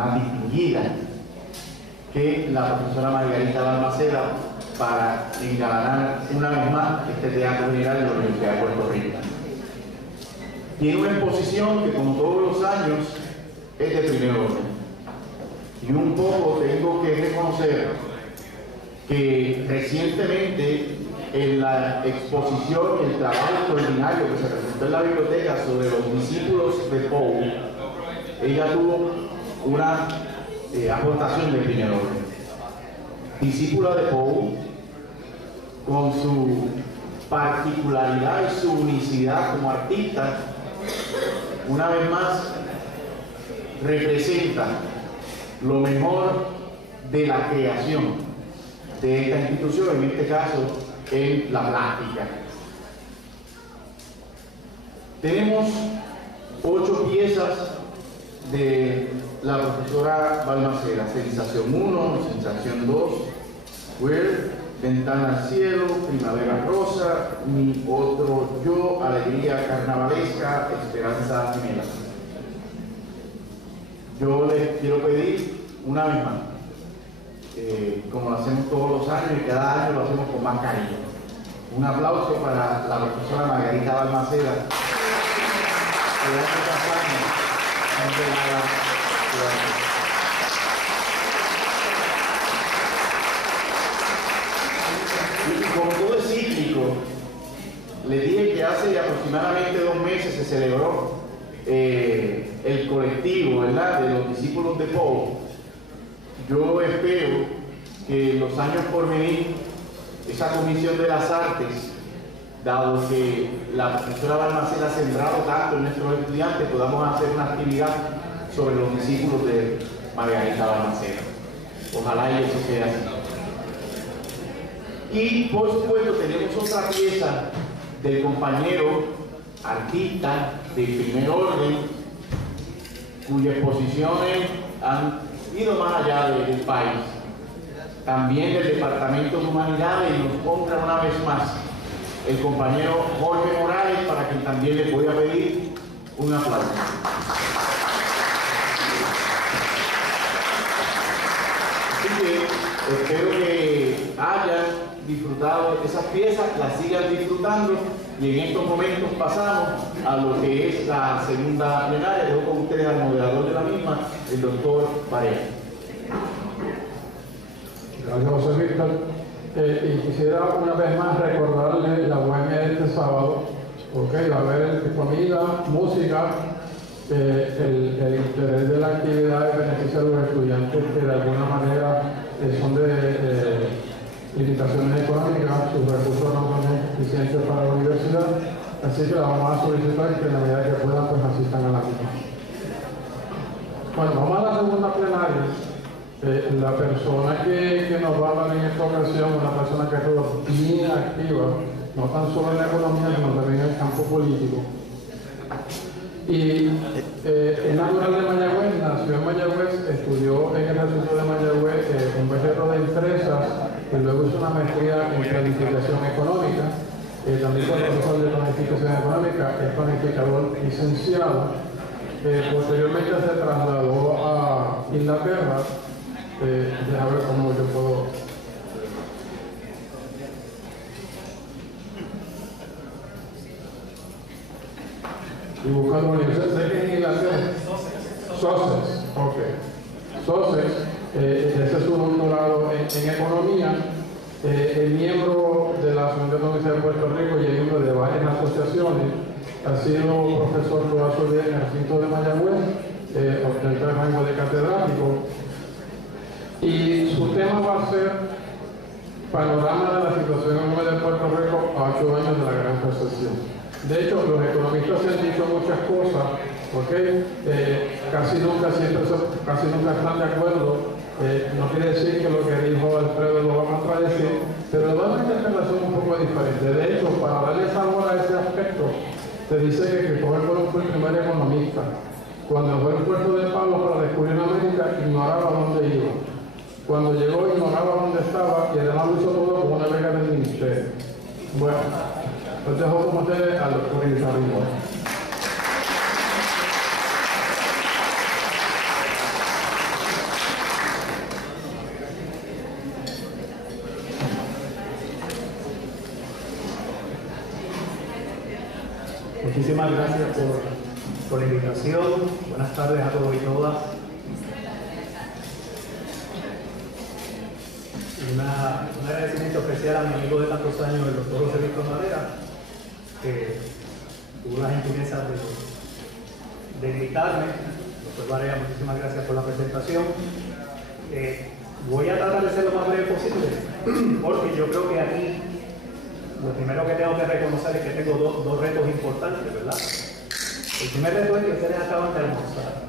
más distinguida que la profesora Margarita Balmaceda para engalanar una vez más este Teatro General de la Universidad de Puerto Rico. Tiene una exposición que, como todos los años, es de primer orden. Y un poco tengo que reconocer que recientemente en la exposición y el trabajo extraordinario que se presentó en la biblioteca sobre los discípulos de Poe, ella tuvo una aportación de primer orden. Discípula de Poe, con su particularidad y su unicidad como artista, una vez más representa lo mejor de la creación de esta institución, en este caso en la plástica. Tenemos 8 piezas de la profesora Balmaceda: Sensación 1, Sensación 2, Where, Ventana al cielo, Primavera rosa, Mi otro yo, Alegría carnavalesca, Esperanza gemela. Yo les quiero pedir una vez más, como lo hacemos todos los años y cada año lo hacemos con más cariño, un aplauso para la profesora Margarita Balmaceda, que el año pasado y como todo es cíclico, le dije que hace aproximadamente 2 meses se celebró el colectivo, ¿verdad?, de los discípulos de Poe. Yo espero que en los años por venir esa Comisión de las Artes, dado que la profesora Balmaceda ha sembrado tanto en nuestros estudiantes, podamos hacer una actividad sobre los discípulos de Margarita Balmaceda. Ojalá y eso sea así. Y por supuesto tenemos otra pieza del compañero artista de primer orden, cuyas exposiciones han ido más allá del país, también del Departamento de Humanidades, y nos compra una vez más el compañero Jorge Morales, para quien también le voy a pedir un aplauso. Así que espero que hayan disfrutado esas piezas, las sigan disfrutando, y en estos momentos pasamos a lo que es la segunda plenaria. Dejo con ustedes al moderador de la misma, el doctor Varela. Gracias, José Víctor. Y quisiera una vez más recordarle la bohemia de este sábado. Va a haber comida, música, el interés de la actividad beneficia a los estudiantes que de alguna manera son de limitaciones económicas, sus recursos no son suficientes para la universidad, así que la vamos a solicitar que en la medida que puedan pues asistan a la misma. Bueno, vamos a la segunda plenaria. La persona que nos va a hablar en esta ocasión, una persona que ha sido bien activa, no tan solo en la economía, sino también en el campo político. Y es natural de Mayagüez, nació en Mayagüez, estudió en el recinto de Mayagüez un bachillerato de empresas, y luego hizo una maestría en planificación económica. También fue profesor de planificación económica, es planificador licenciado. Posteriormente se trasladó a Inglaterra. Déjame ver cómo yo puedo. Y buscando universidad, sé que en Inglaterra. Sussex, ok. Sussex, ese es su doctorado en economía. Es miembro de la Asociación de Universidad de Puerto Rico y es miembro de varias asociaciones. Ha sido profesor toda su vida en el recinto de Mayagüez, ostenta el rango de catedrático. Y su tema va a ser panorama de la situación económica de Puerto Rico a 8 años de la Gran Recesión. De hecho, los economistas se han dicho muchas cosas, casi nunca están de acuerdo. No quiere decir que lo que dijo Alfredo lo vamos a contradecir, pero da una interpretación un poco diferente. De hecho, para darle sabor a ese aspecto, se dice que Cristóbal Colón fue el primer economista. Cuando fue el puerto de Pablo para descubrir América, ignoraba dónde iba. Cuando llegó, ignoraba dónde estaba, y además lo hizo todo con una beca del ministerio. Bueno, los dejo con ustedes al doctor Isabel. Muchísimas gracias por la invitación. Buenas tardes a todos y todas. Un agradecimiento especial a mi amigo de tantos años, el doctor José Víctor Madera, que tuvo la gentileza de invitarme. Doctor Barea, muchísimas gracias por la presentación. Voy a tratar de ser lo más breve posible, porque yo creo que aquí lo primero que tengo que reconocer es que tengo dos retos importantes, ¿verdad? El primer reto es que ustedes acaban de almorzar.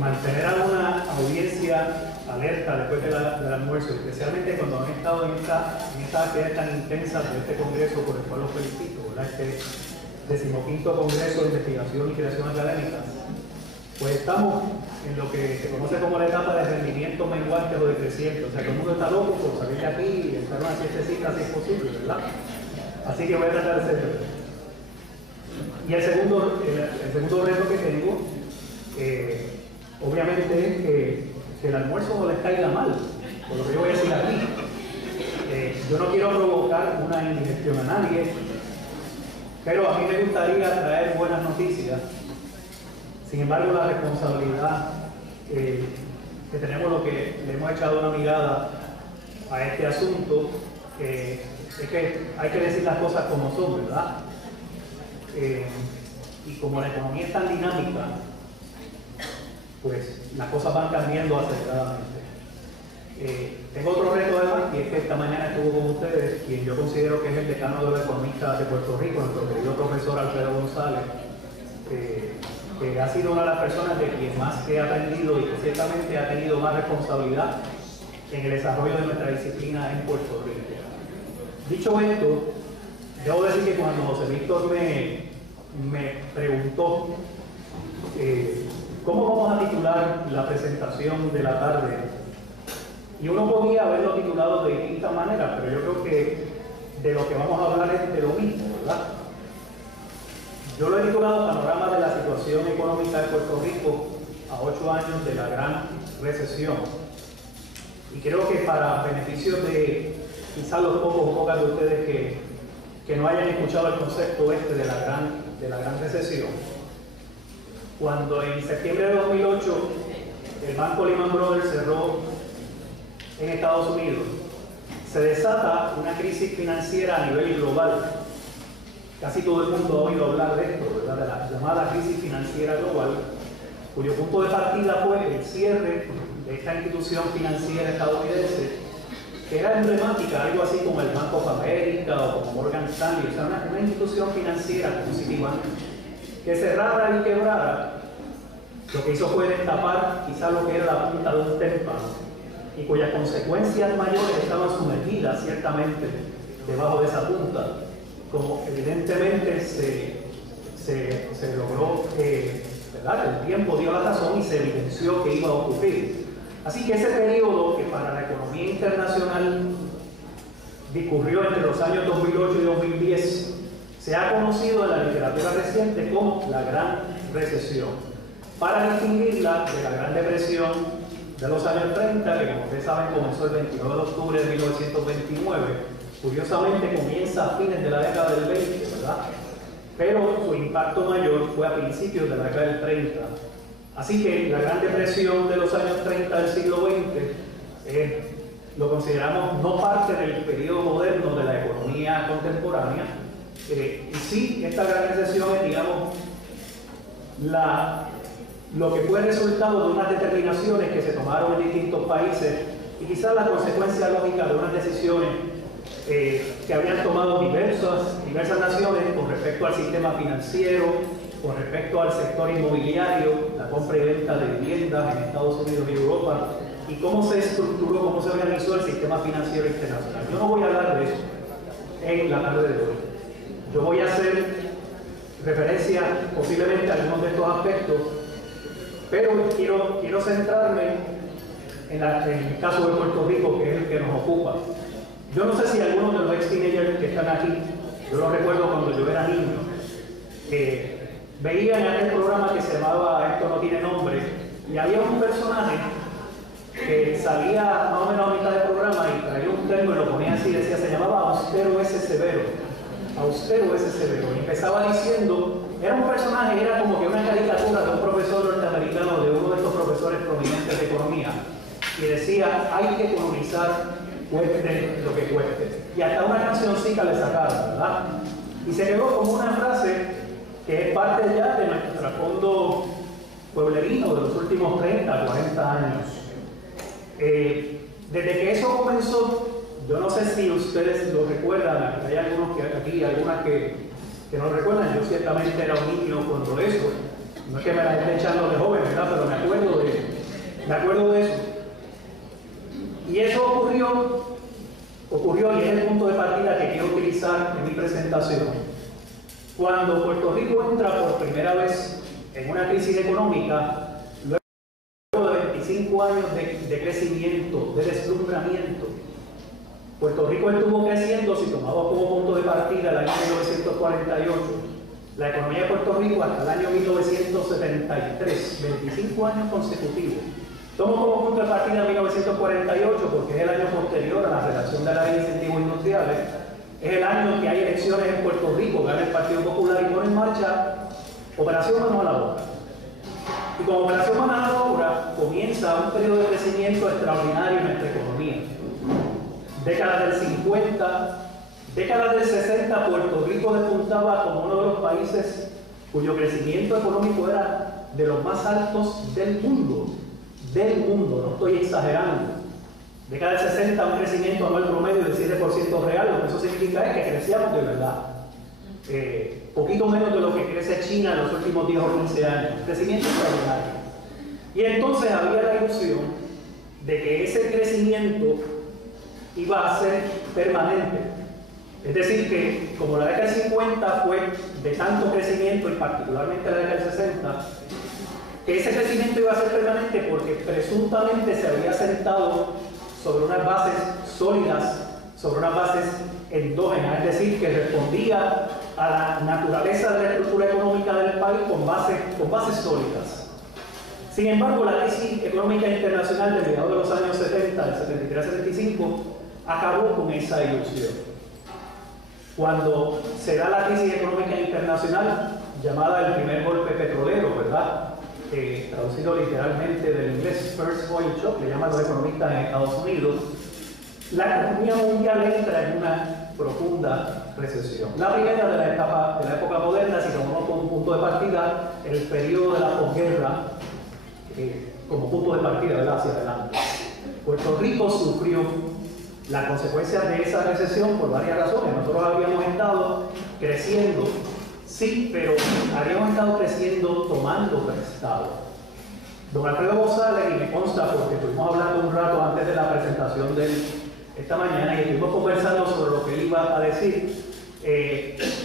Mantener a una audiencia alerta después del almuerzo, especialmente cuando han estado en estas actividades tan intensas de este congreso, por el cual los felicito, ¿verdad? Este 15º Congreso de Investigación y Creación Académica. Pues estamos en lo que se conoce como la etapa de rendimiento menguante o decreciente. O sea, que el mundo está loco por salir de aquí y estar una siestecita si es posible, ¿verdad? Así que voy a tratar de ser breve. Y el segundo reto que tengo, obviamente, es que el almuerzo no les caiga mal, por lo que yo voy a decir aquí. Yo no quiero provocar una indigestión a nadie, pero a mí me gustaría traer buenas noticias. Sin embargo, la responsabilidad que tenemos, lo que le hemos echado una mirada a este asunto, es que hay que decir las cosas como son, ¿verdad? Y como la economía es tan dinámica, pues las cosas van cambiando aceleradamente. Tengo otro reto además, y es que esta mañana estuvo con ustedes quien yo considero que es el decano de los economistas de Puerto Rico, nuestro querido profesor Alfredo González, que ha sido una de las personas de quien más he aprendido y que ciertamente ha tenido más responsabilidad en el desarrollo de nuestra disciplina en Puerto Rico. Dicho esto, debo decir que cuando José Víctor me preguntó cómo vamos a titular la presentación de la tarde, y uno podía haberlo titulado de distintas maneras, pero yo creo que de lo que vamos a hablar es de lo mismo, ¿verdad? Yo lo he titulado Panorama de la situación económica de Puerto Rico a 8 años de la gran recesión. Y creo que para beneficio de quizás los pocas de ustedes que no hayan escuchado el concepto de la gran recesión, cuando en septiembre de 2008 el banco Lehman Brothers cerró en Estados Unidos, se desata una crisis financiera a nivel global. Casi todo el mundo ha oído hablar de esto, ¿verdad? De la llamada crisis financiera global, cuyo punto de partida fue el cierre de esta institución financiera estadounidense, que era emblemática, algo así como el Bank of America o como Morgan Stanley, o sea, una institución financiera como Citibank, que cerrara y quebrara, lo que hizo fue destapar quizás lo que era la punta de un témpano, y cuyas consecuencias mayores estaban sumergidas ciertamente debajo de esa punta, como evidentemente se logró, ¿verdad? El tiempo dio la razón y se evidenció que iba a ocurrir. Así que ese periodo que para la economía internacional discurrió entre los años 2008 y 2010, se ha conocido en la literatura reciente como la Gran Recesión, para distinguirla de la Gran Depresión de los años 30, que como ustedes saben comenzó el 29 de octubre de 1929, curiosamente comienza a fines de la década del 20, ¿verdad? Pero su impacto mayor fue a principios de la década del 30. Así que la Gran Depresión de los años 30 del siglo XX lo consideramos no parte del periodo moderno de la economía contemporánea, y sí, esta Gran Recesión es, digamos, lo que fue el resultado de unas determinaciones que se tomaron en distintos países y quizás la consecuencia lógica de unas decisiones que habían tomado diversas naciones con respecto al sistema financiero, con respecto al sector inmobiliario, la compra y venta de viviendas en Estados Unidos y Europa, y cómo se estructuró, cómo se organizó el sistema financiero internacional. Yo no voy a hablar de eso en la tarde de hoy. Yo voy a hacer referencia posiblemente a algunos de estos aspectos, pero quiero centrarme en el caso de Puerto Rico, que es el que nos ocupa. Yo no sé si algunos de los ex-teenagers que están aquí, yo lo recuerdo cuando yo era niño, veían en aquel programa que se llamaba Esto no tiene nombre, y había un personaje que salía más o menos a mitad del programa y traía un termo y lo ponía así, decía, se llamaba Austero S. Severo. austero, ese severo. Y empezaba diciendo, era un personaje, era como que una caricatura de un profesor norteamericano, de uno de estos profesores prominentes de economía, y decía, hay que economizar, cueste lo que cueste. Y hasta una cancioncita le sacaron, ¿verdad? Y se quedó como una frase que es parte ya de nuestro trasfondo pueblerino de los últimos 30, 40 años. Desde que eso comenzó, yo no sé si ustedes lo recuerdan, hay algunos que aquí, algunas que no lo recuerdan, yo ciertamente era un niño cuando eso, no es que me la esté echando de joven, ¿verdad? Pero me acuerdo de eso. Y eso ocurrió y es el punto de partida que quiero utilizar en mi presentación. Cuando Puerto Rico entra por primera vez en una crisis económica, luego de 25 años de crecimiento, de deslumbramiento, Puerto Rico estuvo creciendo, si tomamos como punto de partida el año 1948, la economía de Puerto Rico hasta el año 1973, 25 años consecutivos. Tomo como punto de partida 1948 porque es el año posterior a la redacción de la Ley de Incentivos Industriales. Es el año que hay elecciones en Puerto Rico, gana el Partido Popular y pone en marcha Operación Mano a la Obra. Y con Operación Mano a la Obra comienza un periodo de crecimiento extraordinario en nuestra economía. Décadas del 50, décadas del 60, Puerto Rico despuntaba como uno de los países cuyo crecimiento económico era de los más altos del mundo, no estoy exagerando. Década del 60, un crecimiento anual promedio del 7% real, lo que eso significa es que crecíamos de verdad. Poquito menos de lo que crece China en los últimos 10 o 15 años, crecimiento extraordinario. Y entonces había la ilusión de que ese crecimiento iba a ser permanente. Es decir, que como la década del 50 fue de tanto crecimiento, y particularmente la década del 60, que ese crecimiento iba a ser permanente porque presuntamente se había sentado sobre unas bases sólidas, sobre unas bases endógenas, es decir, que respondía a la naturaleza de la estructura económica del país con bases sólidas. Sin embargo, la crisis económica internacional de mediados de los años 70, del 73 al 75, acabó con esa ilusión. Cuando se da la crisis económica internacional, llamada el primer golpe petrolero, ¿verdad? Traducido literalmente del inglés First Oil Shock, le llaman los economistas en Estados Unidos, la economía mundial entra en una profunda recesión. La primera de la época moderna, si tomamos como punto de partida el periodo de la posguerra, como punto de partida, ¿verdad?, hacia adelante. Puerto Rico sufrió las consecuencias de esa recesión por varias razones. Nosotros habíamos estado creciendo, sí, pero habíamos estado creciendo tomando prestado. Don Alfredo González, y me consta porque estuvimos hablando un rato antes de la presentación de esta mañana y estuvimos conversando sobre lo que él iba a decir,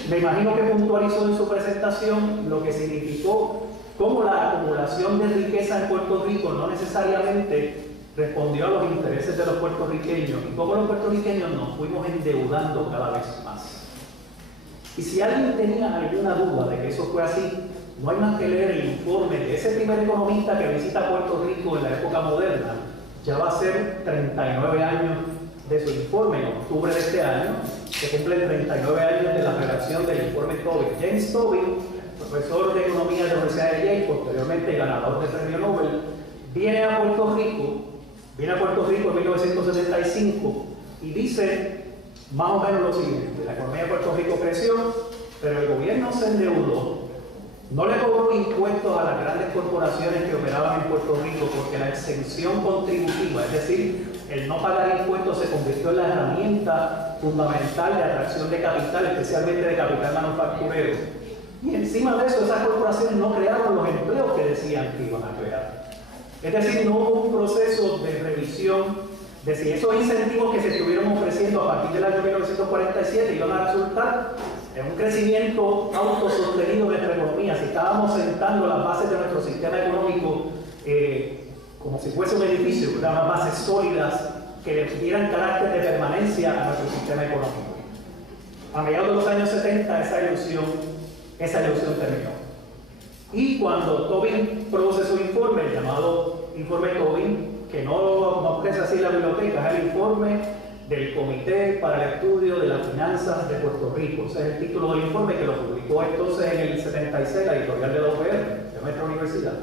me imagino que puntualizó en su presentación lo que significó cómo la acumulación de riqueza en Puerto Rico no necesariamente respondió a los intereses de los puertorriqueños y cómo los puertorriqueños nos fuimos endeudando cada vez más. Y si alguien tenía alguna duda de que eso fue así, no hay más que leer el informe de ese primer economista que visita Puerto Rico en la época moderna. Ya va a ser 39 años de su informe. En octubre de este año se cumplen 39 años de la redacción del informe Tobin. James Tobin, profesor de economía de la Universidad de Yale, posteriormente ganador del premio Nobel, viene a Puerto Rico en 1975 y dice más o menos lo siguiente: la economía de Puerto Rico creció, pero el gobierno se endeudó, no le cobró impuestos a las grandes corporaciones que operaban en Puerto Rico porque la exención contributiva, es decir, el no pagar impuestos, se convirtió en la herramienta fundamental de atracción de capital, especialmente de capital manufacturero. Y encima de eso, esas corporaciones no crearon los empleos que decían que iban a crear. Es decir, no hubo un proceso de revisión de si esos incentivos que se estuvieron ofreciendo a partir del año 1947 iban a resultar en un crecimiento autosostenido de nuestra economía, si estábamos sentando las bases de nuestro sistema económico como si fuese un edificio, unas bases sólidas que le dieran carácter de permanencia a nuestro sistema económico. A mediados de los años 70 esa ilusión terminó. Y cuando Tobin produce su informe, el llamado informe Tobin, que no ofrece así la biblioteca, es el informe del Comité para el Estudio de las Finanzas de Puerto Rico. Ese es el título del informe que lo publicó entonces en el 76 la editorial de la UPR, de nuestra universidad.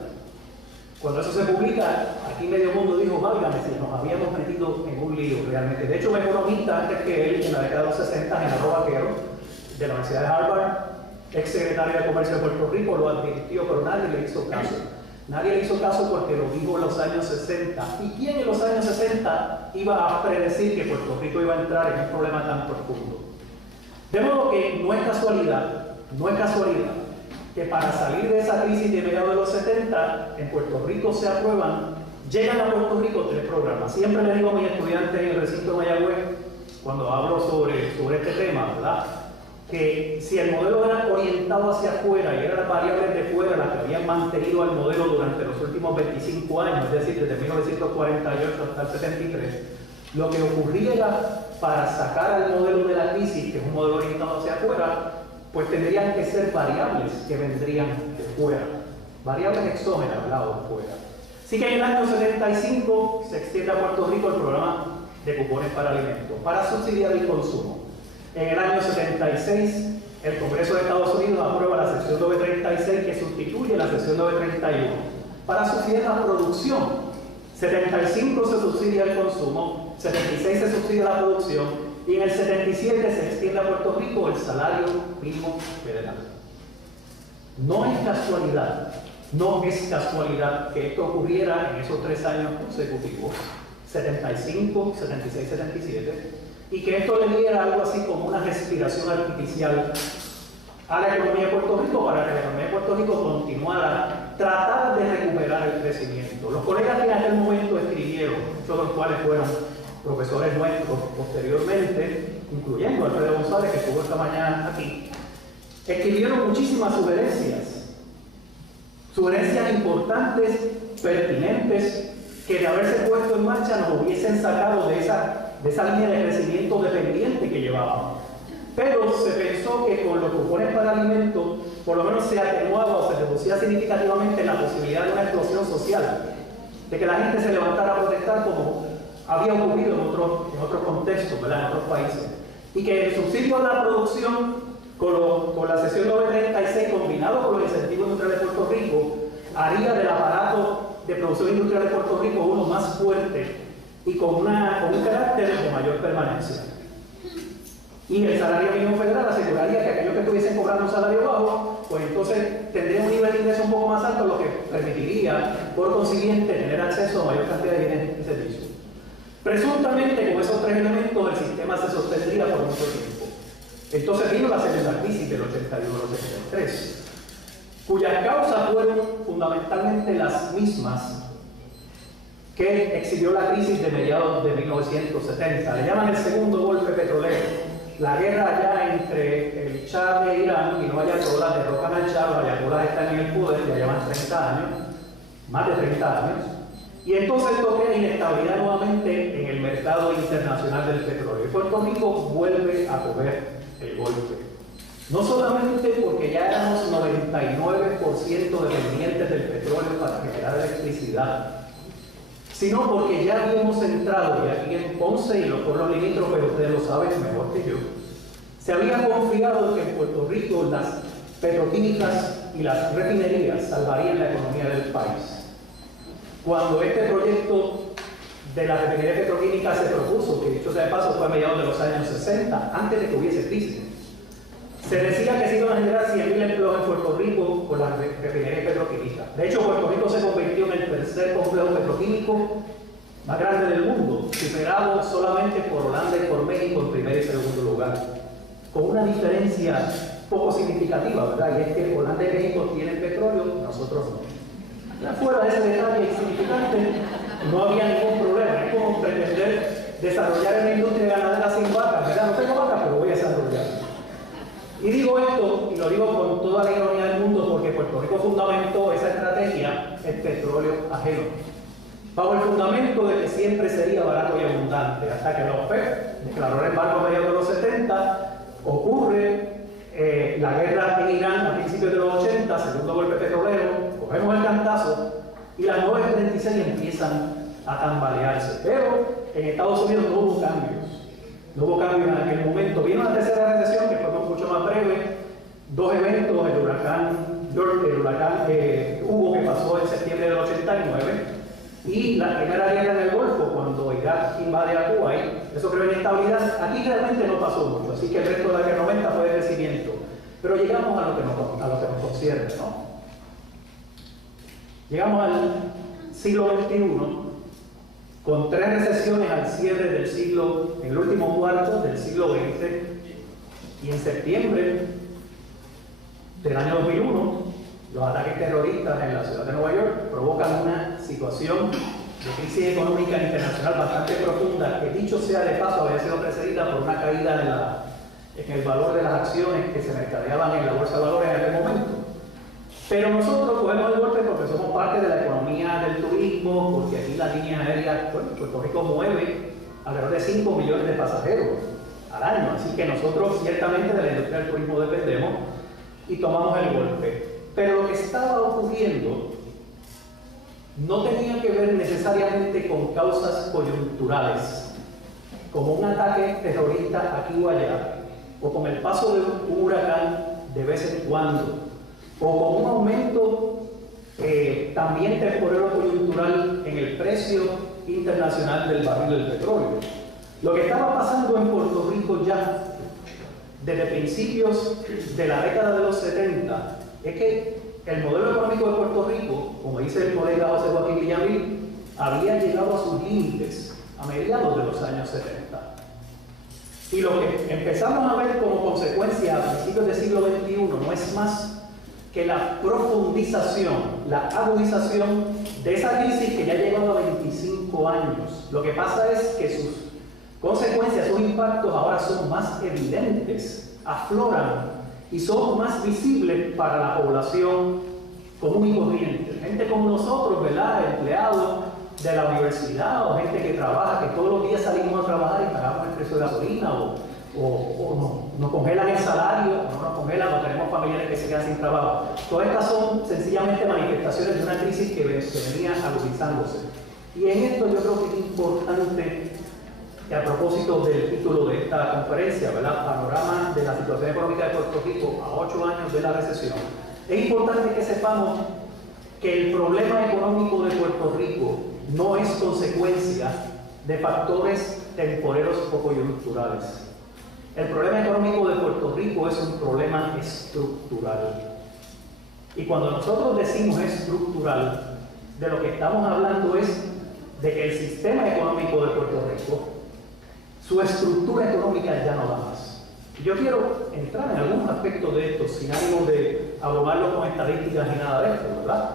Cuando eso se publica, aquí medio mundo dijo, válgame, si nos habíamos metido en un lío realmente. De hecho, un economista antes que él, en la década de los 60, Genaro Vaquero, de la Universidad de Harvard, ex secretario de Comercio de Puerto Rico, lo advirtió, pero nadie le hizo caso. Nadie le hizo caso porque lo dijo en los años 60. ¿Y quién en los años 60 iba a predecir que Puerto Rico iba a entrar en un problema tan profundo? De modo que no es casualidad que para salir de esa crisis de mediados de los 70, en Puerto Rico se aprueban, llegan a Puerto Rico 3 programas. Siempre le digo a mis estudiantes en el recinto de Mayagüez, cuando hablo sobre este tema, ¿verdad?, que si el modelo era orientado hacia afuera y eran las variables de fuera las que habían mantenido al modelo durante los últimos 25 años, es decir, desde 1948 hasta el 73, lo que ocurría era, para sacar al modelo de la crisis, que es un modelo orientado hacia afuera, pues tendrían que ser variables que vendrían de fuera, variables exógenas, ¿verdad?, o de fuera. Así que en el año 75 se extiende a Puerto Rico el programa de cupones para alimentos, para subsidiar el consumo. En el año 76, el Congreso de Estados Unidos aprueba la sección 936 que sustituye la sección 931 para subsidiar la producción. 75 se subsidia el consumo, 76 se subsidia la producción y en el 77 se extiende a Puerto Rico el salario mínimo federal. No es casualidad que esto ocurriera en esos 3 años consecutivos, 75, 76, 77, y que esto le diera algo así como una respiración artificial a la economía de Puerto Rico para que la economía de Puerto Rico continuara tratar de recuperar el crecimiento. Los colegas que en aquel momento escribieron, muchos de los cuales fueron profesores nuestros posteriormente, incluyendo Alfredo González, que estuvo esta mañana aquí, escribieron muchísimas sugerencias importantes, pertinentes, que de haberse puesto en marcha nos hubiesen sacado de esa línea de crecimiento dependiente que llevábamos. Pero se pensó que con los cupones para alimentos, por lo menos se atenuaba o se reducía significativamente la posibilidad de una explosión social, de que la gente se levantara a protestar como había ocurrido en otros contextos, ¿verdad?, en otros países. Y que el subsidio a la producción, con la sección 936, combinado con los incentivos industriales de Puerto Rico, haría del aparato de producción industrial de Puerto Rico uno más fuerte y con un carácter de mayor permanencia. Y el salario mínimo federal aseguraría que aquellos que estuviesen cobrando un salario bajo, pues entonces tendrían un nivel de ingreso un poco más alto, lo que permitiría, por consiguiente, tener acceso a mayor cantidad de bienes y servicios. Presuntamente, con esos 3 elementos, el sistema se sostendría por mucho tiempo. Entonces vino la segunda crisis del 81 al 83, cuyas causas fueron fundamentalmente las mismas que exhibió la crisis de mediados de 1970. Le llaman el segundo golpe petrolero. La guerra allá entre el Shah de Irán y los ayatolás derrocan al Shah, los ayatolás están en el poder, ya llevan 30 años, más de 30 años, y entonces esto crea inestabilidad nuevamente en el mercado internacional del petróleo. Y Puerto Rico vuelve a coger el golpe. No solamente porque ya éramos 99% dependientes del petróleo para generar electricidad, sino porque ya habíamos entrado, y aquí en Ponce y los pueblos limítrofes, ustedes lo saben mejor que yo, se había confiado que en Puerto Rico las petroquímicas y las refinerías salvarían la economía del país. Cuando este proyecto de la refinería petroquímica se propuso, que dicho sea de paso fue a mediados de los años 60, antes de que hubiese crisis, se decía que se iban a generar 100.000 empleos en Puerto Rico con las refinerías petroquímicas. De hecho, Puerto Rico se convirtió en el tercer complejo petroquímico más grande del mundo, superado solamente por Holanda y por México en primer y segundo lugar, con una diferencia poco significativa, ¿verdad? Y es que Holanda y México tienen petróleo, nosotros no. Fuera de ese detalle insignificante, no había ningún problema. Es como pretender desarrollar una industria ganadera sin vacas, ¿verdad? No tengo vacas, pero voy a desarrollar. Y digo esto, y lo digo con toda la ironía del mundo, porque Puerto Rico fundamentó esa estrategia, el petróleo ajeno, bajo el fundamento de que siempre sería barato y abundante, hasta que la OPEP declaró el embargo a mediados de los 70, ocurre la guerra en Irán a principios de los 80, segundo golpe petrolero, cogemos el cantazo, y las 936 empiezan a tambalearse. Pero en Estados Unidos no hubo cambios. no hubo cambio en aquel momento. Vino una tercera recesión que fue mucho más breve, dos eventos, el huracán Hugo, que pasó en septiembre del 89, y la primera guerra del Golfo, cuando Irak invade a Kuwait. Eso creó inestabilidad. Aquí realmente no pasó mucho, así que el resto de la década 90 fue de crecimiento. Pero llegamos a lo que nos concierne, ¿no? Llegamos al siglo XXI con 3 recesiones al cierre del siglo, en el último cuarto del siglo XX, y en septiembre del año 2001, los ataques terroristas en la ciudad de Nueva York provocan una situación de crisis económica internacional bastante profunda, que dicho sea de paso había sido precedida por una caída en el valor de las acciones que se mercadeaban en la bolsa de valores en aquel momento. Pero nosotros cogemos el golpe porque somos parte de la economía del turismo, porque aquí la línea aérea, bueno, Puerto Rico mueve alrededor de 5 millones de pasajeros al año, así que nosotros ciertamente de la industria del turismo dependemos y tomamos el golpe. Pero lo que estaba ocurriendo no tenía que ver necesariamente con causas coyunturales, como un ataque terrorista aquí o allá, o con el paso de un huracán de vez en cuando, o con un aumento también temporal o coyuntural en el precio internacional del barril del petróleo. Lo que estaba pasando en Puerto Rico ya desde principios de la década de los 70 es que el modelo económico de Puerto Rico, como dice el colega José Joaquín Villamil, había llegado a sus límites a mediados de los años 70. Y lo que empezamos a ver como consecuencia a principios del siglo XXI no es más que la profundización, la agudización de esa crisis que ya ha llegado a 25 años. Lo que pasa es que sus consecuencias, sus impactos ahora son más evidentes, afloran y son más visibles para la población común y corriente. Gente como nosotros, ¿verdad? Empleados de la universidad o gente que trabaja, que todos los días salimos a trabajar y pagamos el precio de gasolina o nos congelan el salario, o no nos congelan, o tenemos familiares que se quedan sin trabajo. Todas estas son sencillamente manifestaciones de una crisis que venía agudizándose. Y en esto yo creo que es importante, que a propósito del título de esta conferencia, ¿verdad? Panorama de la situación económica de Puerto Rico a 8 años de la recesión, es importante que sepamos que el problema económico de Puerto Rico no es consecuencia de factores temporeros o coyunturales. El problema económico de Puerto Rico es un problema estructural. Y cuando nosotros decimos estructural, de lo que estamos hablando es de que el sistema económico de Puerto Rico, su estructura económica ya no da más. Yo quiero entrar en algunos aspectos de esto, sin ánimo de abrogarlo con estadísticas ni nada de esto, ¿verdad?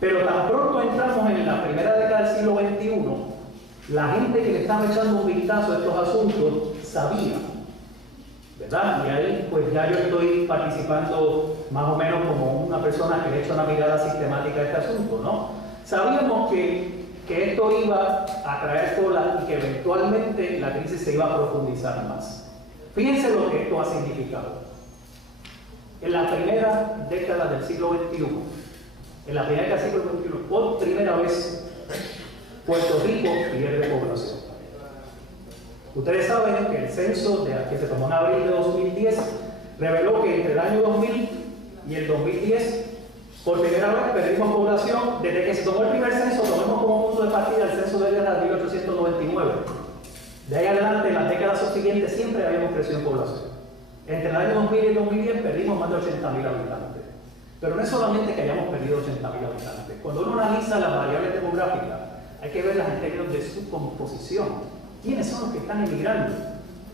Pero tan pronto entramos en la primera década del siglo XXI, la gente que le estaba echando un vistazo a estos asuntos sabía, ¿verdad? Y ahí pues ya yo estoy participando más o menos como una persona que le echa una mirada sistemática a este asunto, ¿no? Sabíamos que esto iba a traer cola y que eventualmente la crisis se iba a profundizar más. Fíjense lo que esto ha significado. En la primera década del siglo XXI, por primera vez, Puerto Rico pierde población. Ustedes saben que el censo que se tomó en abril de 2010 reveló que entre el año 2000 y el 2010, por primera vez perdimos población. Desde que se tomó el primer censo, tomemos como punto de partida el censo de guerra de 1899. De ahí adelante, en las décadas subsiguientes, siempre habíamos crecido en población. Entre el año 2000 y el 2010 perdimos más de 80.000 habitantes. Pero no es solamente que hayamos perdido 80.000 habitantes. Cuando uno analiza las variables demográficas, hay que verlas en términos de su composición. ¿Quiénes son los que están emigrando?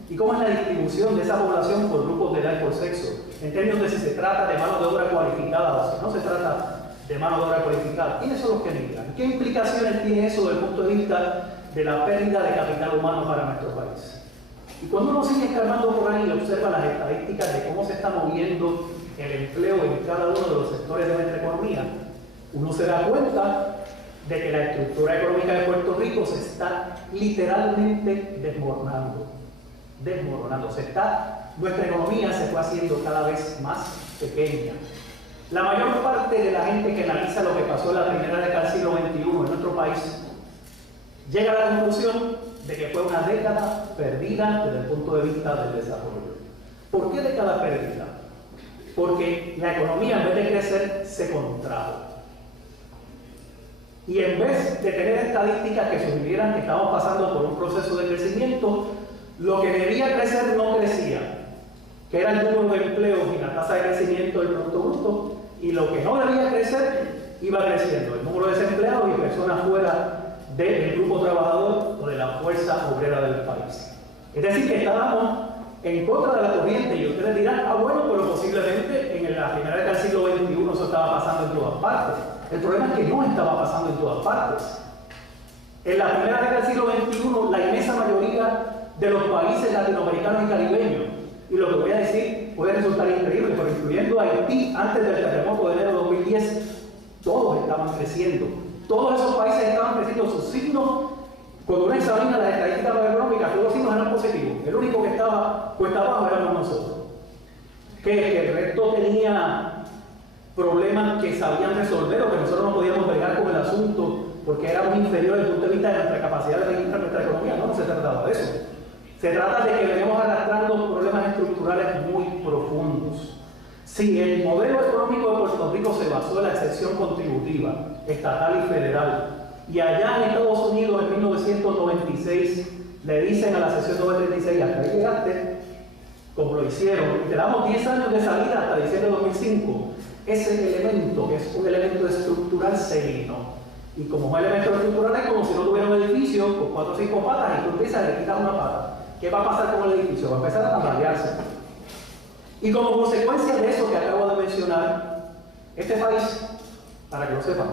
¿Y cómo es la distribución de esa población por grupos de edad y por sexo? En términos de si se trata de mano de obra cualificada o si no se trata de mano de obra cualificada. ¿Quiénes son los que emigran? ¿Qué implicaciones tiene eso desde el punto de vista de la pérdida de capital humano para nuestro país? Y cuando uno sigue escarbando por ahí y observa las estadísticas de cómo se está moviendo el empleo en cada uno de los sectores de nuestra economía, uno se da cuenta de que la estructura económica de Puerto Rico se está literalmente desmoronando. Nuestra economía se fue haciendo cada vez más pequeña. La mayor parte de la gente que analiza lo que pasó en la primera década del siglo XXI en nuestro país llega a la conclusión de que fue una década perdida desde el punto de vista del desarrollo. ¿Por qué década perdida? Porque la economía, en vez de crecer, se contrajo. Y en vez de tener estadísticas que sugirieran que estamos pasando por un proceso de crecimiento, lo que debía crecer no crecía, que era el número de empleos y la tasa de crecimiento del Producto Bruto, y lo que no debía crecer iba creciendo, el número de desempleados y personas fuera del grupo trabajador o de la fuerza obrera del país. Es decir, que estábamos en contra de la corriente, y ustedes dirán, bueno, pero posiblemente en la primera década del siglo XXI eso estaba pasando en todas partes. El problema es que no estaba pasando en todas partes. En la primera década del siglo XXI, la inmensa mayoría de los países latinoamericanos y caribeños, y lo que voy a decir puede resultar increíble, pero incluyendo Haití antes del terremoto de enero de 2010, todos estaban creciendo. Todos esos países estaban creciendo. Sus signos, cuando uno examina las estadísticas macroeconómicas, todos los signos eran positivos. El único que estaba cuesta abajo éramos nosotros. Que el resto tenía problemas que sabían resolver o que nosotros no podíamos bregar con el asunto porque éramos inferiores desde el punto de vista de nuestra capacidad de registrar nuestra economía. No se trataba de eso. Se trata de que venimos arrastrando problemas estructurales muy profundos. Sí, el modelo económico de Puerto Rico se basó en la excepción contributiva, estatal y federal. Y allá en Estados Unidos, en 1996, le dicen a la sección 936, hasta ahí llegaste, como lo hicieron, y te damos 10 años de salida hasta diciembre de 2005. Ese elemento, que es un elemento estructural, se eliminó. Y como un elemento estructural es como si no tuviera un edificio con 4 o 5 patas y tú empiezas a le quitas una pata. ¿Qué va a pasar con el edificio? Va a empezar a tambalearse. Y como consecuencia de eso que acabo de mencionar, este país, para que lo sepan,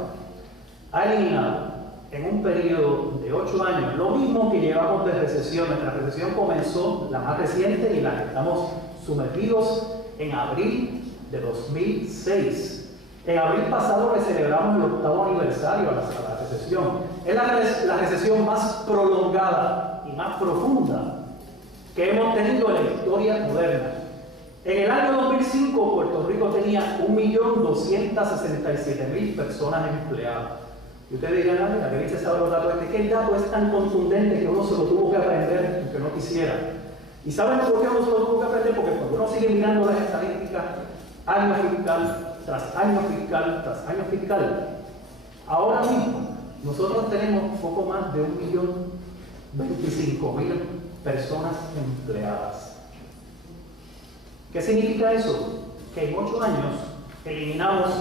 ha eliminado en un periodo de 8 años lo mismo que llevamos de recesión. Nuestra recesión comenzó, la más reciente, y la que estamos sumergidos en abril de 2006. En abril pasado le celebramos el 8º aniversario a la recesión. Es la recesión más prolongada y más profunda que hemos tenido en la historia moderna. En el año 2005, Puerto Rico tenía 1.267.000 personas empleadas. Y ustedes dirán, mira, que dice saber los datos de qué dato es tan contundente que uno se lo tuvo que aprender aunque no quisiera. ¿Y saben por qué uno se lo tuvo que aprender? Porque cuando uno sigue mirando las estadísticas, año fiscal tras año fiscal tras año fiscal, ahora mismo nosotros tenemos poco más de 1.025.000 personas empleadas. ¿Qué significa eso? Que en 8 años eliminamos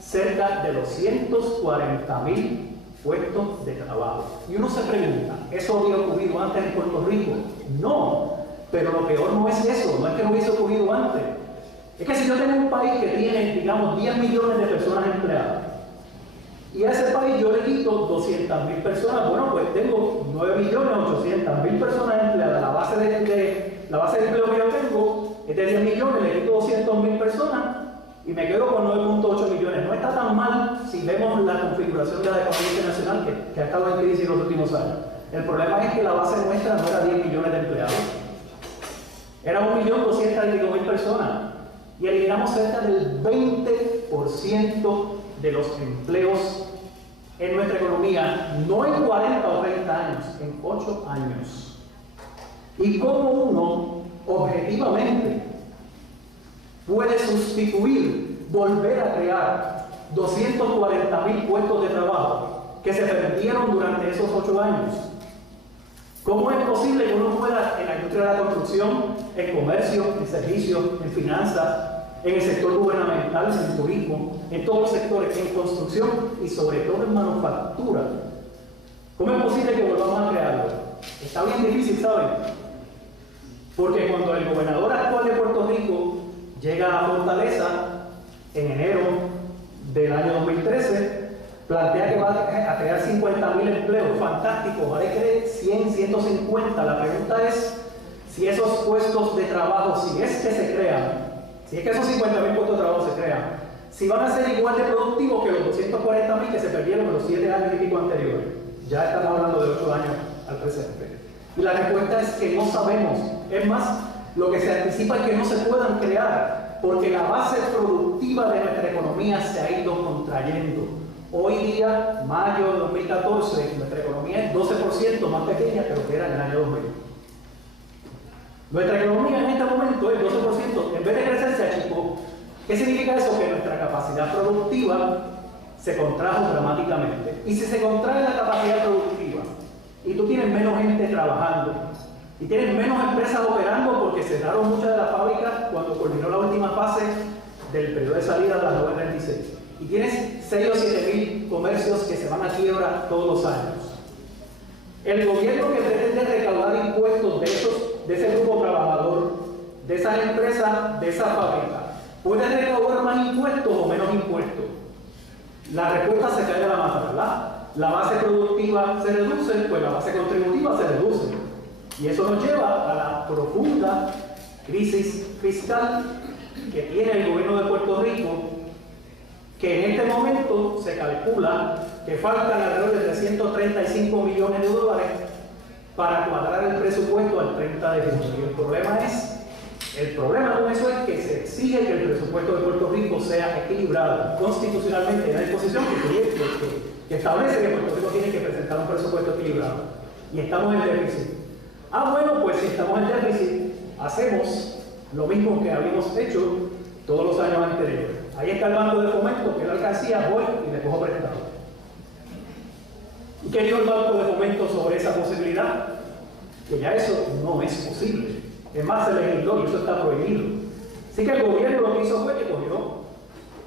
cerca de 240.000 puestos de trabajo. Y uno se pregunta, ¿eso había ocurrido antes en Puerto Rico? No, pero lo peor no es eso, no es que no hubiese ocurrido antes. Es que si yo tengo un país que tiene, digamos, 10 millones de personas empleadas, y a ese país yo le quito 200.000 personas, bueno, pues tengo 9.800.000 personas empleadas. La base de empleo que yo tengo es de 10 millones, le quito 200.000 personas y me quedo con 9.8 millones. No está tan mal si vemos la configuración de la economía internacional que ha estado en crisis en los últimos años. El problema es que la base nuestra no era 10 millones de empleados, era 1.200.000 personas. Y eliminamos cerca del 20% de los empleos en nuestra economía, no en 40 o 30 años, en 8 años. Y cómo uno, objetivamente, puede sustituir, volver a crear 240.000 puestos de trabajo que se perdieron durante esos 8 años. ¿Cómo es posible que uno pueda en la industria de la construcción, en comercio, en servicios, en finanzas, en el sector gubernamental, en el turismo, en todos los sectores, en construcción y sobre todo en manufactura? ¿Cómo es posible que volvamos a crearlo? Está bien difícil, ¿saben? Porque cuando el gobernador actual de Puerto Rico llega a Fortaleza en enero del año 2013, plantea que va a crear 50.000 empleos. Fantástico, vale que 100, 150. La pregunta es si esos puestos de trabajo, si es que se crean, si es que esos 50.000 puestos de trabajo se crean, si van a ser igual de productivos que los 240.000 que se perdieron en los 7 años y pico anteriores. Ya estamos hablando de 8 años al presente. Y la respuesta es que no sabemos. Es más, lo que se anticipa es que no se puedan crear, porque la base productiva de nuestra economía se ha ido contrayendo. Hoy día, mayo de 2014, nuestra economía es 12% más pequeña que lo que era en el año 2000. Nuestra economía en este momento es 12%, en vez de crecer se achicó. ¿Qué significa eso? Que nuestra capacidad productiva se contrajo dramáticamente. Y si se contrae la capacidad productiva y tú tienes menos gente trabajando y tienes menos empresas operando porque cerraron muchas de las fábricas cuando culminó la última fase del periodo de salida de las 936, y tienes 6 o 7 mil comercios que se van a quiebra todos los años, el gobierno que pretende recaudar impuestos de ese grupo trabajador, de esas empresas, de esa fábrica, ¿puede recaudar más impuestos o menos impuestos? La respuesta se cae de la mata, ¿verdad? La base productiva se reduce, pues la base contributiva se reduce. Y eso nos lleva a la profunda crisis fiscal que tiene el gobierno de Puerto Rico, que en este momento se calcula que faltan alrededor de 335 millones de dólares para cuadrar el presupuesto al 30 de junio. Y el problema con eso es que se exige que el presupuesto de Puerto Rico sea equilibrado. Constitucionalmente hay una disposición que establece que Puerto Rico tiene que presentar un presupuesto equilibrado. Y estamos en déficit. Bueno, pues si estamos en déficit, hacemos lo mismo que habíamos hecho todos los años anteriores. Ahí está el Banco de Fomento, que la alcancía voy y le cojo prestado. ¿Y qué dijo el Banco de Fomento sobre esa posibilidad? Que ya eso no es posible. Es más, se legisló y eso está prohibido. Así que el gobierno lo que hizo fue que cogió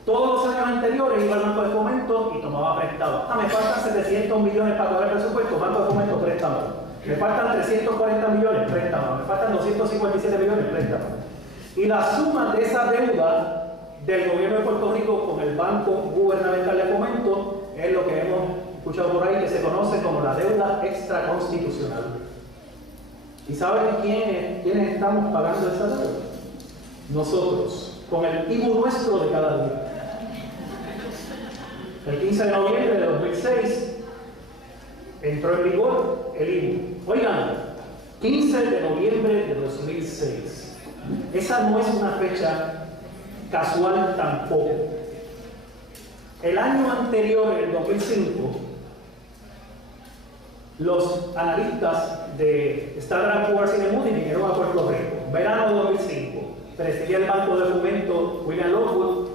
todos los años anteriores, iba al Banco de Fomento y tomaba prestado. Me faltan 700 millones para pagar el presupuesto, Banco de Fomento, préstamo. Me faltan 340 millones, préstamo. Me faltan 257 millones, préstamo. Y la suma de esa deuda del gobierno de Puerto Rico con el Banco Gubernamental de Fomento es lo que hemos escuchado por ahí, que se conoce como la deuda extraconstitucional. ¿Y saben quiénes estamos pagando esa deuda? Nosotros, con el IVU nuestro de cada día. El 15 de noviembre de 2006 entró en vigor el IVU. Oigan, 15 de noviembre de 2006. Esa no es una fecha casual tampoco. El año anterior, en el 2005, los analistas de Standard & Poor's y de Moody's vinieron a Puerto Rico, verano de 2005. Presidía el Banco de Fomento William Lockwood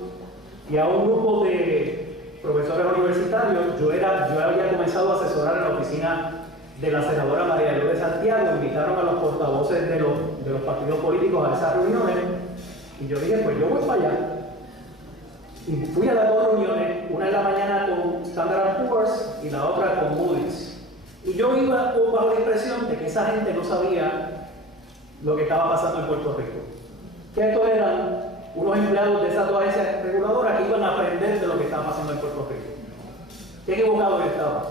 y a un grupo de profesores universitarios. Yo había comenzado a asesorar en la oficina de la senadora María Lourdes Santiago. Invitaron a los portavoces de los partidos políticos a esas reuniones y yo dije, pues yo voy para allá. Y fui a las dos reuniones, una en la mañana con Standard & Poor's y la otra con Moody's. Y yo iba bajo la impresión de que esa gente no sabía lo que estaba pasando en Puerto Rico. Que estos eran unos empleados de esas dos agencias reguladoras que iban a aprender de lo que estaba pasando en Puerto Rico. Qué equivocado que estaba.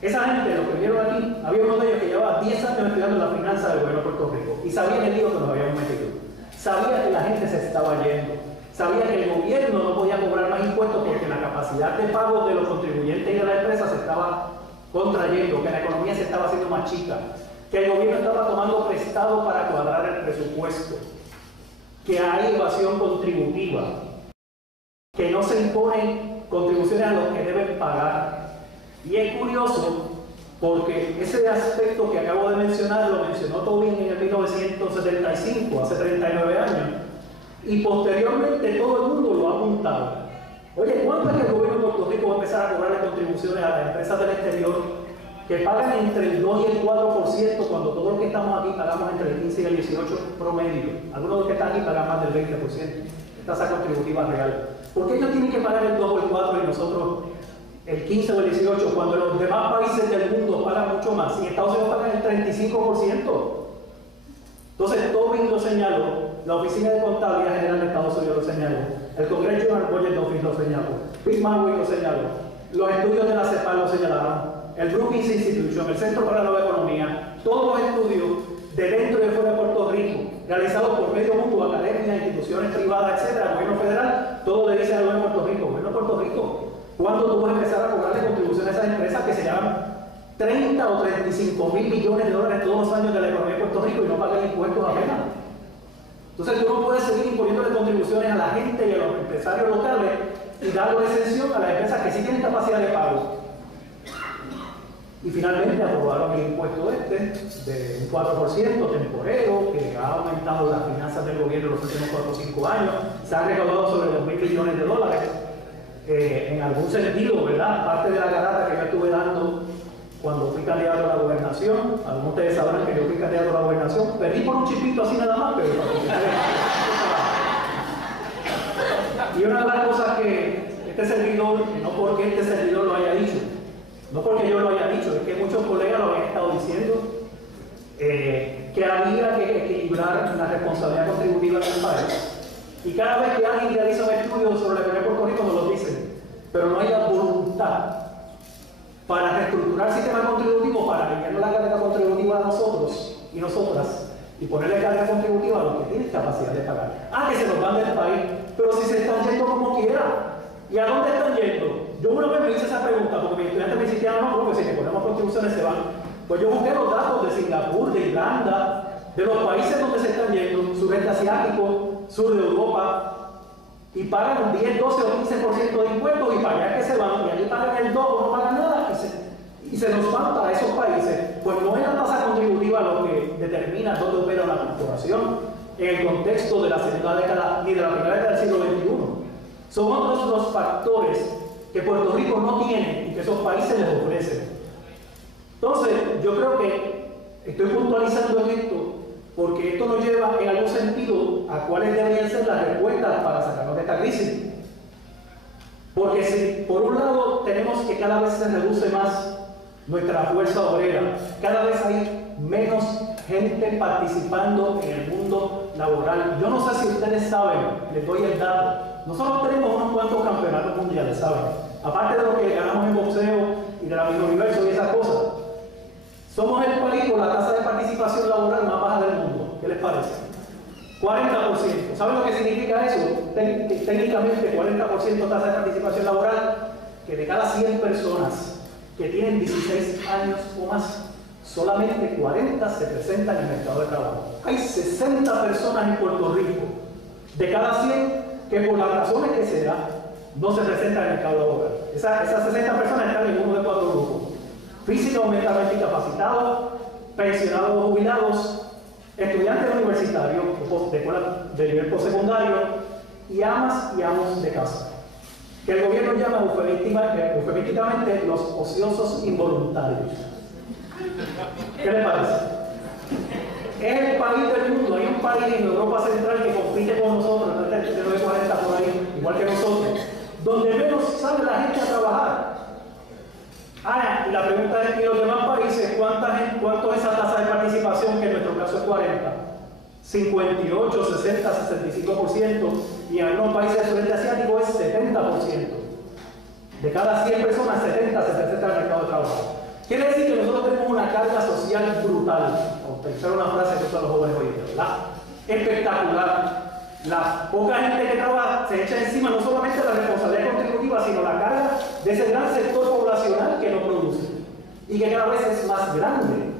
Esa gente, los que vieron aquí, había uno de ellos que llevaba 10 años estudiando la finanza del gobierno de Puerto Rico y sabía el lío que nos habíamos metido. Sabía que la gente se estaba yendo. Sabía que el gobierno no podía cobrar más impuestos porque la capacidad de pago de los contribuyentes y de la empresa se estaba contrayendo, que la economía se estaba haciendo más chica, que el gobierno estaba tomando prestado para cuadrar el presupuesto, que hay evasión contributiva, que no se imponen contribuciones a los que deben pagar. Y es curioso porque ese aspecto que acabo de mencionar lo mencionó Tobin en el 1975, hace 39 años, y posteriormente todo el mundo lo ha apuntado. Oye, ¿cuánto es que el gobierno de Puerto Rico va a empezar a cobrarle contribuciones a las empresas del exterior que pagan entre el 2 y el 4% cuando todos los que estamos aquí pagamos entre el 15 y el 18% promedio? Algunos de los que están aquí pagan más del 20%, tasa contributiva real. ¿Por qué ellos tienen que pagar el 2 o el 4% y nosotros el 15 o el 18% cuando los demás países del mundo pagan mucho más? Y Estados Unidos pagan el 35%. Entonces, Tobin lo señaló, la Oficina de Contabilidad General de Estados Unidos lo señaló, el Congressional Budget Office lo señaló, Pitt Marwick lo señaló, los estudios de la CEPAL lo señalaron, el Brookings Institution, el Centro para la Nueva Economía, todos los estudios de dentro y de fuera de Puerto Rico, realizados por medio mutuo, academias, instituciones privadas, etcétera, gobierno federal, todo le dice al gobierno de Puerto Rico, gobierno de Puerto Rico, ¿cuándo tú vas a empezar a cobrarle contribuciones a esas empresas que se llaman 30 o 35 mil millones de dólares todos los años de la economía de Puerto Rico y no pagan impuestos apenas? Entonces tú no puedes seguir imponiéndole contribuciones a la gente y a los empresarios locales y darle exención a las empresas que sí tienen capacidad de pago. Y finalmente aprobaron el impuesto de un 4% temporero, que ha aumentado las finanzas del gobierno en los últimos 4 o 5 años. Se han recaudado sobre $2.000 billones. En algún sentido, ¿verdad? Parte de la garata que yo estuve dando cuando fui candidato a la gobernación, algunos de ustedes sabrán que yo fui candidato a la gobernación, perdí por un chipito así nada más, pero y una de las cosas que este servidor, no porque este servidor lo haya dicho, no porque yo lo haya dicho, es que muchos colegas lo habían estado diciendo, que había que equilibrar la responsabilidad contributiva del país. Y cada vez que alguien realiza un estudio sobre la economía de Puerto Rico nos lo dicen, pero no hay la voluntad para reestructurar el sistema contributivo, para aliviar la carga contributiva a nosotros y nosotras y ponerle carga contributiva a los que tienen capacidad de pagar. Que se nos van del país, pero si se están yendo como quiera. ¿Y a dónde están yendo? Yo una vez me hice esa pregunta, porque mis estudiantes me decían, no, porque si le ponemos contribuciones se van. Pues yo busqué los datos de Singapur, de Irlanda, de los países donde se están yendo, sureste asiático, sur de Europa, y pagan un 10, 12 o 15% de impuestos, y para allá que se van, y allí pagan el 2 o no pagan nada, y se nos van para esos países. Pues no es la tasa contributiva lo que determina dónde opera la corporación en el contexto de la segunda década ni de la primera década del siglo XXI. Son otros los factores que Puerto Rico no tiene y que esos países les ofrecen. Entonces, yo creo que estoy puntualizando en esto porque esto nos lleva en algún sentido a cuáles deberían ser las respuestas para sacarnos de esta crisis. Porque si por un lado tenemos que cada vez se reduce más nuestra fuerza obrera, cada vez hay menos gente participando en el mundo laboral. Yo no sé si ustedes saben, les doy el dato, nosotros tenemos unos cuantos campeonatos mundiales, ¿saben? Aparte de lo que ganamos en boxeo y de la Miss Universo y esas cosas, somos el país con la tasa de participación laboral más baja del mundo. ¿Qué les parece? 40%. ¿Saben lo que significa eso? Técnicamente 40% tasa de participación laboral, que de cada 100 personas que tienen 16 años o más, solamente 40 se presentan en el mercado de trabajo. Hay 60 personas en Puerto Rico de cada 100 que por las razones que sea no se presentan en el mercado laboral. Esas 60 personas están en uno de 4 grupos: físicos o mentalmente incapacitados, pensionados o jubilados, estudiantes universitarios de nivel postsecundario y amas y amos de casa, que el gobierno llama eufemísticamente los ociosos involuntarios. ¿Qué les parece? Es el país del mundo. Hay un país en Europa Central que compite con nosotros, no está el 40 por ahí, igual que nosotros, donde menos sale la gente a trabajar. Y la pregunta es, ¿y los demás países cuánto es esa tasa de participación, que en nuestro caso es 40? 58, 60, 65%, y en algunos países del sureste asiático es 70%. De cada 100 personas, 70 se presentan al mercado de trabajo. Quiere decir que nosotros tenemos una carga social brutal, por pensar una frase que usan los jóvenes hoy en día, ¿verdad? Espectacular. La poca gente que trabaja se echa encima no solamente la responsabilidad contributiva, sino la carga de ese gran sector poblacional que no produce y que cada vez es más grande.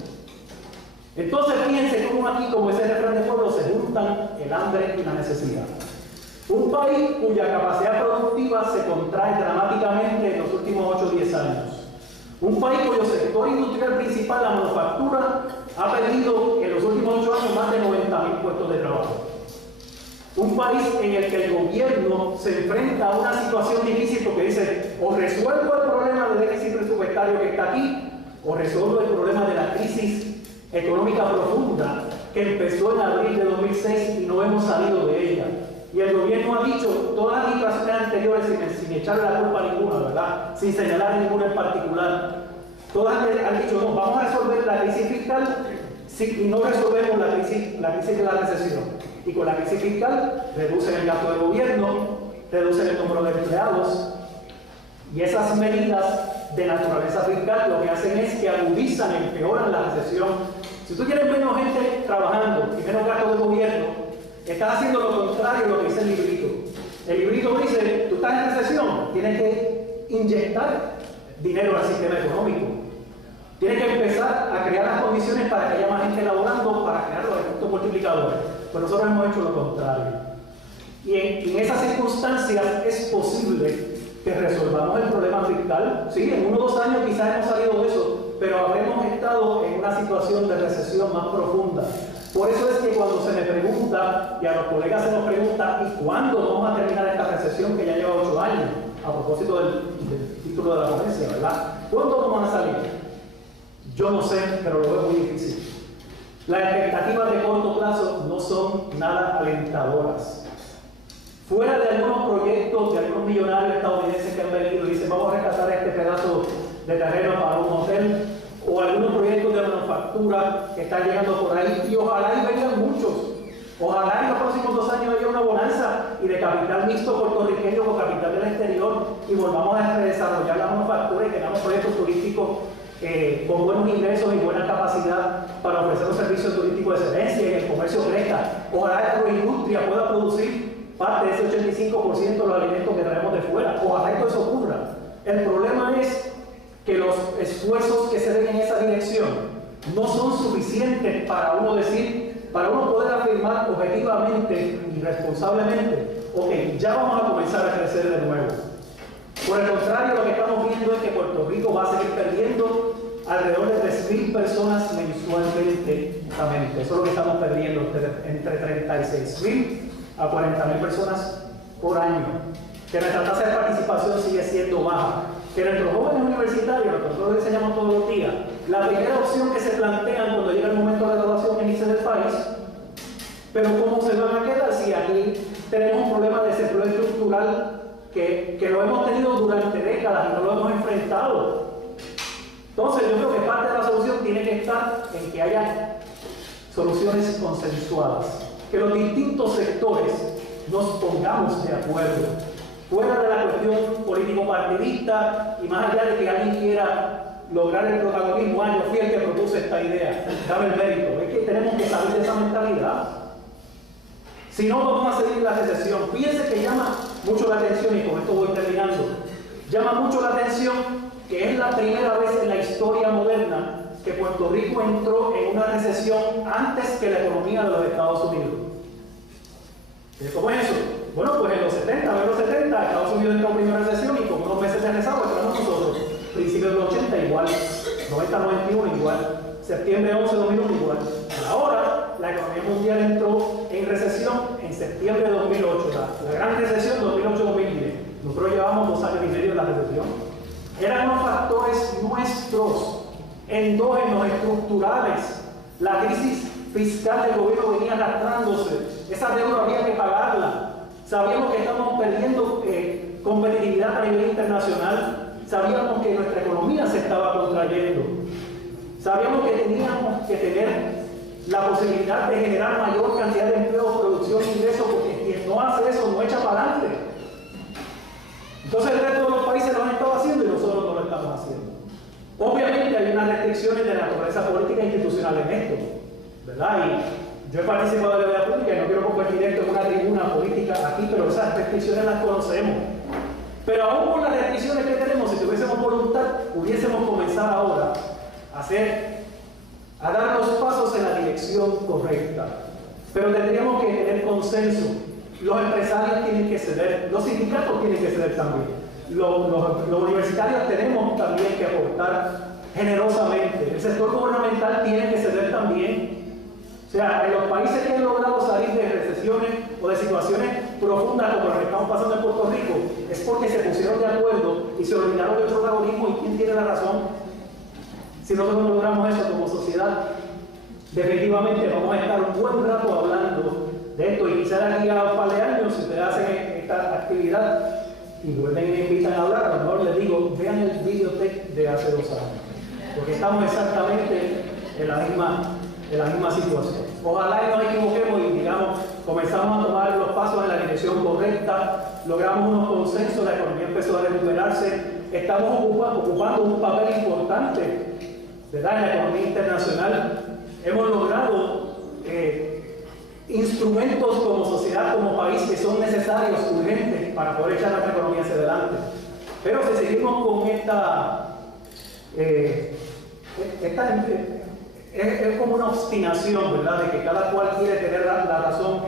Entonces fíjense cómo aquí, como ese refrán de pueblo, se juntan el hambre y la necesidad. Un país cuya capacidad productiva se contrae dramáticamente en los últimos 8 o 10 años. Un país cuyo sector industrial principal, la manufactura, ha perdido en los últimos 8 años más de 90.000 puestos de trabajo. Un país en el que el gobierno se enfrenta a una situación difícil porque dice, o resuelvo el problema del déficit presupuestario que está aquí, o resuelvo el problema de la crisis económica profunda que empezó en abril de 2006 y no hemos salido de ella. Y el gobierno ha dicho, todas las administraciones anteriores, sin echarle la culpa a ninguna, ¿verdad? Sin señalar ninguna en particular, todas han dicho, no, vamos a resolver la crisis fiscal y no resolvemos la crisis de la recesión. Y con la crisis fiscal reducen el gasto del gobierno, reducen el número de empleados, y esas medidas de naturaleza fiscal lo que hacen es que agudizan, empeoran la recesión. Si tú quieres menos gente trabajando y menos gasto del gobierno, estás haciendo lo contrario de lo que dice el librito. El librito dice, tú estás en recesión, tienes que inyectar dinero al sistema económico. Tienes que empezar a crear las condiciones para que haya más gente laborando, para crear los efectos multiplicadores. Pues nosotros hemos hecho lo contrario. Y en esas circunstancias es posible que resolvamos el problema fiscal. Sí, en 1 o 2 años quizás hemos salido de eso, pero habremos estado en una situación de recesión más profunda. Por eso es que cuando se me pregunta, y a los colegas se nos pregunta, ¿y cuándo vamos a terminar esta recesión que ya lleva 8 años? A propósito del título de la ponencia, ¿verdad? ¿Cuándo vamos a salir? Yo no sé, pero lo veo muy difícil. Las expectativas de corto plazo no son nada alentadoras. Fuera de algunos proyectos de algunos millonarios estadounidenses que han venido y dicen vamos a rescatar este pedazo de terreno para un hotel, o algunos proyectos de manufactura que están llegando por ahí, y ojalá y vengan muchos. Ojalá en los próximos 2 años haya una bonanza y de capital mixto puertorriqueño con capital del exterior y volvamos a desarrollar la manufactura y tengamos proyectos turísticos con buenos ingresos y buena capacidad para ofrecer un servicio turístico de excelencia y el comercio crezca. Ojalá la agroindustria pueda producir parte de ese 85% de los alimentos que traemos de fuera. Ojalá que todo eso ocurra. El problema es que los esfuerzos que se den en esa dirección no son suficientes para uno decir, para uno poder afirmar objetivamente y responsablemente, ok, ya vamos a comenzar a crecer de nuevo. Por el contrario, lo que estamos viendo es que Puerto Rico va a seguir perdiendo alrededor de 3.000 personas mensualmente. Eso es lo que estamos perdiendo, entre 36.000 a 40.000 personas por año. Que nuestra tasa de participación sigue siendo baja. Que nuestros jóvenes universitarios, lo que nosotros enseñamos todos los días, la primera opción que se plantean cuando llega el momento de graduación es irse del país. Pero ¿cómo se van a quedar si aquí tenemos un problema de desempleo estructural que lo hemos tenido durante décadas y no lo hemos enfrentado? Entonces yo creo que parte de la solución tiene que estar en que haya soluciones consensuadas, que los distintos sectores nos pongamos de acuerdo, fuera de la cuestión político-partidista y más allá de que alguien quiera lograr el protagonismo. Yo fui el que propuso esta idea, dame el mérito. Es que tenemos que salir de esa mentalidad. Si no, vamos a seguir la recesión. Fíjense que llama mucho la atención, y con esto voy terminando, llama mucho la atención que es la primera vez en la historia moderna que Puerto Rico entró en una recesión antes que la economía de los Estados Unidos. ¿Cómo es eso? Bueno, pues en los 70, Estados Unidos entró en primera recesión y con unos meses de rezago entramos nosotros. Principios de los 80 igual, 90-91 igual, septiembre 11 2001 igual. Ahora la economía mundial entró en recesión en septiembre de 2008, la gran recesión 2008-2010. Nosotros llevamos 2 años y medio en la recesión. Eran unos factores nuestros, endógenos, estructurales. La crisis fiscal del gobierno venía arrastrándose, esa deuda había que pagarla. Sabíamos que estábamos perdiendo competitividad a nivel internacional, sabíamos que nuestra economía se estaba contrayendo, sabíamos que teníamos que tener la posibilidad de generar mayor cantidad de empleo, producción e ingresos, porque quien no hace eso no echa para adelante. Entonces el resto de los países lo han estado haciendo y nosotros no lo estamos haciendo. Obviamente hay unas restricciones de naturaleza política e institucional en esto, ¿verdad? Y yo he participado de la vida pública y no quiero convertir esto en una tribuna política aquí, pero esas restricciones las conocemos. Pero aún con las restricciones que tenemos, si tuviésemos voluntad, pudiésemos comenzar ahora a dar los pasos en la dirección correcta. Pero tendríamos que tener consenso. Los empresarios tienen que ceder, los sindicatos tienen que ceder también. Los universitarios tenemos también que aportar generosamente. El sector gubernamental tiene que ceder también. O sea, en los países que han logrado salir de recesiones o de situaciones profundas como las que estamos pasando en Puerto Rico, es porque se pusieron de acuerdo y se olvidaron del protagonismo y quién tiene la razón. Si nosotros no logramos eso como sociedad, definitivamente vamos a estar un buen rato hablando de esto, y quizás aquí a un par de años, si ustedes hacen esta actividad y vuelven y me invitan a hablar, a lo mejor les digo, vean el videotec de hace 2 años, porque estamos exactamente en la misma situación. Ojalá y nos equivoquemos y digamos, comenzamos a tomar los pasos en la dirección correcta, logramos unos consensos, la economía empezó a recuperarse, estamos ocupando un papel importante, ¿verdad?, en la economía internacional. Hemos logrado instrumentos como sociedad, como país, que son necesarios, urgentes, para poder echar nuestra economía hacia adelante. Pero si seguimos con es como una obstinación, ¿verdad?, de que cada cual quiere tener la razón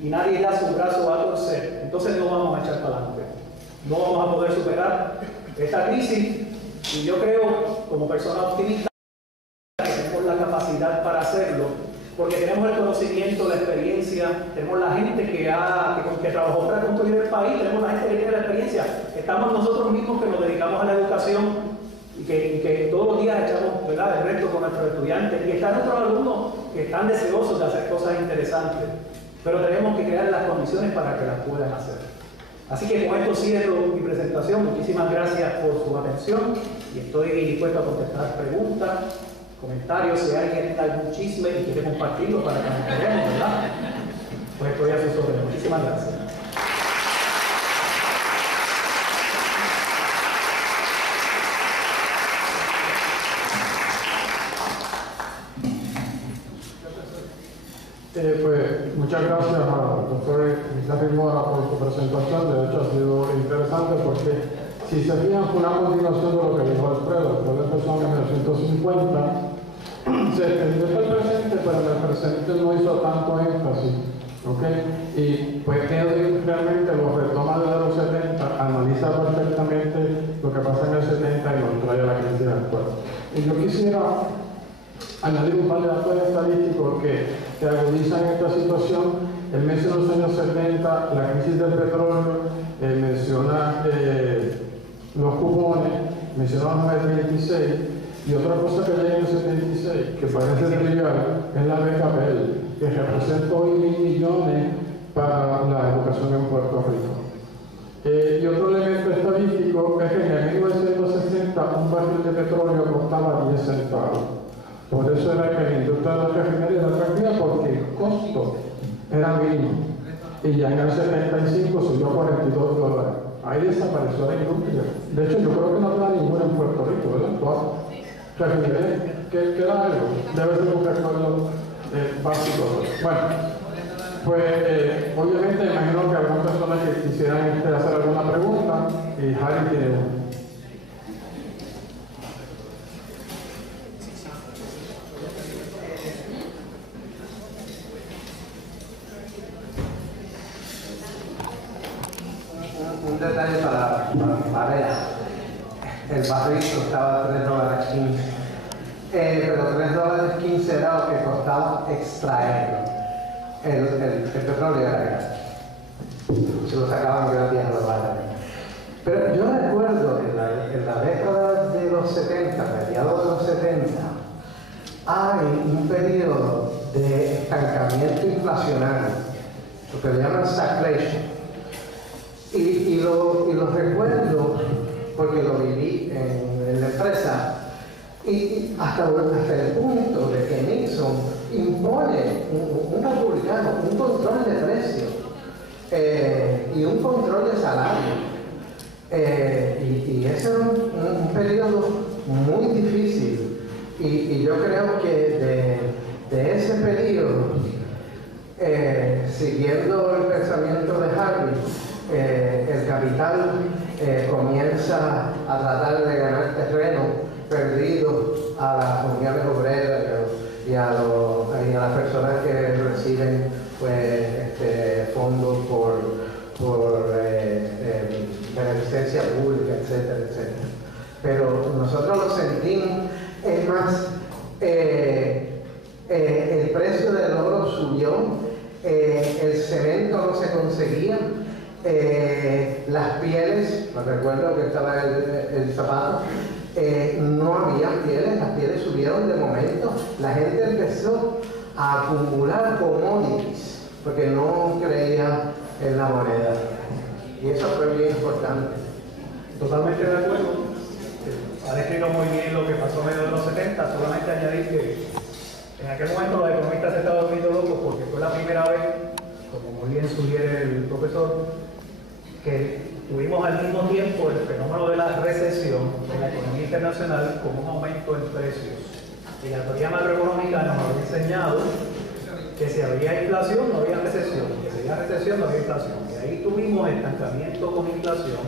y nadie da su brazo a torcer, entonces no vamos a echar para adelante. No vamos a poder superar esta crisis, y yo creo, como persona optimista, que tenemos la capacidad para hacerlo, porque tenemos el conocimiento, la experiencia, tenemos la gente que trabajó para construir el país, tenemos la gente que tiene la experiencia, estamos nosotros mismos que nos dedicamos a la educación y que todos los días echamos, ¿verdad?, el resto con nuestros estudiantes, y están nuestros alumnos que están deseosos de hacer cosas interesantes, pero tenemos que crear las condiciones para que las puedan hacer. Así que con esto cierro mi presentación. Muchísimas gracias por su atención y estoy dispuesto a contestar preguntas, comentarios. Si alguien tiene algún chisme y quiere compartirlo para que nos enteremos, ¿verdad?, pues estoy a sus órdenes. Muchísimas gracias. Pues muchas gracias al doctor Gary Mora por su presentación. De hecho, ha sido interesante porque, si se fijan, fue una continuación de lo que dijo Alfredo. Alfredo empezó en 1950, se extendió hasta el presente, pero en el presente no hizo tanto énfasis. Y pues Edwin realmente lo retoma desde los 70, analiza perfectamente lo que pasa en el 70 y nos trae a la crisis actual. Y yo quisiera añadir un par de datos estadísticos que agudizan esta situación. Él menciona los años 70, la crisis del petróleo, menciona los cupones, menciona los 936, y otra cosa que llega en el 76, que parece trivial, es la beca Bell, que representa hoy 1.000 millones para la educación en Puerto Rico. Y otro elemento estadístico es que en 1960 un barril de petróleo costaba 10 centavos. Por eso era que la industria de la refinería era atractiva, porque el costo era mínimo. Y ya en el 75 subió a $42. Ahí desapareció la industria. De hecho, yo creo que no queda ninguna en Puerto Rico, ¿verdad? Todas refinerías. ¿Queda algo? Debe ser un recuerdo básico. Bueno, pues obviamente imagino que algunas personas que quisieran hacer alguna pregunta, y Harry tiene una. Un detalle para el barril costaba $3.15, pero $3.15 era lo que costaba extraerlo. El petróleo era gratis, se lo sacaban gratis a los barriles. Pero yo recuerdo en la década de los 70, mediados de los 70, hay un periodo de estancamiento inflacionario, lo que le llaman stagflation. Y lo recuerdo porque lo viví en la empresa, y hasta el punto de que Nixon impone un republicano, un control de precios y un control de salario. Y ese era un periodo muy difícil, y yo creo que de ese periodo, siguiendo el pensamiento de Harvey, el capital comienza a tratar de ganar terreno perdido a las uniones obreras y a las personas que reciben fondos por beneficencia pública, etcétera, etcétera. Pero nosotros lo sentimos. Es más, el precio del oro subió, el cemento no se conseguía. Las pieles, me recuerdo que estaba el zapato, no había pieles, las pieles subieron de momento. La gente empezó a acumular commodities porque no creía en la moneda, y eso fue bien importante. Totalmente de acuerdo. Ha descrito muy bien lo que pasó en medio de los 70. Solamente añadir que en aquel momento los economistas se estaban volviendo locos, porque fue la primera vez, como muy bien sugiere el profesor, que tuvimos al mismo tiempo el fenómeno de la recesión en la economía internacional con un aumento en precios. Y la teoría macroeconómica nos había enseñado que si había inflación no había recesión, que si había recesión no había inflación. Y ahí tuvimos estancamiento con inflación,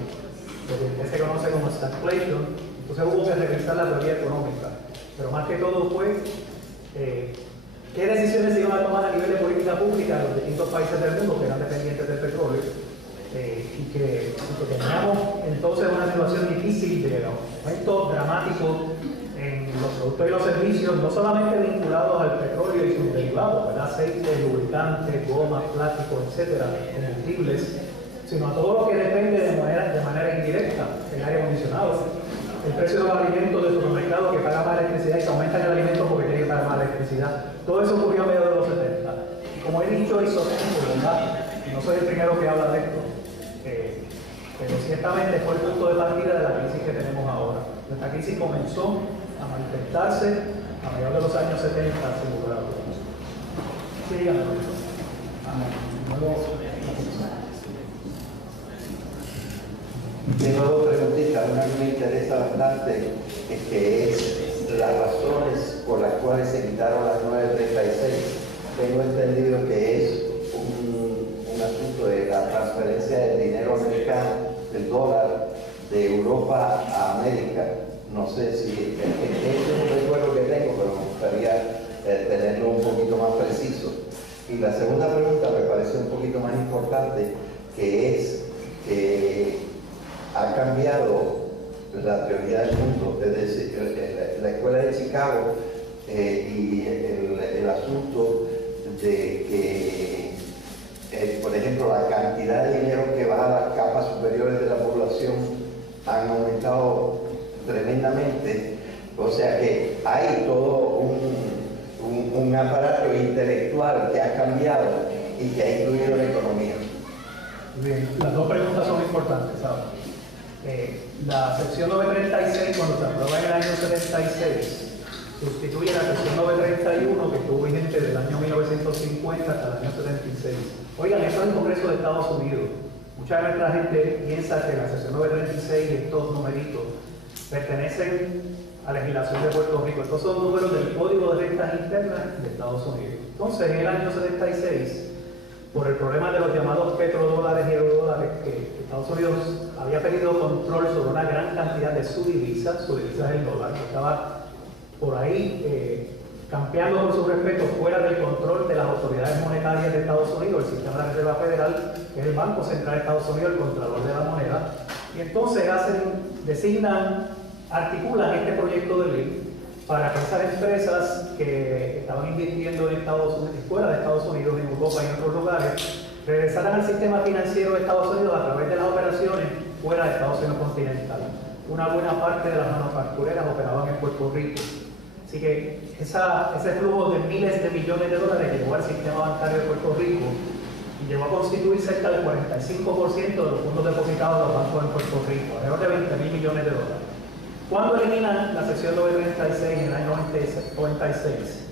lo que se conoce como stagflation. Entonces hubo que revisar la teoría económica. Pero más que todo fue qué decisiones se iban a tomar a nivel de política pública en los distintos países del mundo que eran dependientes del petróleo y que teníamos entonces una situación difícil de aumento dramático en los productos y los servicios, no solamente vinculados al petróleo y sus derivados, ¿verdad? Aceites, lubricantes, gomas, plásticos, etcétera, combustibles, sino a todo lo que depende de manera indirecta, el aire acondicionado, el precio de los alimentos de supermercado que paga más electricidad y se aumenta el alimento porque tiene que pagar más electricidad. Todo eso ocurrió a mediados de los 70. Y como he dicho y sostengo, ¿verdad? Y no soy el primero que habla de esto, pero ciertamente fue el punto de partida de la crisis que tenemos ahora. Esta crisis comenzó a manifestarse a mediados de los años 70, sin lugar a dudas. Sí, díganme. Tengo dos preguntitas, una que me interesa bastante, que es las razones por las cuales se quitaron las 936. Tengo entendido que es un asunto de la transferencia del dinero americano, del dólar, de Europa a América. No sé si este es un recuerdo que tengo, pero me gustaría tenerlo un poquito más preciso. Y la segunda pregunta me parece un poquito más importante, que es que ha cambiado la teoría del mundo, es decir, la escuela de Chicago y el asunto de que, por ejemplo, la cantidad de dinero que va a las capas superiores de la población han aumentado tremendamente, o sea que hay todo un aparato intelectual que ha cambiado y que ha incluido la economía. Bien, las dos preguntas son importantes, ¿sabes? La sección 936, cuando se aprueba en el año 76, sustituye la sección 931 que estuvo vigente del año 1950 hasta el año 76. Oigan, esto es el Congreso de Estados Unidos. Mucha de nuestra gente piensa que la sección 936 y estos numeritos pertenecen a la legislación de Puerto Rico. Estos son números del Código de Rentas Internas de Estados Unidos. Entonces, en el año 76, por el problema de los llamados petrodólares y eurodólares, que Estados Unidos había pedido control sobre una gran cantidad de su divisa es el dólar, que estaba por ahí campeando por su respeto fuera del control de las autoridades monetarias de Estados Unidos, el sistema de la Reserva Federal, que es el Banco Central de Estados Unidos, el controlador de la moneda, y entonces articulan este proyecto de ley para que esas empresas que estaban invirtiendo en Estados Unidos, fuera de Estados Unidos, en Europa y en otros lugares, regresaran al sistema financiero de Estados Unidos a través de las operaciones fuera de Estados Unidos continental. Una buena parte de las manufactureras operaban en Puerto Rico. Así que ese flujo de miles de millones de dólares llegó al sistema bancario de Puerto Rico y llegó a constituir cerca del 45% de los fondos depositados en los bancos en Puerto Rico, alrededor de 20.000 millones de dólares. ¿Cuándo eliminan la sección 936 en el año 96?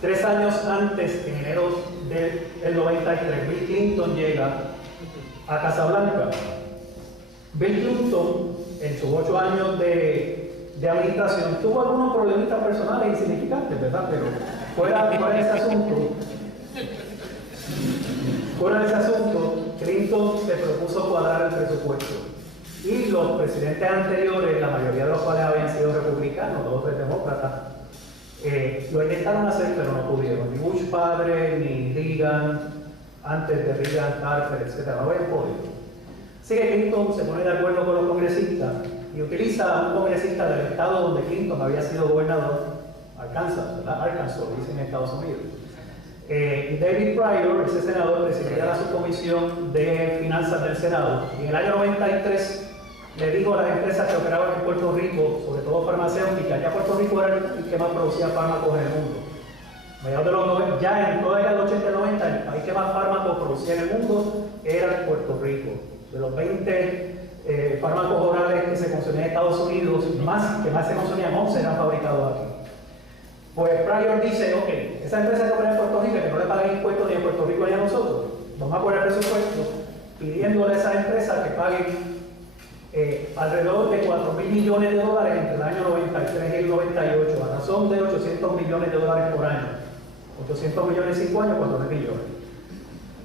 3 años antes, en enero del 93, Bill Clinton llega a Casablanca. Bill Clinton, en sus 8 años de administración, tuvo algunos problemitas personales insignificantes, ¿verdad? Pero fuera de ese asunto, Clinton se propuso cuadrar el presupuesto. Y los presidentes anteriores, la mayoría de los cuales habían sido republicanos, 2 o 3 demócratas, lo intentaron hacer, pero no pudieron. Ni Bush padre, ni Reagan, antes de Reagan, Carter, etc. No habían podido. Así que Clinton se pone de acuerdo con los congresistas y utiliza a un congresista del estado donde Clinton había sido gobernador, Arkansas, ¿verdad? Arkansas, dicen en Estados Unidos. David Pryor, ese senador, presidía la subcomisión de finanzas del Senado, y en el año 93 le dijo a las empresas que operaban en Puerto Rico, sobre todo farmacéuticas, ya Puerto Rico era el que más producía fármacos en el mundo. Mediados de los 90, ya en toda la década del 80 y 90, el país que más fármacos producía en el mundo era Puerto Rico. De los 20 fármacos orales que se consumían en Estados Unidos, que más se consumían, 11 eran fabricados aquí. Pues Pryor dice, ok, esa empresa que opera en Puerto Rico, que no le pagan impuestos ni a Puerto Rico ni a nosotros, vamos a poner presupuesto pidiéndole a esas empresas que paguen alrededor de 4.000 millones de dólares entre el año 93 y el 98, a razón de 800 millones de dólares por año. 800 millones en 5 años, 4.000 millones.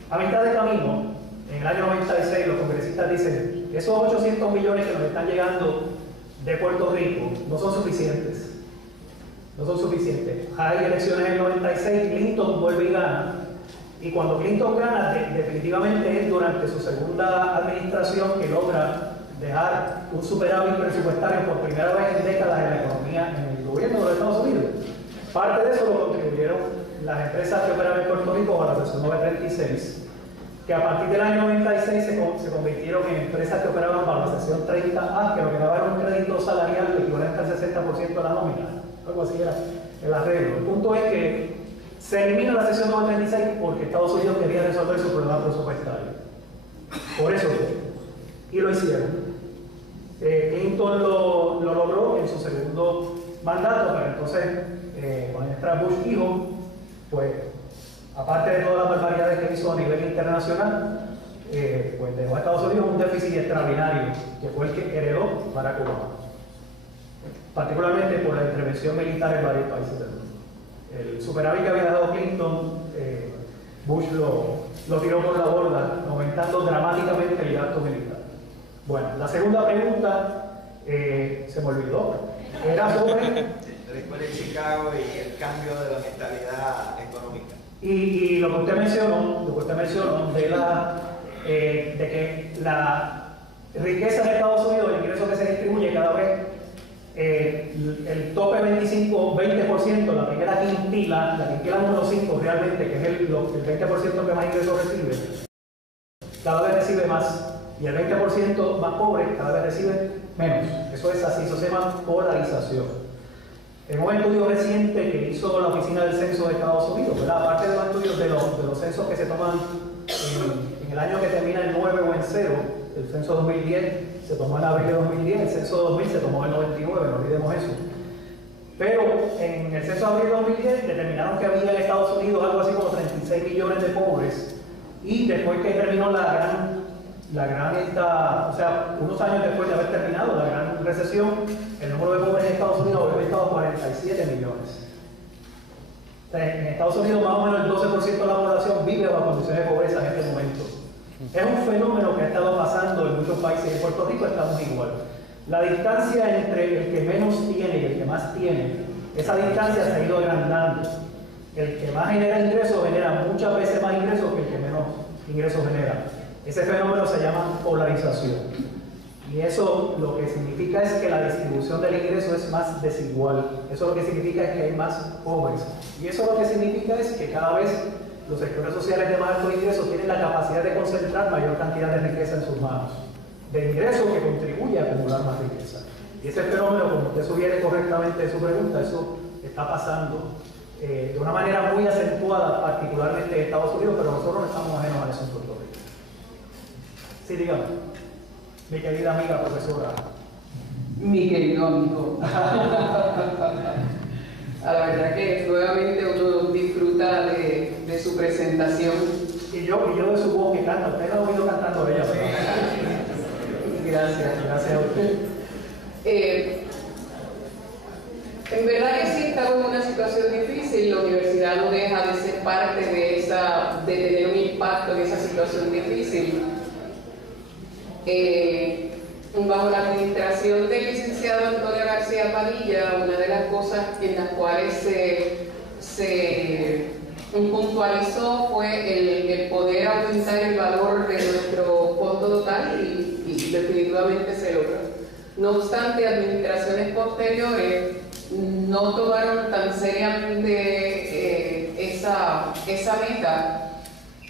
A mitad de camino, en el año 96, los congresistas dicen, esos 800 millones que nos están llegando de Puerto Rico no son suficientes. no son suficientes. Hay elecciones en el 96, Clinton vuelve y gana. Y cuando Clinton gana, definitivamente es durante su segunda administración que logra dejar un superávit presupuestario por primera vez en décadas en la economía, en el gobierno de los Estados Unidos. Parte de eso lo contribuyeron las empresas que operaban en Puerto Rico bajo la sección 936, que a partir del año 96 se convirtieron en empresas que operaban bajo la sección 30A, que lo que daba era un crédito salarial equivalente al 60% de la nómina. Algo así era el arreglo. El punto es que se elimina la sección 936 porque Estados Unidos quería resolver su problema presupuestario. Por eso fue. Y lo hicieron. Clinton lo logró en su segundo mandato, pero entonces, cuando entra Bush hijo, pues, aparte de todas las barbaridades que hizo a nivel internacional, pues dejó a Estados Unidos un déficit extraordinario, que fue el que heredó Barack Obama, particularmente por la intervención militar en varios países del mundo. El superávit que había dado Clinton, Bush lo tiró por la borda, aumentando dramáticamente el gasto militar. Bueno, la segunda pregunta se me olvidó. Era sobre la escuela de Chicago y el cambio de la mentalidad económica. Y lo que usted mencionó, de que la riqueza en Estados Unidos, el ingreso que se distribuye cada vez, el tope 20%, la primera quintila, la quintila número 5 realmente, que es el 20% que más ingresos recibe, cada vez recibe más. Y el 20% más pobre cada vez recibe menos. Eso es así, eso se llama polarización. En un estudio reciente que hizo la Oficina del Censo de Estados Unidos, ¿verdad? Aparte de los estudios de los censos que se toman en el año que termina en 9 o en 0, el censo 2010 se tomó en abril de 2010, el censo 2000 se tomó en 99, no olvidemos eso. Pero en el censo de abril de 2010 determinaron que había en Estados Unidos algo así como 36 millones de pobres, y después que terminó o sea, unos años después de haber terminado la gran recesión, el número de pobres en Estados Unidos había aumentado a 47 millones. O sea, en Estados Unidos más o menos el 12% de la población vive bajo condiciones de pobreza en este momento. Es un fenómeno que ha estado pasando en muchos países. En Puerto Rico estamos igual. La distancia entre el que menos tiene y el que más tiene, esa distancia se ha ido agrandando. El que más genera ingresos genera muchas veces más ingresos que el que menos ingresos genera. Ese fenómeno se llama polarización. Y eso lo que significa es que la distribución del ingreso es más desigual. Eso lo que significa es que hay más pobres. Y eso lo que significa es que cada vez los sectores sociales de más alto ingreso tienen la capacidad de concentrar mayor cantidad de riqueza en sus manos. De ingreso que contribuye a acumular más riqueza. Y ese fenómeno, como usted sugiere correctamente en su pregunta, eso está pasando de una manera muy acentuada, particularmente en Estados Unidos, pero nosotros no estamos ajenos a eso en Puerto Rico. Sí, dígame. Mi querida amiga profesora. Mi querido amigo. A la verdad que nuevamente uno disfruta de su presentación. Y yo de su voz que canta. Usted no ha oído cantando ella. Gracias a usted. En verdad que sí estamos en una situación difícil. La universidad no deja de ser parte de tener un impacto en esa situación difícil. Bajo la administración del licenciado Antonio García Padilla, una de las cosas en las cuales se puntualizó fue el poder aumentar el valor de nuestro fondo total y definitivamente se logró. No obstante, administraciones posteriores no tomaron tan seriamente esa meta.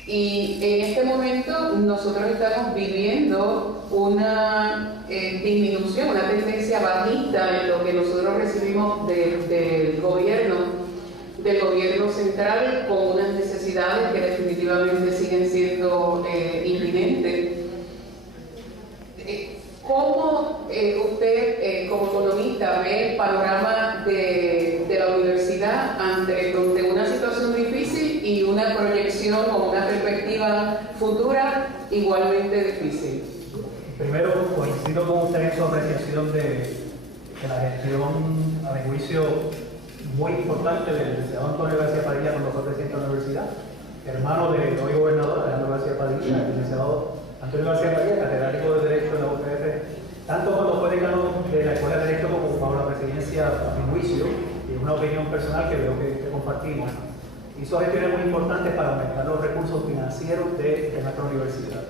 Y en este momento nosotros estamos viviendo una disminución, una tendencia bajista en lo que nosotros recibimos del gobierno central, con unas necesidades que definitivamente siguen siendo inminentes. ¿Cómo usted, como economista, ve el panorama de la universidad ante una situación difícil y una proyección o una perspectiva futura igualmente difícil? Primero, coincido con usted en su apreciación de la gestión, a mi juicio, muy importante del licenciado Antonio García Padilla cuando fue presidente de la universidad, hermano del hoy gobernador Alejandro García Padilla, el licenciado Antonio García Padilla, catedrático de Derecho en la UPF, tanto cuando fue decano de la Escuela de Derecho como bajo la presidencia, a mi juicio, y un una opinión personal que veo que compartimos, hizo gestiones muy importantes para aumentar los recursos financieros de nuestra universidad.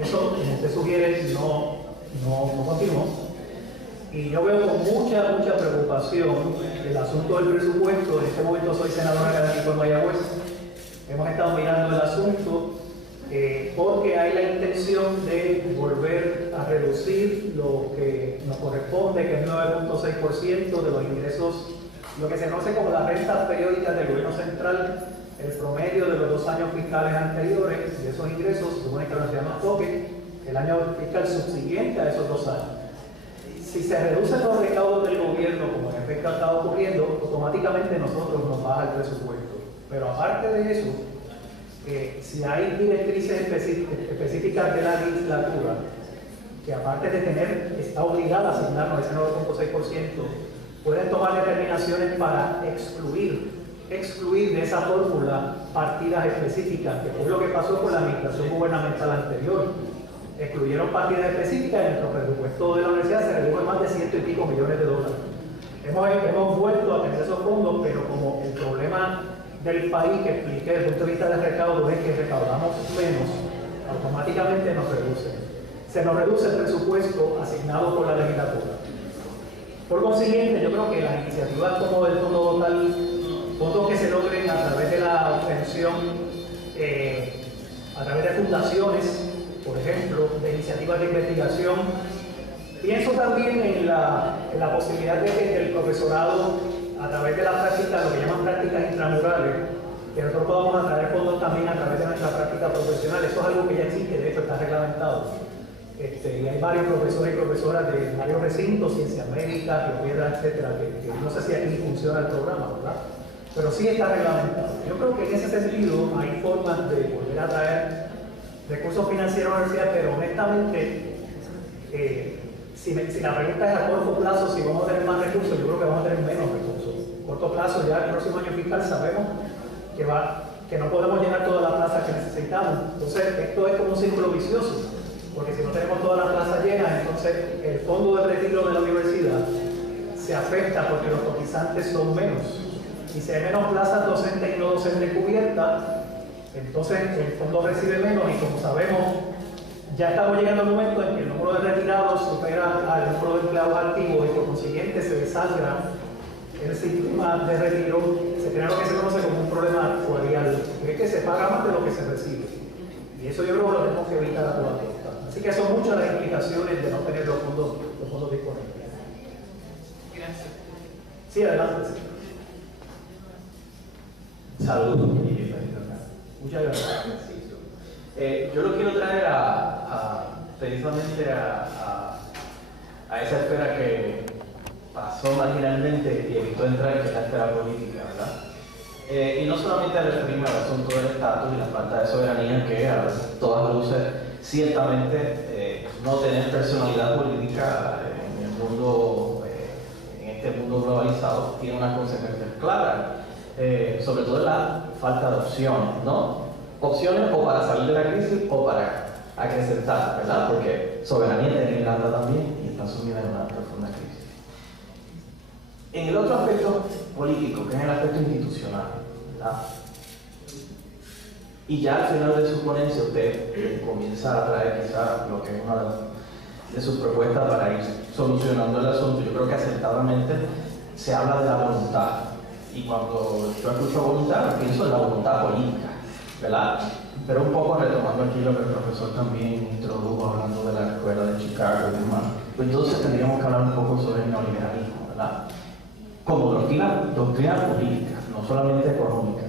Eso, como usted sugiere, no continuó. Y yo veo con mucha preocupación el asunto del presupuesto. En este momento soy senador académico en Mayagüez. Hemos estado mirando el asunto porque hay la intención de volver a reducir lo que nos corresponde, que es 9.6% de los ingresos, lo que se conoce como las rentas periódicas del gobierno central, el promedio de los 2 años fiscales anteriores de esos ingresos, supone que se llama toque, el año fiscal subsiguiente a esos 2 años. Si se reducen los recaudos del gobierno, como en efecto ha estado ocurriendo, automáticamente nosotros nos baja el presupuesto. Pero aparte de eso, si hay directrices específicas de la legislatura, que aparte de tener, está obligada a asignarnos ese 9.6%, pueden tomar determinaciones para excluir de esa fórmula partidas específicas, que fue lo que pasó con la administración gubernamental anterior. Excluyeron partidas específicas y nuestro presupuesto de la universidad se redujo en más de $100 y pico millones. Hemos vuelto a tener esos fondos, pero como el problema del país que expliqué desde el punto de vista del recaudo es que recaudamos menos, automáticamente nos reduce. Se nos reduce el presupuesto asignado por la legislatura. Por consiguiente, yo creo que las iniciativas como el Fondo Total, fondos que se logren a través de la obtención, a través de fundaciones, por ejemplo, de iniciativas de investigación. Pienso también en la posibilidad de que el profesorado, a través de la práctica, lo que llaman prácticas intramurales, que nosotros podamos atraer fondos también a través de nuestra práctica profesional. Eso es algo que ya existe, de hecho está reglamentado. Y hay varios profesores y profesoras de varios recintos, ciencias médicas, biopiedra, etcétera, que no sé si aquí funciona el programa, ¿verdad? Pero sí está reglamentado. Yo creo que en ese sentido hay formas de volver a traer recursos financieros a la universidad, pero honestamente, si la pregunta es a corto plazo, si vamos a tener más recursos, yo creo que vamos a tener menos recursos. A corto plazo, ya el próximo año fiscal sabemos que no podemos llenar todas las plazas que necesitamos. Entonces, esto es como un círculo vicioso, porque si no tenemos todas las plazas llenas, entonces el fondo de retiro de la universidad se afecta porque los cotizantes son menos. Y si hay menos plazas docentes y no docentes cubiertas, entonces el fondo recibe menos y como sabemos, ya estamos llegando al momento en que el número de retirados supera al número de empleados activos y por consiguiente se desangra el sistema de retiro, se crea lo que se conoce como un problema actuarial, que es que se paga más de lo que se recibe. Y eso yo creo que lo tenemos que evitar a toda costa. Así que son muchas las implicaciones de no tener los fondos disponibles. Gracias. Sí, adelante. Saludos. Muchas gracias. Yo lo quiero traer precisamente a esa esfera que pasó marginalmente y evitó entrar, que es la esfera política, ¿verdad? Y no solamente al referirme al asunto del estatus y la falta de soberanía, que a todas luces, ciertamente no tener personalidad política en el mundo, en este mundo globalizado, tiene unas consecuencias claras, sobre todo la falta de opciones, ¿no? Opciones o para salir de la crisis o para acrecentar, ¿verdad? Porque soberanía tiene Irlanda también y está sumida en una profunda crisis. En el otro aspecto político, que es el aspecto institucional, ¿verdad? Y ya al final de su ponencia usted comienza a traer quizás lo que es una de sus propuestas para ir solucionando el asunto. Yo creo que acertadamente se habla de la voluntad. Y cuando yo escucho voluntad, pienso en la voluntad política, ¿verdad? Pero un poco retomando aquí lo que el profesor también introdujo hablando de la escuela de Chicago y demás, pues entonces tendríamos que hablar un poco sobre el neoliberalismo, ¿verdad? Como doctrina política, no solamente económica.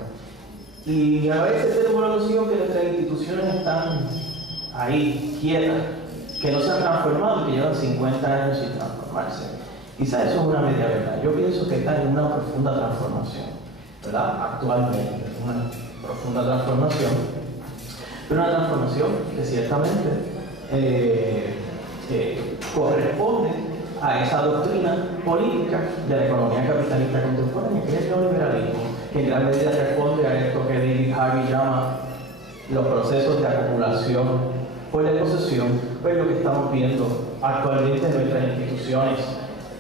Y a veces tenemos la noción que nuestras instituciones están ahí, quietas, que no se han transformado, que llevan 50 años sin transformarse. Quizás eso es una media verdad. Yo pienso que están en una profunda transformación, ¿verdad? Actualmente, una profunda transformación, pero una transformación que ciertamente corresponde a esa doctrina política de la economía capitalista contemporánea, que es el neoliberalismo, que en gran medida responde a esto que David Harvey llama los procesos de acumulación o de posesión, pues lo que estamos viendo actualmente en nuestras instituciones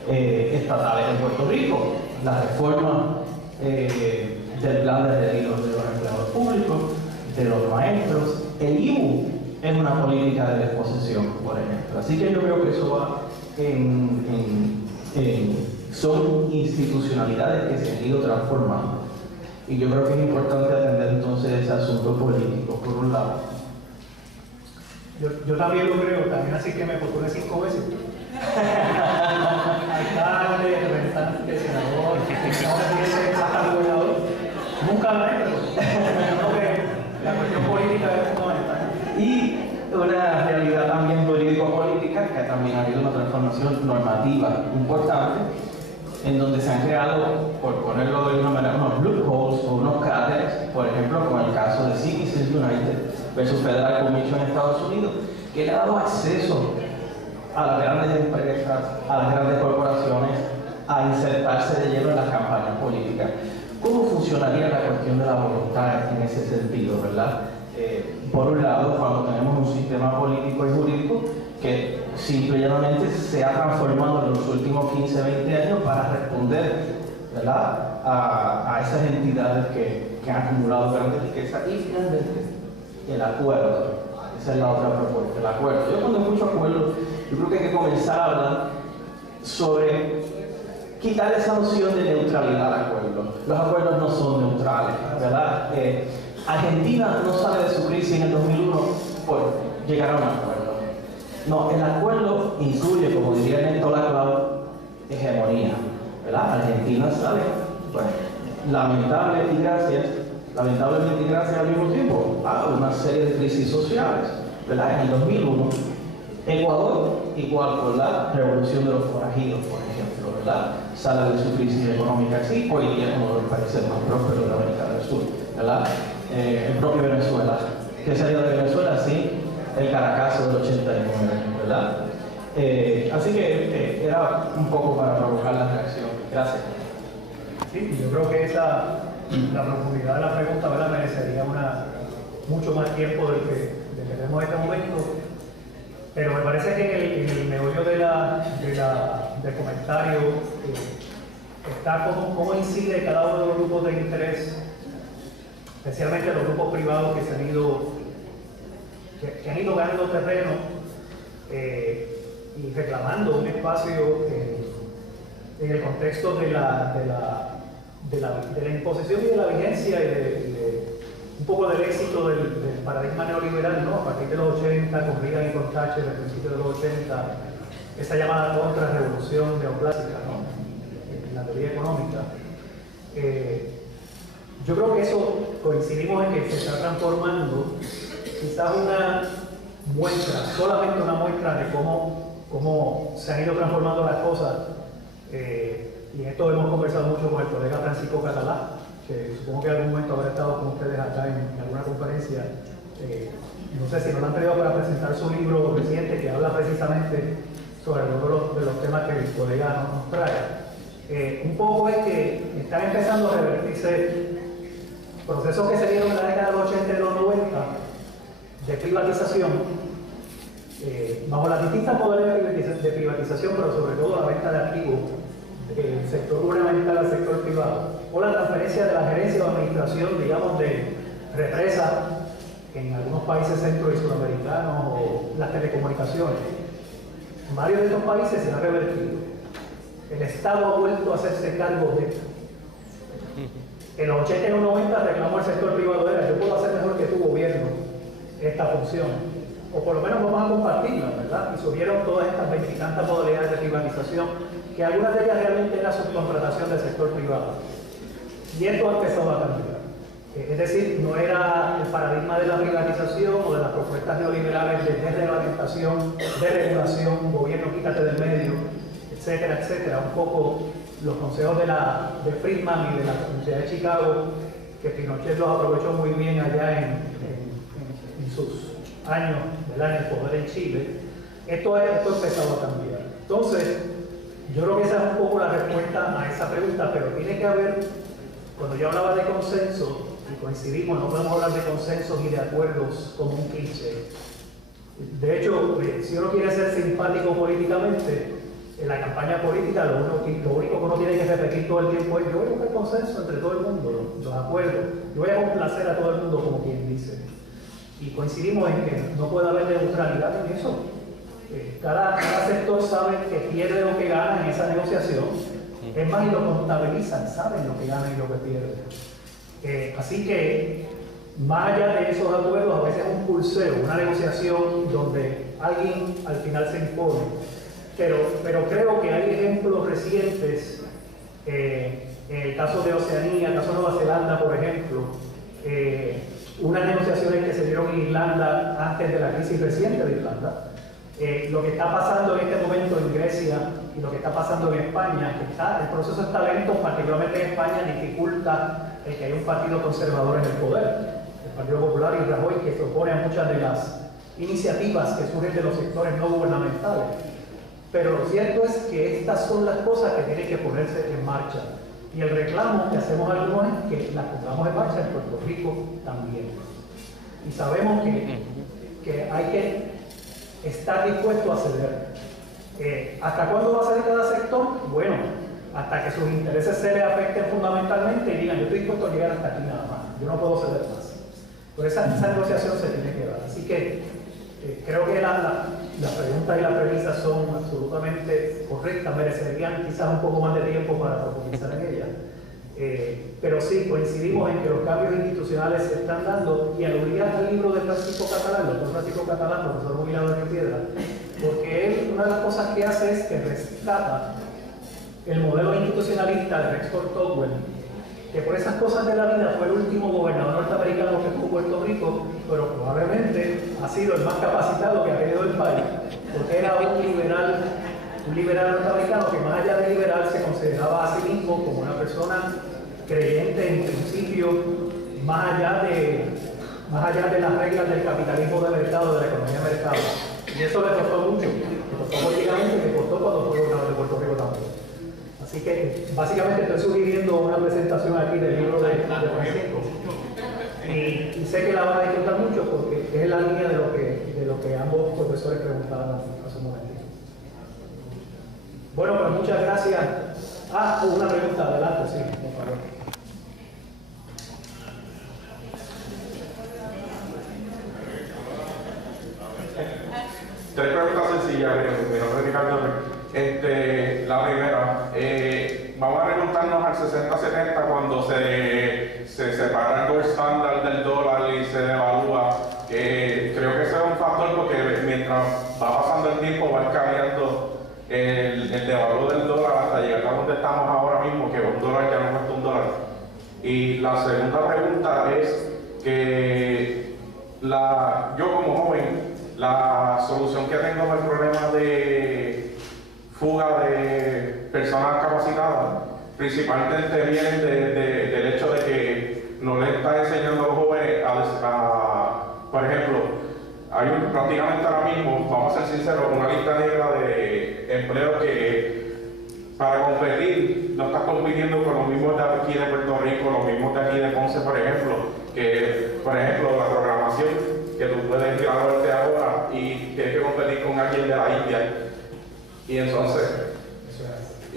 estatales en Puerto Rico. la reforma del plan de retiro de los empleados públicos, de los maestros. El IBU es una política de desposesión, por ejemplo. Así que yo creo que eso va son institucionalidades que se han ido transformando. Y yo creo que es importante atender entonces ese asunto político, por un lado. Yo también lo creo, también así que me postulé 5 veces. Alcalde, representante, senador, hasta gobernador. Nunca lo he hecho. Creo que la cuestión política es fundamental. Y una realidad también jurídico-política, que también ha habido una transformación normativa importante, en donde se han creado, por ponerlo de una manera, unos loopholes o unos cráteres, por ejemplo, con el caso de Citizens United versus Federal Commission en Estados Unidos, que le ha dado acceso a las grandes empresas, a las grandes corporaciones, a insertarse de lleno en las campañas políticas. ¿Cómo funcionaría la cuestión de la voluntad en ese sentido, verdad? Por un lado, cuando tenemos un sistema político y jurídico que simplemente se ha transformado en los últimos 15, 20 años para responder, ¿verdad?, a esas entidades que han acumulado grandes riquezas. Y finalmente, el acuerdo. Esa es la otra propuesta, el acuerdo. Yo cuando escucho acuerdo, yo creo que hay que comenzar a hablar sobre quitar esa noción de neutralidad al acuerdo. Los acuerdos no son neutrales, ¿verdad? Argentina no sale de su crisis en el 2001 por llegar a un acuerdo. No, el acuerdo incluye, como diría Néstor Laclau, hegemonía, ¿verdad? Argentina sale, bueno, lamentablemente y gracias al mismo tiempo a una serie de crisis sociales, ¿verdad? En el 2001, Ecuador, igual por la revolución de los forajidos, por ejemplo, ¿verdad?, sale de su crisis económica así, hoy día es uno de los países más prósperos de América del Sur, ¿verdad? El propio Venezuela. ¿Qué salió de Venezuela? Sí, el Caracazo del 89, ¿verdad? Así que era un poco para provocar la reacción. Gracias. Sí, yo creo que la profundidad de la pregunta, ¿verdad?, merecería mucho más tiempo del que tenemos en este momento. Pero me parece que en el meollo del comentario está cómo incide cada uno de los grupos de interés, especialmente los grupos privados que han ido ganando terreno y reclamando un espacio en el contexto de la imposición y de la vigencia y un poco del éxito del paradigma neoliberal, ¿no? A partir de los 80, con Reagan y con Thatcher, al principio de los 80, esa llamada contrarrevolución neoclásica, ¿no?, en la teoría económica. Yo creo que eso coincidimos en que se está transformando, quizás una muestra, solamente una muestra de cómo se han ido transformando las cosas. Y en esto hemos conversado mucho con el colega Francisco Catalá, que supongo que en algún momento habrá estado con ustedes acá en alguna conferencia. No sé si nos han traído para presentar su libro reciente que habla precisamente sobre algunos de los temas que el colega nos trae. Un poco es que están empezando a revertirse procesos que se dieron en la década de los 80 y los 90 de privatización, bajo las distintas modalidades de privatización, pero sobre todo la venta de activos del sector gubernamental al sector privado, o la transferencia de la gerencia o administración, digamos, de represas en algunos países centro y sudamericanos, o las telecomunicaciones. En varios de estos países se ha revertido. El Estado ha vuelto a hacerse cargo de esto. En los 80 y los 90 reclamó el sector privado, yo puedo hacer mejor que tu gobierno esta función, o por lo menos vamos a compartirla, ¿verdad? Y subieron todas estas veintitantas modalidades de privatización, que algunas de ellas realmente era subcontratación del sector privado. Y esto ha empezado a cambiar. Es decir, no era el paradigma de la privatización o de las propuestas neoliberales de desreglamentación, deregulación, gobierno quítate del medio, etcétera, etcétera. Un poco los consejos de Friedman y de la Universidad de Chicago, que Pinochet los aprovechó muy bien allá en sus años, ¿verdad?, en el poder en Chile. Esto ha empezado a cambiar. Entonces, yo creo que esa es un poco la respuesta a esa pregunta, pero tiene que haber, cuando yo hablaba de consenso, y coincidimos, no podemos hablar de consensos y de acuerdos como un cliché. De hecho, si uno quiere ser simpático políticamente, en la campaña política lo único que uno tiene que repetir todo el tiempo es: yo voy a buscar consenso entre todo el mundo, los acuerdos, yo voy a complacer a todo el mundo, como quien dice. Y coincidimos en que no puede haber neutralidad en eso. Cada sector sabe que pierde o que gana en esa negociación. Es más, y lo contabilizan, saben lo que ganan y lo que pierden. Así que, más allá de esos acuerdos, a veces es un pulseo, una negociación donde alguien al final se impone. Pero creo que hay ejemplos recientes, en el caso de Oceanía, el caso de Nueva Zelanda, por ejemplo, unas negociaciones que se dieron en Irlanda antes de la crisis reciente de Irlanda. Lo que está pasando en este momento en Grecia y lo que está pasando en España, el proceso está lento, particularmente en España, dificulta el que haya un partido conservador en el poder, el Partido Popular y Rajoy, que se opone a muchas de las iniciativas que surgen de los sectores no gubernamentales. Pero lo cierto es que estas son las cosas que tienen que ponerse en marcha. Y el reclamo que hacemos algunos es que las pongamos en marcha en Puerto Rico también. Y sabemos que hay que estar dispuesto a ceder. ¿Hasta cuándo va a ceder cada sector? Bueno, hasta que sus intereses se le afecten fundamentalmente y digan: yo estoy dispuesto a llegar hasta aquí nada más, yo no puedo ceder más. Pero esa negociación se tiene que dar. Así que creo que la pregunta y la premisa son absolutamente correctas, merecerían quizás un poco más de tiempo para profundizar en ellas. Pero sí, coincidimos en que los cambios institucionales se están dando, y aludiría al libro de Francisco Catalán, el doctor Francisco Catalán, profesor jubilado de Piedra, porque él, una de las cosas que hace es que rescata el modelo institucionalista de Rexford Tocqueville, que por esas cosas de la vida fue el último gobernador norteamericano que estuvo en Puerto Rico, pero probablemente ha sido el más capacitado que ha tenido el país, porque era un liberal norteamericano que, más allá de liberal, se consideraba a sí mismo como una persona creyente en principio, más allá de las reglas del capitalismo de mercado, de la economía de mercado. Y eso le costó mucho, le costó políticamente, le costó cuando fue gobernador de Puerto Rico también. Así que básicamente estoy sugiriendo una presentación aquí del libro de Francisco. Y sé que la van a disfrutar mucho porque es en la línea de lo que ambos profesores preguntaban hace un momentito. Bueno, pues muchas gracias. Una pregunta, adelante, sí, por favor. Tres preguntas sencillas, mi nombre es Ricardo. La primera, vamos a remontarnos al 60-70 cuando se separa el gold standard del dólar y se devalúa. Creo que ese es un factor porque mientras va pasando el tiempo va cambiando el devalúo del dólar hasta llegar a donde estamos ahora mismo, que un dólar ya no cuesta un dólar. Y la segunda pregunta es que yo como joven, la solución que tengo al problema de fuga de personas capacitadas principalmente viene del hecho de que no le está enseñando a los jóvenes por ejemplo, hay prácticamente ahora mismo, vamos a ser sinceros, una lista negra de empleos que para competir no estás compitiendo con los mismos de aquí de Puerto Rico, los mismos de aquí de Ponce, por ejemplo, que por ejemplo la programación, que tú puedes graduarte ahora y tienes que competir con alguien de la India. Y entonces,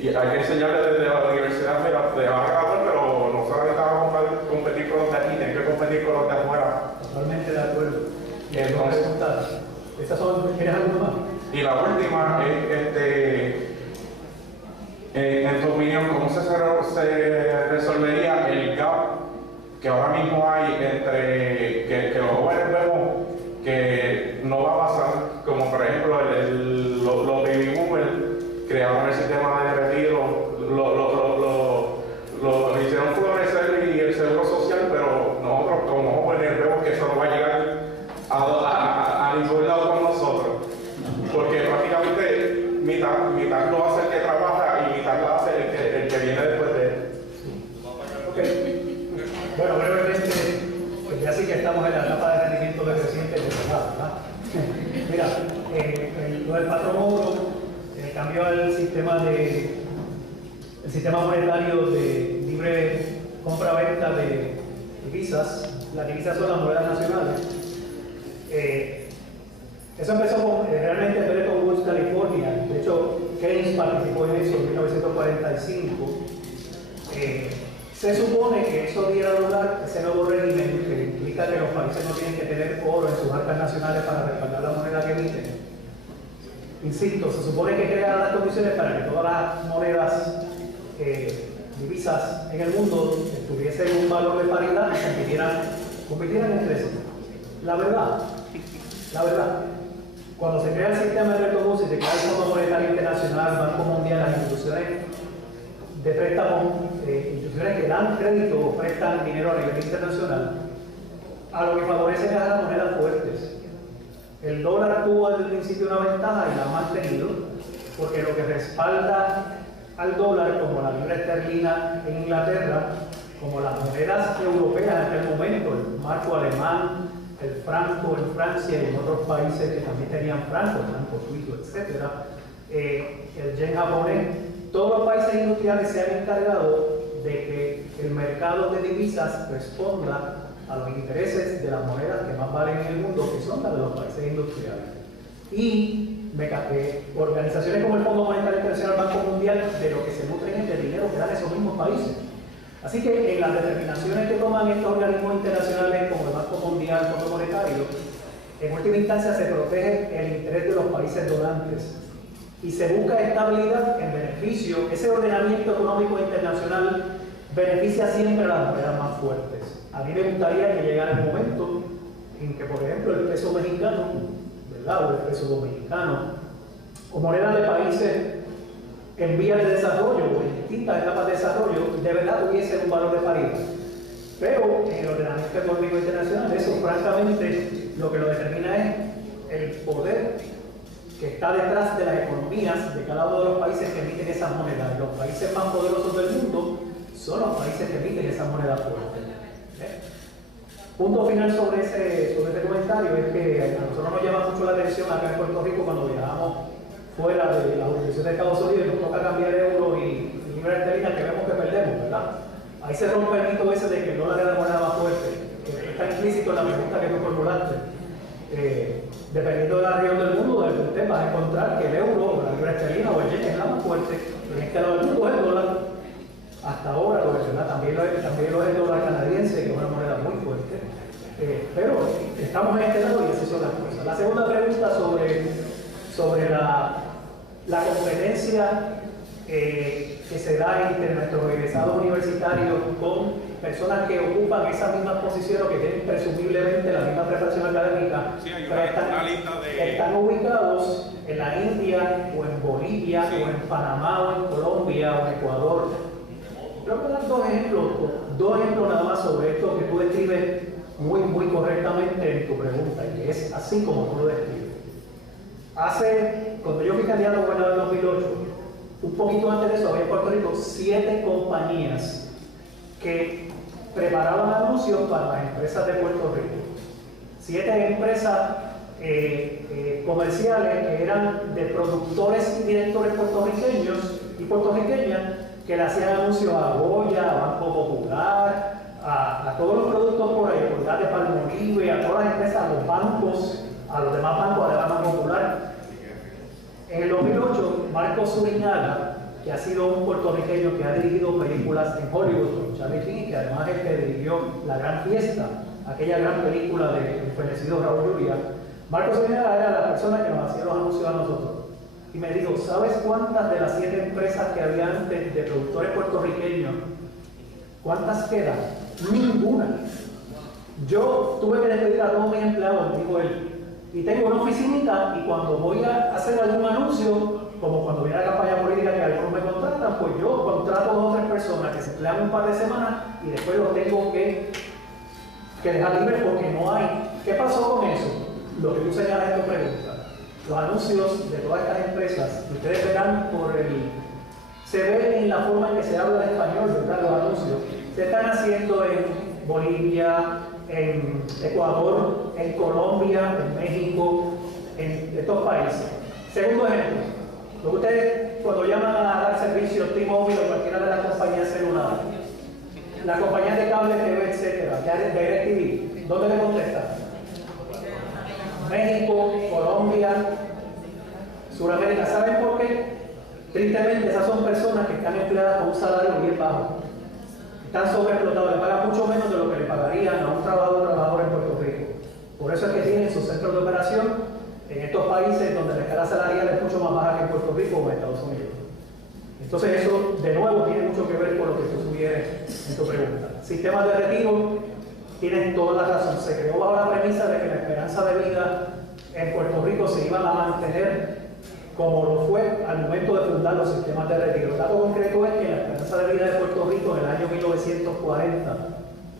y hay que enseñarle desde la universidad, mira, te vas a graduar, pero no solamente vas a competir con los de aquí, tienes que competir con los de afuera. Totalmente de acuerdo. Y entonces, ¿quieres algo más? Y la última es, en tu opinión, ¿cómo se resolvería el gap que ahora mismo hay entre que los jóvenes vemos que no va a pasar, como por ejemplo los baby boomers crearon el sistema de retiro, lo hicieron florecer y el seguro social, pero nosotros como jóvenes vemos que eso no va a llegar a ningún lado con nosotros, porque prácticamente mitad lo hace el que trabaja y mitad lo hace el que viene después de él. Okay. Bueno, brevemente, pues ya sí que estamos en la etapa de rendimiento decreciente de ¿verdad? Mira, lo del patrono cambió el sistema monetario de libre compra-venta de divisas. Las divisas son las monedas nacionales. Eso empezó realmente en Bretton Woods, California. De hecho, Keynes participó en eso en 1945. Se supone que eso diera lugar a ese nuevo régimen que implica que los países no tienen que tener oro en sus arcas nacionales para respaldar la moneda que emiten. Insisto, se supone que crean las condiciones para que todas las monedas, divisas en el mundo tuviesen un valor de paridad y compitieran entre sí. La verdad, cuando se crea el sistema de Bretton Woods y se crea el Fondo Monetario Internacional, Banco Mundial, las instituciones de préstamo, instituciones que dan crédito o prestan dinero a nivel internacional, a lo que favorecen a las monedas fuertes. El dólar tuvo desde el principio una ventaja y la ha mantenido, porque lo que respalda al dólar, como la libra esterlina en Inglaterra, como las monedas europeas en aquel momento, el marco alemán, el franco en Francia y en otros países que también tenían franco suizo, etc., el yen japonés, todos los países industriales se han encargado de que el mercado de divisas responda a los intereses de las monedas que más valen en el mundo, que son las de los países industriales. Y organizaciones como el Fondo Monetario Internacional, Banco Mundial, de lo que se nutren es de dinero que dan esos mismos países. Así que en las determinaciones que toman estos organismos internacionales como el Banco Mundial, el Fondo Monetario, en última instancia se protege el interés de los países donantes y se busca estabilidad en beneficio. Ese ordenamiento económico internacional beneficia siempre a las monedas más fuertes. A mí me gustaría que llegara el momento en que, por ejemplo, el peso mexicano, ¿verdad?, o el peso dominicano, o monedas de países en vías de desarrollo o en distintas etapas de desarrollo, de verdad tuviesen un valor de paridad. Pero en el ordenamiento económico internacional, eso francamente lo que lo determina es el poder que está detrás de las economías de cada uno de los países que emiten esas monedas. Los países más poderosos del mundo son los países que emiten esas monedas fuertes. Punto final sobre ese comentario es que a nosotros nos llama mucho la atención acá en Puerto Rico cuando viajamos fuera de la jurisdicción de Estados Unidos y nos toca cambiar euro y libra esterlina, que vemos que perdemos, ¿verdad? Ahí se rompe el mito ese de que el dólar es la moneda más fuerte, que está implícito en la pregunta que tú formulaste. Dependiendo de la región del mundo, del tema, vas a encontrar que el euro, o la libra esterlina o el yen es la más fuerte, en este lado del mundo es el dólar. Hasta ahora, ¿verdad? También lo es el dólar canadiense, que es una moneda muy fuerte. Pero estamos en este lado y así son las cosas. La segunda pregunta sobre la competencia que se da entre nuestros egresados universitarios con personas que ocupan esas mismas posiciones o que tienen presumiblemente la misma preparación académica, sí, pero están ubicados en la India o en Bolivia o en Panamá o en Colombia o en Ecuador. Quiero dar dos ejemplos nada más sobre esto que tú describes muy correctamente en tu pregunta, y que es así como tú lo describes. Cuando yo fui candidato a gobernador en 2008, un poquito antes de eso, había en Puerto Rico 7 compañías que preparaban anuncios para las empresas de Puerto Rico. 7 empresas comerciales que eran de productores y directores puertorriqueños y puertorriqueñas que le hacían anuncios a Goya, a Banco Popular, a todos los productos por ahí, de Palmolive, a todas las empresas, a los bancos, a los demás bancos, a la Banco Popular. En el 2008, Marcos Zuriñaga, que ha sido un puertorriqueño que ha dirigido películas en Hollywood con Charlie Sheen, que además es que dirigió La Gran Fiesta, aquella gran película del fenecido Raúl Juliá. Marcos Zuriñaga era la persona que nos hacía los anuncios a nosotros. Y me dijo, ¿sabes cuántas de las 7 empresas que había antes de productores puertorriqueños, cuántas quedan? Ninguna. Yo tuve que despedir a todos mis empleados, dijo él. Y tengo una oficinita y cuando voy a hacer algún anuncio, como cuando viene la campaña política que algunos me contratan, pues yo contrato a 2 o 3 personas que se emplean un par de semanas y después los tengo que dejar libres porque no hay. ¿Qué pasó con eso? Lo que tú señalas en tu pregunta. Los anuncios de todas estas empresas, ustedes verán se ve en la forma en que se habla en español, ¿verdad? Los anuncios se están haciendo en Bolivia, en Ecuador, en Colombia, en México, en estos países. Segundo ejemplo, ustedes cuando llaman a dar servicios T-Mobile o cualquiera de las compañías celulares, las compañías de cable, TV, etcétera, de DirecTV, ¿dónde le contestan? México, Colombia, Sudamérica. ¿Saben por qué? Tristemente, esas son personas que están empleadas con un salario bien bajo. Están sobreexplotados, le pagan mucho menos de lo que le pagarían a un trabajador en Puerto Rico. Por eso es que tienen sus centros de operación en estos países donde la escala salarial es mucho más baja que en Puerto Rico o en Estados Unidos. Entonces eso, de nuevo, tiene mucho que ver con lo que tú sugieres en tu pregunta. Sistemas de retiro, tienen toda la razón. Se creó bajo la premisa de que la esperanza de vida en Puerto Rico se iba a mantener como lo fue al momento de fundar los sistemas de retiro. El dato concreto es que la esperanza de vida de Puerto Rico en el año 1940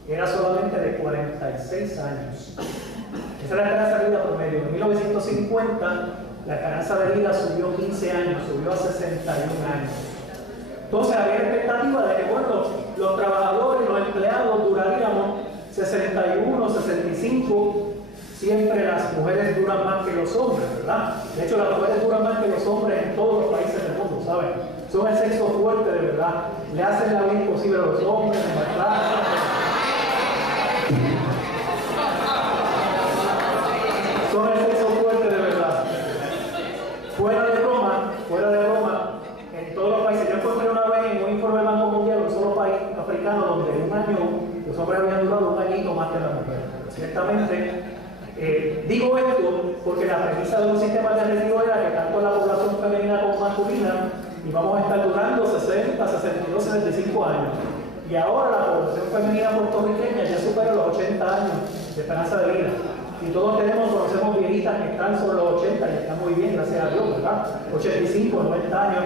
era solamente de 46 años. Esa es la esperanza de vida promedio. En 1950 la esperanza de vida subió 15 años, subió a 61 años. Entonces había expectativa de que, bueno, los trabajadores, los empleados duraríamos 61, 65. Siempre las mujeres duran más que los hombres, ¿verdad? De hecho, las mujeres duran más que los hombres en todos los países del mundo, ¿saben? Son el sexo fuerte, de verdad. Le hacen la vida imposible a los hombres, ¿verdad? Son el sexo fuerte, de verdad. Fuera de broma, en todos los países. Yo encontré una vez en un informe del Banco Mundial, un solo país africano, donde en un año los hombres habían durado un añito más que las mujeres. Ciertamente. Digo esto porque la premisa de un sistema de retiro era que tanto la población femenina como masculina íbamos a estar durando 60, 62, 75 años. Y ahora la población femenina puertorriqueña ya supera los 80 años de esperanza de vida. Y todos conocemos viejitas que están sobre los 80 y están muy bien, gracias a Dios, ¿verdad? 85, 90 años.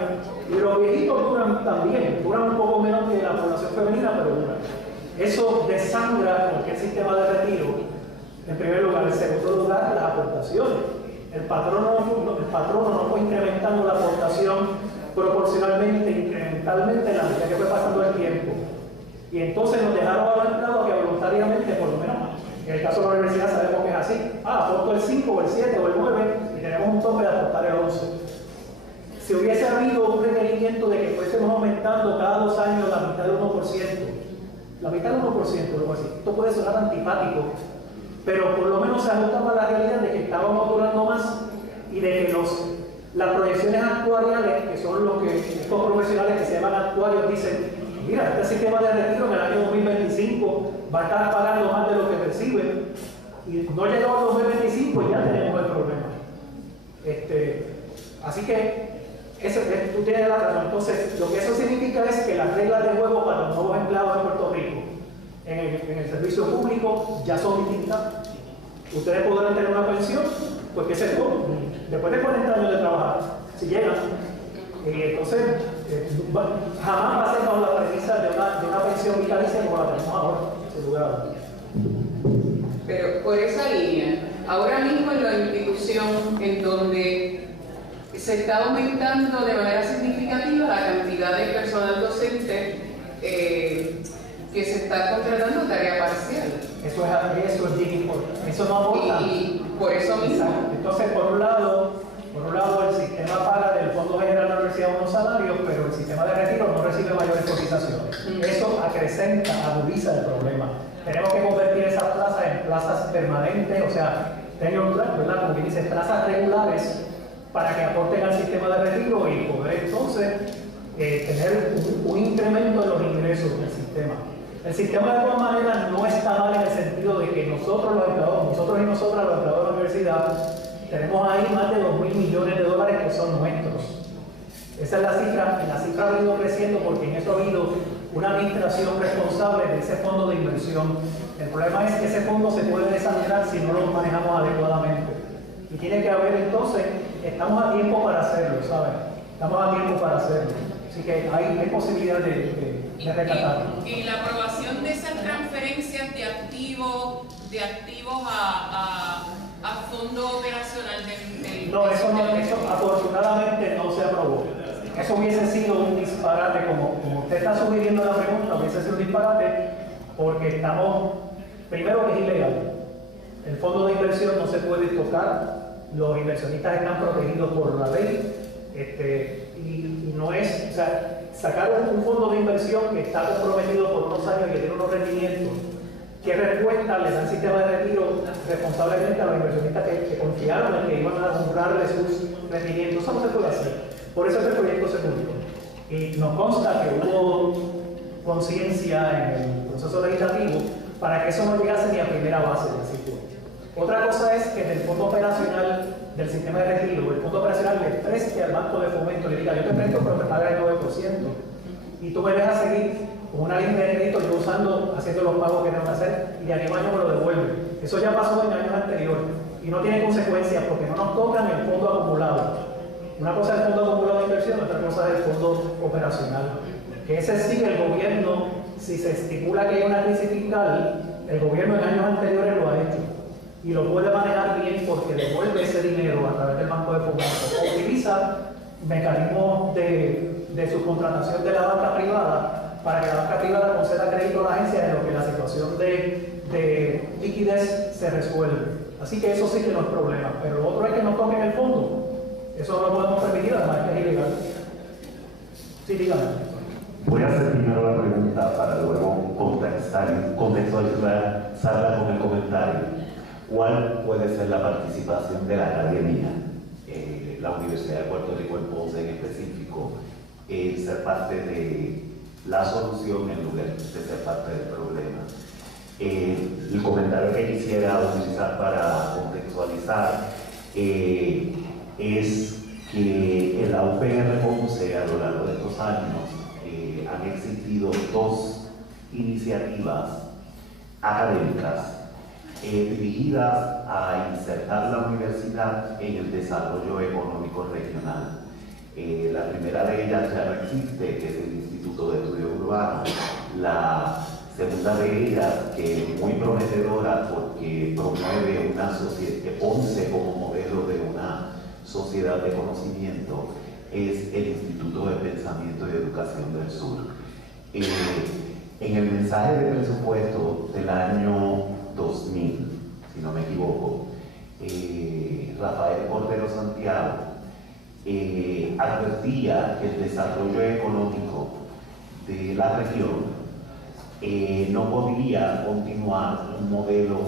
Y los viejitos duran también, duran un poco menos que la población femenina, pero duran. Eso desangra cualquier sistema de retiro. En primer lugar. En segundo lugar, las aportaciones. El patrono no fue incrementando la aportación proporcionalmente, incrementalmente en la medida que fue pasando el tiempo. Y entonces nos dejaron a los empleados que voluntariamente, por lo menos, en el caso de la universidad sabemos que es así. Aporto el 5, o el 7, o el 9, y tenemos un tope de aportar el 11. Si hubiese habido un requerimiento de que fuésemos aumentando cada 2 años la mitad del 1%, la mitad del 1%, algo así, esto puede sonar antipático, pero por lo menos se ajustaba a la realidad de que estábamos durando más y de que las proyecciones actuariales, que son los que estos profesionales que se llaman actuarios dicen, mira, este sistema de retiro en el año 2025 va a estar pagando más de lo que percibe, y no llegó al 2025 y ya tenemos el problema. Así que tú tienes la razón. Entonces, lo que eso significa es que las reglas de juego para los nuevos empleados de Puerto Rico en el servicio público ya son distintas. Ustedes podrán tener una pensión, pues que se toma después de 40 años de trabajar, si llegan. Entonces, jamás va a ser bajo la premisa de una pensión vitalicia como la tenemos ahora, sin lugar a dudas. Pero por esa línea, ahora mismo en la institución en donde se está aumentando de manera significativa la cantidad de personal docente que se está contratando tarea parcial. Eso es bien importante. Eso no aporta. Y por eso mismo. Entonces, por un lado, el sistema paga del Fondo General de la Universidad unos salarios, pero el sistema de retiro no recibe mayores cotizaciones. Eso acrecenta, agudiza el problema. Tenemos que convertir esas plazas en plazas permanentes, o sea, ¿verdad? Como que dice, plazas regulares para que aporten al sistema de retiro y poder entonces tener un incremento en los ingresos del sistema. El sistema de todas maneras no está mal en el sentido de que nosotros los empleados, nosotros y nosotras los empleados de la universidad, tenemos ahí más de $2.000 millones que son nuestros. Esa es la cifra, y la cifra ha ido creciendo porque en eso ha habido una administración responsable de ese fondo de inversión. El problema es que ese fondo se puede desangrar si no lo manejamos adecuadamente. Y tiene que haber entonces, estamos a tiempo para hacerlo, ¿saben? Estamos a tiempo para hacerlo. Así que hay posibilidad de rescatarlo. Y la aprobación de esas transferencias de activos a fondo operacional del no, eso afortunadamente no se aprobó. Eso hubiese sido un disparate, como usted está sugiriendo la pregunta, hubiese sido un disparate porque estamos, primero que es ilegal. El fondo de inversión no se puede tocar, los inversionistas están protegidos por la ley, y no es, o sea, sacar un fondo de inversión que está comprometido por unos años y que tiene unos rendimientos, ¿qué respuesta le dan sistema de retiro responsablemente a los inversionistas que confiaron en que iban a honrarle sus rendimientos? Eso no se puede hacer. Por eso este proyecto se publicó. Y nos consta que hubo conciencia en el proceso legislativo para que eso no llegase ni a primera base del circuito. Otra cosa es que del fondo operacional del sistema de retiro, el fondo operacional le preste al banco de fomento, le diga yo te presto pero te paga el 9% y tú me dejas seguir con una línea de crédito yo usando, haciendo los pagos que tengo que hacer y de año a año me lo devuelve. Eso ya pasó en años anteriores y no tiene consecuencias porque no nos tocan el fondo acumulado. Una cosa es el fondo acumulado de inversión, otra cosa es el fondo operacional. Que ese sí el gobierno, si se estipula que hay una crisis fiscal, el gobierno en años anteriores lo ha hecho y lo puede manejar bien porque devuelve ese dinero a través del banco de fomento o utiliza mecanismos de subcontratación de la banca privada para que la banca privada conceda crédito a la agencia en lo que la situación de liquidez se resuelve. Así que eso sí que no es problema, pero lo otro es que nos toquen el fondo. Eso no lo podemos permitir, además que es ilegal. Sí, dígame. Voy a hacer primero la pregunta para luego contextualizarla con el comentario. ¿Cuál puede ser la participación de la academia, la Universidad de Puerto Rico en Ponce en específico, en ser parte de la solución en lugar de ser parte del problema? El comentario que quisiera utilizar para contextualizar es que en la UPR Ponce a lo largo de estos años han existido dos iniciativas académicas dirigidas a insertar la universidad en el desarrollo económico regional. La primera de ellas ya no existe, que es el Instituto de Estudios Urbanos. La segunda de ellas, que es muy prometedora porque promueve una sociedad, Ponce como modelo de una sociedad de conocimiento, es el Instituto de Pensamiento y Educación del Sur. En el mensaje de presupuesto del año 2000, si no me equivoco, Rafael Cordero Santiago advertía que el desarrollo económico de la región no podía continuar un modelo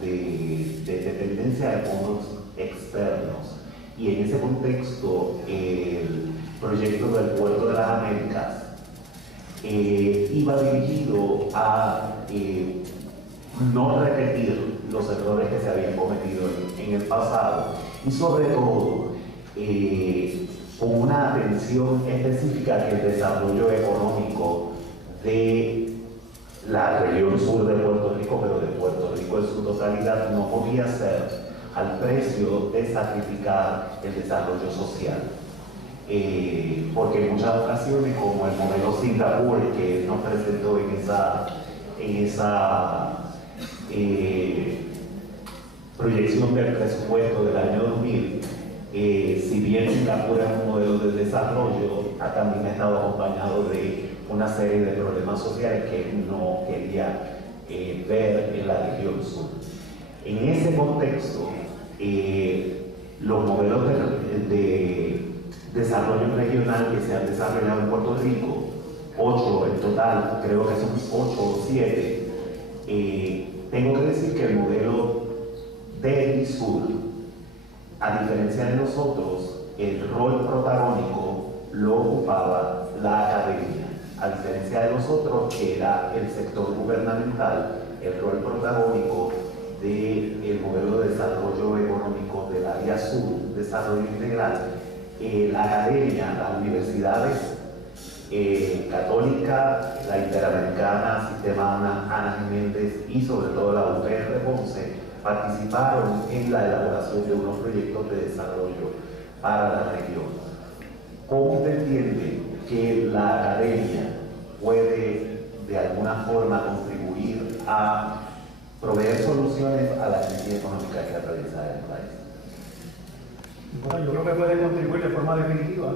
de dependencia de fondos externos. Y en ese contexto, el proyecto del Puerto de las Américas iba dirigido a no repetir los errores que se habían cometido en el pasado y sobre todo con una atención específica que el desarrollo económico de la región sur de Puerto Rico, pero de Puerto Rico en su totalidad, no podía ser al precio de sacrificar el desarrollo social. Porque en muchas ocasiones, como el modelo Singapur que nos presentó en esa proyección del presupuesto del año 2000, si bien Singapur es un modelo de desarrollo, también ha estado acompañado de una serie de problemas sociales que no quería ver en la región sur. En ese contexto, los modelos de desarrollo regional que se han desarrollado en Puerto Rico, 8 en total, creo que son 8 o 7, tengo que decir que el modelo de Sur, a diferencia de nosotros, el rol protagónico lo ocupaba la academia. A diferencia de nosotros, que era el sector gubernamental, el rol protagónico del modelo de desarrollo económico del área sur, desarrollo integral, la academia, las universidades católica, la interamericana, sistema Ana Jiménez y sobre todo la UPR Ponce participaron en la elaboración de unos proyectos de desarrollo para la región. ¿Cómo usted entiende que la academia puede de alguna forma contribuir a proveer soluciones a la crisis económica que atraviesa el país? Bueno, yo creo que puede contribuir de forma definitiva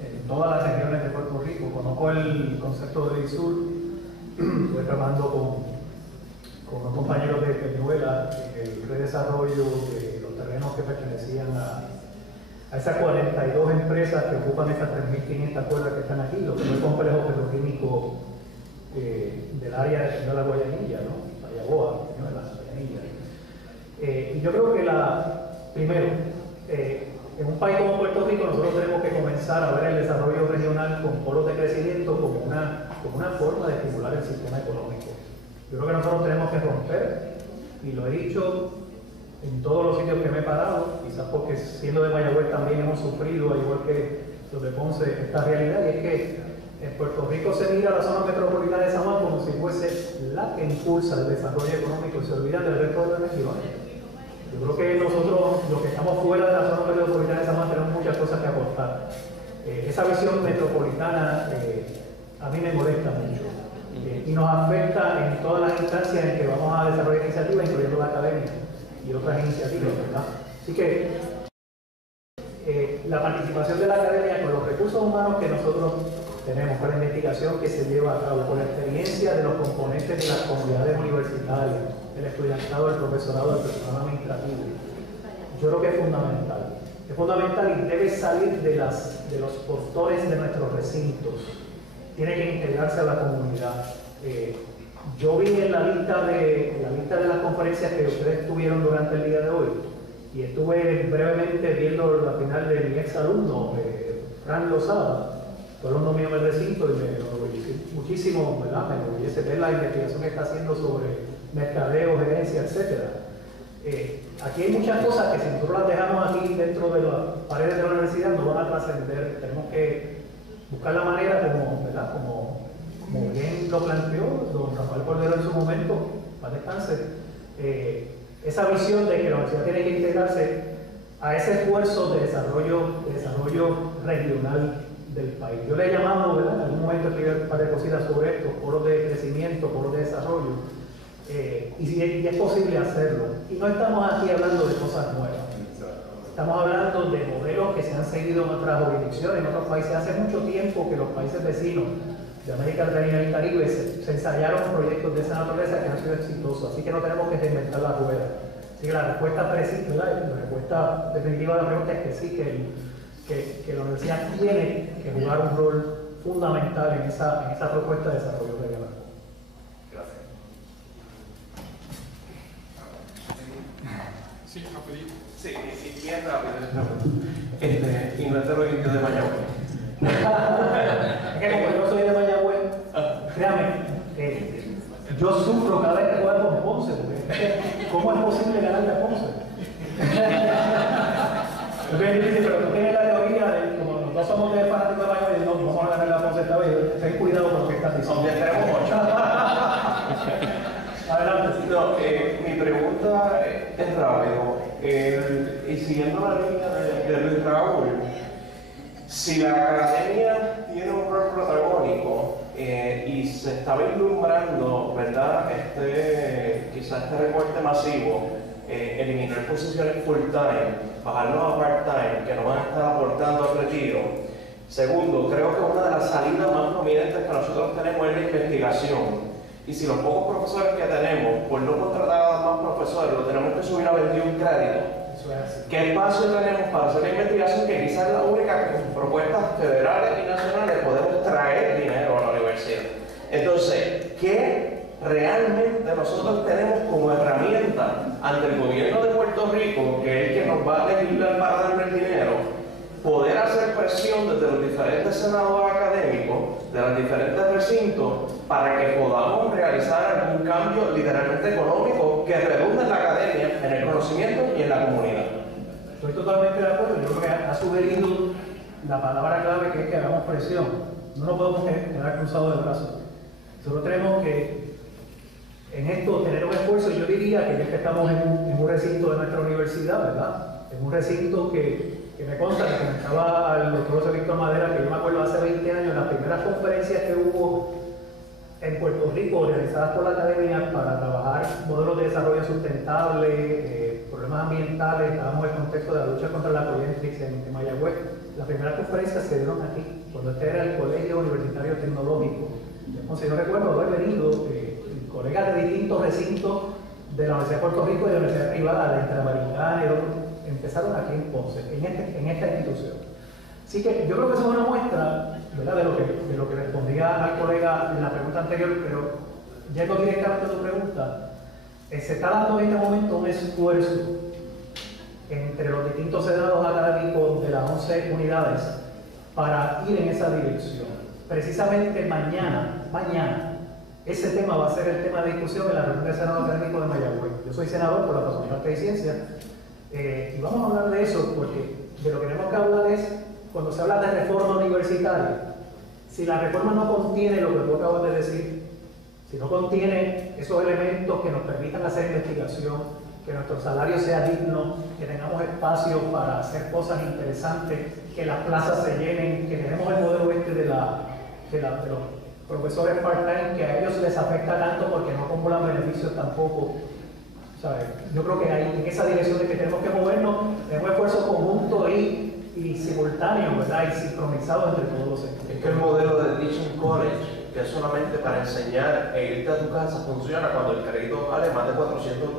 en todas las regiones de Puerto Rico. Conozco el concepto de ISUR, estoy trabajando con unos compañeros de Peñuela en el redesarrollo de los terrenos que pertenecían a esas 42 empresas que ocupan estas 3.500 cuerdas que están aquí, lo que es el complejo petroquímico del área de Peñuela Guayanilla, ¿no? Ayagoa, Peñuela, Guayanilla. Y yo creo que primero, En un país como Puerto Rico nosotros tenemos que comenzar a ver el desarrollo regional con polos de crecimiento como una forma de estimular el sistema económico. Yo creo que nosotros tenemos que romper, y lo he dicho en todos los sitios que me he parado, quizás porque siendo de Mayagüez también hemos sufrido, al igual que los de Ponce, esta realidad, y es que en Puerto Rico se mira la zona metropolitana de San Juan como si fuese la que impulsa el desarrollo económico y se olvidan del resto de las regiones. Yo creo que nosotros, los que estamos fuera de la zona metropolitana de San Juan, tenemos muchas cosas que aportar. Esa visión metropolitana a mí me molesta mucho y nos afecta en todas las instancias en que vamos a desarrollar iniciativas, incluyendo la academia y otras iniciativas, ¿verdad? Así que la participación de la academia con los recursos humanos que nosotros tenemos, con la investigación que se lleva a cabo, con la experiencia de los componentes de las comunidades universitarias, el estudiantado, el profesorado, el personal administrativo, yo creo que es fundamental. Es fundamental y debe salir de los portones de nuestros recintos. Tiene que integrarse a la comunidad. Yo vi en la lista de las conferencias que ustedes tuvieron durante el día de hoy, y estuve brevemente viendo la final de mi ex alumno, Fran Lozada, fue alumno mío en el recinto, y me enorgullece muchísimo, ¿verdad? Me enorgullece ver la investigación que está haciendo sobre mercadeo, gerencia, etc. Aquí hay muchas cosas que si nosotros las dejamos aquí dentro de las paredes de la universidad no van a trascender. Tenemos que buscar la manera, ¿verdad? Como bien lo planteó don Rafael Cordero en su momento, para descanse, esa visión de que la universidad tiene que integrarse a ese esfuerzo de desarrollo regional del país. Yo le he llamado, ¿verdad? En algún momento escribí un par de cositas sobre esto, polos de crecimiento, polos de desarrollo, y es posible hacerlo. Y no estamos aquí hablando de cosas nuevas. Estamos hablando de modelos que se han seguido en otras jurisdicciones, en otros países. Hace mucho tiempo que los países vecinos de América Latina y el Caribe se ensayaron proyectos de esa naturaleza que han sido exitosos, así que no tenemos que reinventar la rueda. Así que la respuesta definitiva a la pregunta es que sí, que la universidad tiene que jugar un rol fundamental en esa propuesta de desarrollo regional. Gracias. Sí, rapidito. Sí, bien rápido. Inglaterra Indio de Mayagüez. Es que como yo soy de Mayagüez, créame, yo sufro cada vez que juego con Ponce, porque ¿cómo es posible ganarle a Ponce? Es bien difícil, pero tú tienes la teoría de, como nosotros somos de fanáticos de Mayagüez, no, vamos a ganarle a Ponce esta vez, ten cuidado con lo que estás diciendo. Ya tenemos 8. Adelante. No, mi pregunta es rápido. Y siguiendo la línea de Luis Raúl, si la academia tiene un rol protagónico y se está vislumbrando, ¿verdad? Quizás este recorte masivo, eliminar posiciones full time, bajarlos a part time, que no van a estar aportando al retiro. Segundo, creo que una de las salidas más prominentes que nosotros tenemos es la investigación. Y si los pocos profesores que tenemos, por no contratar a más profesores, lo tenemos que subir a 21 créditos, ¿qué espacio tenemos para hacer la investigación? Que quizás es la única que con propuestas federales y nacionales podemos traer dinero a la universidad. Entonces, ¿qué realmente nosotros tenemos como herramienta ante el gobierno de Puerto Rico, que es el que nos va a legislar para darle el dinero? Poder hacer presión desde los diferentes senadores académicos, de los diferentes recintos, para que podamos realizar algún cambio literalmente económico que redunde en la academia, en el conocimiento y en la comunidad. Estoy totalmente de acuerdo. Yo creo que ha sugerido la palabra clave, que es que hagamos presión. No nos podemos quedar cruzados de brazos. Nosotros tenemos que, en esto, tener un esfuerzo. Yo diría que ya que estamos en un recinto de nuestra universidad, ¿verdad? En un recinto que me consta, que comentaba el doctor José Víctor Madera, que yo me acuerdo hace 20 años, las primeras conferencias que hubo en Puerto Rico, organizadas por la academia para trabajar modelos de desarrollo sustentable, problemas ambientales, estábamos en el contexto de la lucha contra la Coyentrix en Mayagüez. Las primeras conferencias se dieron aquí, cuando este era el Colegio Universitario Tecnológico. Entonces, yo recuerdo haber venido colegas de distintos recintos de la Universidad de Puerto Rico y de la Universidad Privada, la Interamericana y otros, empezaron aquí en Ponce, en esta institución. Así que yo creo que eso es una muestra, ¿verdad?, de lo que respondía al colega en la pregunta anterior, pero yendo directamente a tu pregunta, se está dando en este momento un esfuerzo entre los distintos senados académicos de las 11 unidades para ir en esa dirección. Precisamente mañana, ese tema va a ser el tema de discusión en la reunión del Senado Académico de Mayagüez. Yo soy senador por la Facultad de Arte y Ciencias y vamos a hablar de eso porque de lo que tenemos que hablar es cuando se habla de reforma universitaria. Si la reforma no contiene lo que tú acabas de decir, si no contiene esos elementos que nos permitan hacer investigación, que nuestro salario sea digno, que tengamos espacio para hacer cosas interesantes, que las plazas se llenen, que tenemos el modelo de los profesores part-time, que a ellos les afecta tanto porque no acumulan beneficios tampoco. ¿Sabes? Yo creo que hay en esa dirección de que tenemos que movernos, es un esfuerzo conjunto y simultáneo, ¿verdad? Y sincronizado entre todos los sectores. Es que el modelo de Teaching College, que es solamente para enseñar e irte a tu casa, funciona cuando el crédito vale más de $400.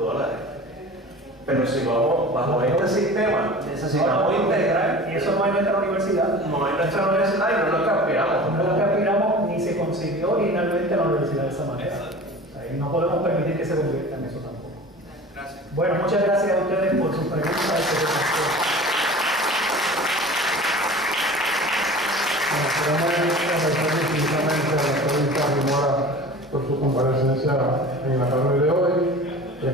Pero si vamos bajo este sistema, necesitamos integrar. Y eso no hay nuestra universidad. No hay nuestra universidad y no es lo que aspiramos. No es lo que aspiramos, ni se concibió originalmente la universidad de esa manera. Y no podemos permitir que se convierta en eso tampoco. Gracias. Bueno, muchas gracias a ustedes por sus preguntas. Queremos agradecer infinitamente a la doctora Zamora por su comparecencia en la tarde de hoy,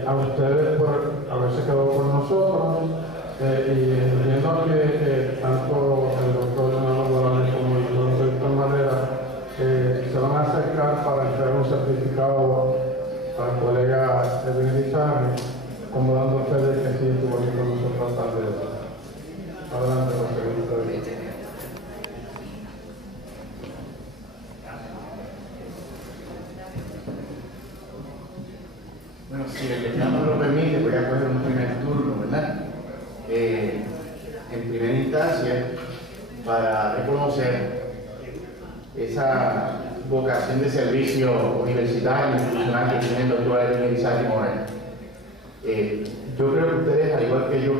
a ustedes por haberse quedado con nosotros y viendo que tanto el doctor Leonardo Morales como el doctor Madera se van a acercar para entregar un certificado al colega Edwin Rizarri, como dando a ustedes que sí estuvo aquí con nosotros tarde de hoy. Adelante, doctor. Bueno, si el decano me lo permite, voy a coger un primer turno, ¿verdad? En primera instancia, para reconocer esa vocación de servicio universitario y institucional que tiene el doctor Edwin Rizarri Moreno. Yo creo que ustedes, al igual que yo,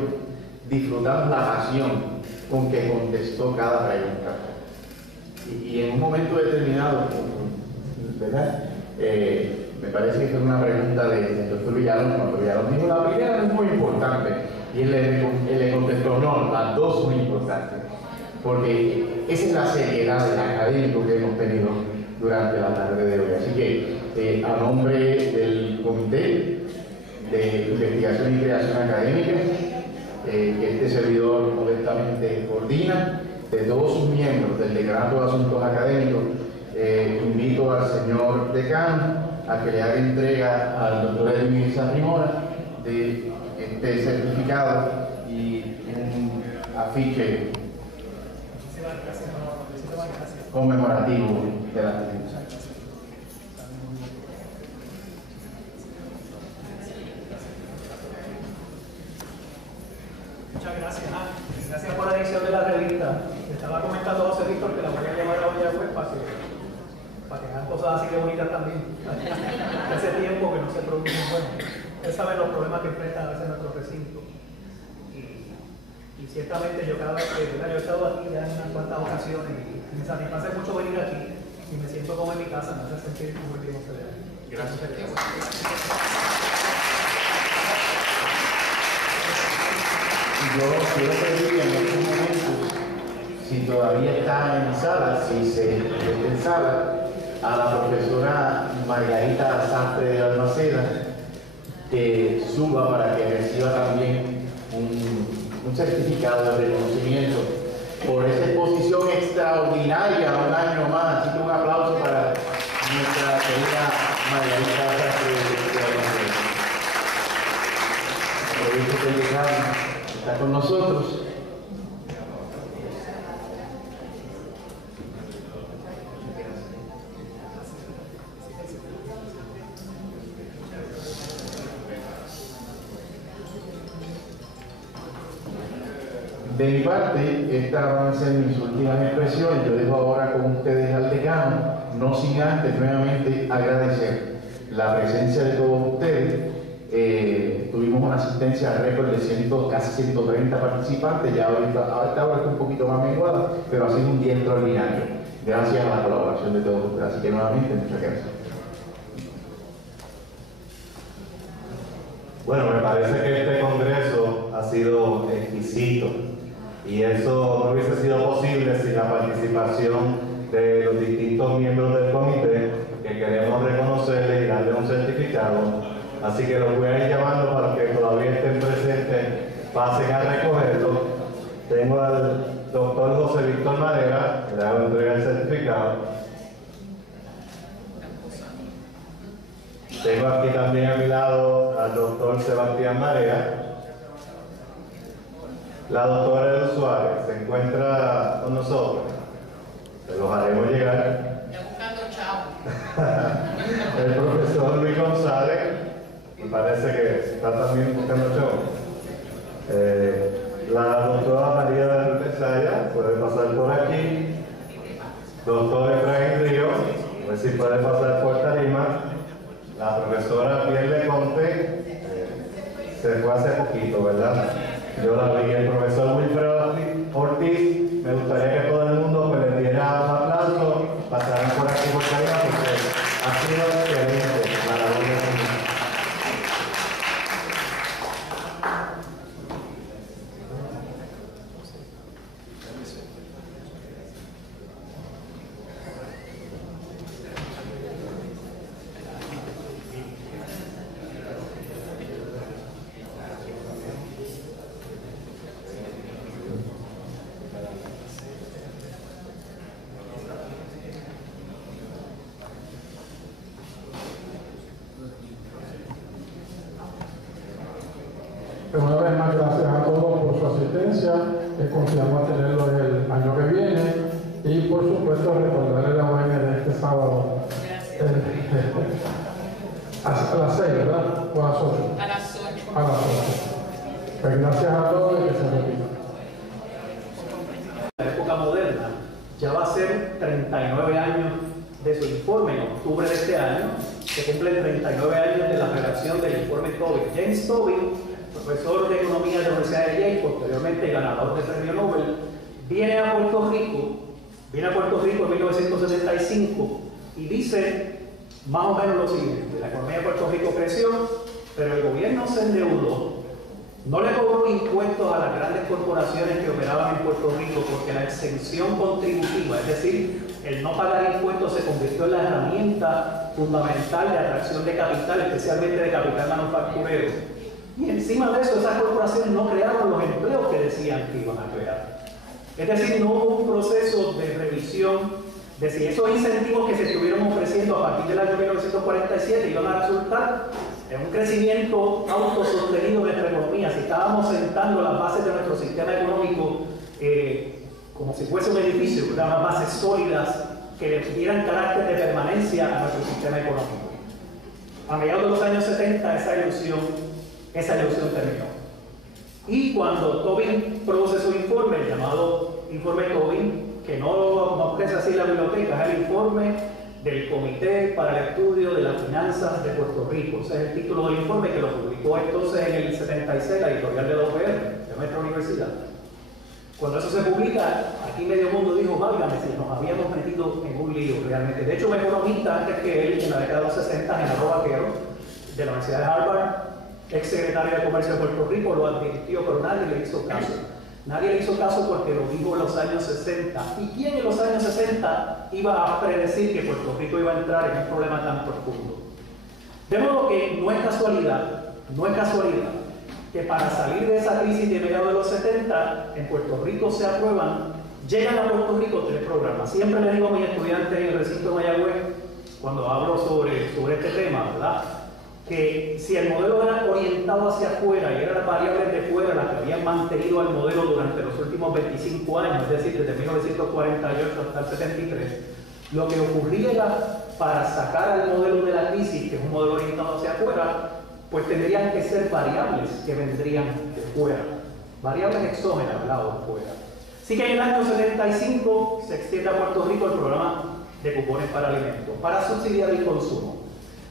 disfrutaron la pasión con que contestó cada pregunta. Y en un momento determinado, ¿verdad? Me parece que fue una pregunta del doctor Villalón, cuando Villalón dijo, la primera no es muy importante, y él le contestó, no, las dos son importantes, porque esa es la seriedad del académico que hemos tenido durante la tarde de hoy. Así que, a nombre del Comité de Investigación y Creación Académica, que este servidor modestamente coordina, de todos sus miembros del Decanato de Asuntos Académicos, invito al señor decano a que le haga entrega al doctor Edwin Rizarri Mora de este certificado y un afiche conmemorativo de la institución. Muchas gracias. Gracias por la edición de la revista. Estaba comentando a José Víctor que la voy a llevar a Mayagüez para que hagan cosas así de bonitas también. Hace tiempo que no se producen. Bueno, ustedes saben los problemas que enfrentan a veces nuestro recinto. Y ciertamente yo cada vez que yo he estado aquí ya en unas cuantas ocasiones y me satisface mucho venir aquí y me siento como en mi casa, me hace sentir muy bien ustedes. Gracias. Yo quiero pedir en estos momentos, si todavía está en sala, si se está en sala, a la profesora Margarita Sastre de Balmaceda que suba para que reciba también un certificado de reconocimiento por esa exposición extraordinaria un año más. Así que un aplauso para nuestra querida Margarita Sastre de Balmaceda. Aprovecho que el decano está con nosotros. De mi parte, estas van a ser mis últimas expresiones. Yo dejo ahora con ustedes al decano, no sin antes nuevamente agradecer la presencia de todos ustedes. Tuvimos una asistencia récord de casi 130 participantes, ya ahorita ahora está un poquito más menguada, pero ha sido un día extraordinario, gracias a la colaboración de todos ustedes. Así que nuevamente, muchas gracias. Bueno, me parece que este congreso ha sido exquisito y eso no hubiese sido posible sin la participación de los distintos miembros del comité que queremos reconocerles y darles un certificado. Así que los voy a ir llamando para que todavía estén presentes, pasen a recogerlo. Tengo al doctor José Víctor Madera, que le hago entregar el certificado. Tengo aquí también a mi lado al doctor Sebastián Marea. La doctora Edu Suárez se encuentra con nosotros. Se los haremos llegar. Ya buscando chavo. El profesor Luis González, me parece que está también buscando chavo. La doctora María de la Saya puede pasar por aquí. Doctor Efraín Río, a ver si puede pasar por tarima. La profesora Piel de Conte se fue hace poquito, ¿verdad? Yo la vi. El profesor Wilfredo Ortiz, me gustaría que todo el mundo pues, le diera un aplauso, pasaran por aquí por tarima porque ha sido excelente la labor de su. Una vez más, gracias a todos por su asistencia. Confiamos tenerlo el año que viene y, por supuesto, recordarle la OM de este sábado a las 6, ¿verdad? ¿O a las 8? A las 8. A las 8. Pues gracias a todos y que se repita. La época moderna ya va a ser 39 años de su informe. En octubre de este año se cumplen 39 años de la redacción del informe Tobin. James Tobin, profesor de Economía de la Universidad de Yale, posteriormente ganador del Premio Nobel, viene a Puerto Rico en 1975 y dice más o menos lo siguiente: la economía de Puerto Rico creció, pero el gobierno se endeudó, no le cobró impuestos a las grandes corporaciones que operaban en Puerto Rico porque la exención contributiva, es decir, el no pagar impuestos, se convirtió en la herramienta fundamental de atracción de capital, especialmente de capital manufacturero. Y encima de eso, esas corporaciones no crearon los empleos que decían que iban a crear. Es decir, no hubo un proceso de revisión de si esos incentivos que se estuvieron ofreciendo a partir del año 1947 iban a resultar en un crecimiento autosostenido de nuestra economía, si estábamos sentando las bases de nuestro sistema económico como si fuese un edificio, unas bases sólidas que le dieran carácter de permanencia a nuestro sistema económico. A mediados de los años 70 esa ilusión terminó. Y cuando Tobin produce su informe, el llamado informe Tobin, que no ofrece así la biblioteca, es el informe del Comité para el Estudio de las Finanzas de Puerto Rico. Ese es el título del informe, que lo publicó entonces en el 76 la editorial de la UPR, de nuestra universidad. Cuando eso se publica, aquí medio mundo dijo: válgame, si nos habíamos metido en un lío realmente. De hecho, un economista antes que él, en la década de los 60, Genaro Vaquero, de la Universidad de Harvard, ex secretario de Comercio de Puerto Rico, lo advirtió, pero nadie le hizo caso. Nadie le hizo caso porque lo dijo en los años 60. ¿Y quién en los años 60 iba a predecir que Puerto Rico iba a entrar en un problema tan profundo? De modo que no es casualidad que para salir de esa crisis de mediados de los 70, en Puerto Rico se aprueban, llegan a Puerto Rico 3 programas. Siempre le digo a mis estudiantes en el recinto de Mayagüez, cuando hablo sobre este tema, ¿verdad?, que si el modelo era orientado hacia afuera y eran las variables de fuera las que habían mantenido al modelo durante los últimos 25 años, es decir, desde 1948 hasta el 73, lo que ocurría era, para sacar al modelo de la crisis, que es un modelo orientado hacia afuera, pues tendrían que ser variables que vendrían de fuera, variables exógenas, ¿verdad?, o de fuera. Así que en el año 75 se extiende a Puerto Rico el programa de cupones para alimentos, para subsidiar el consumo.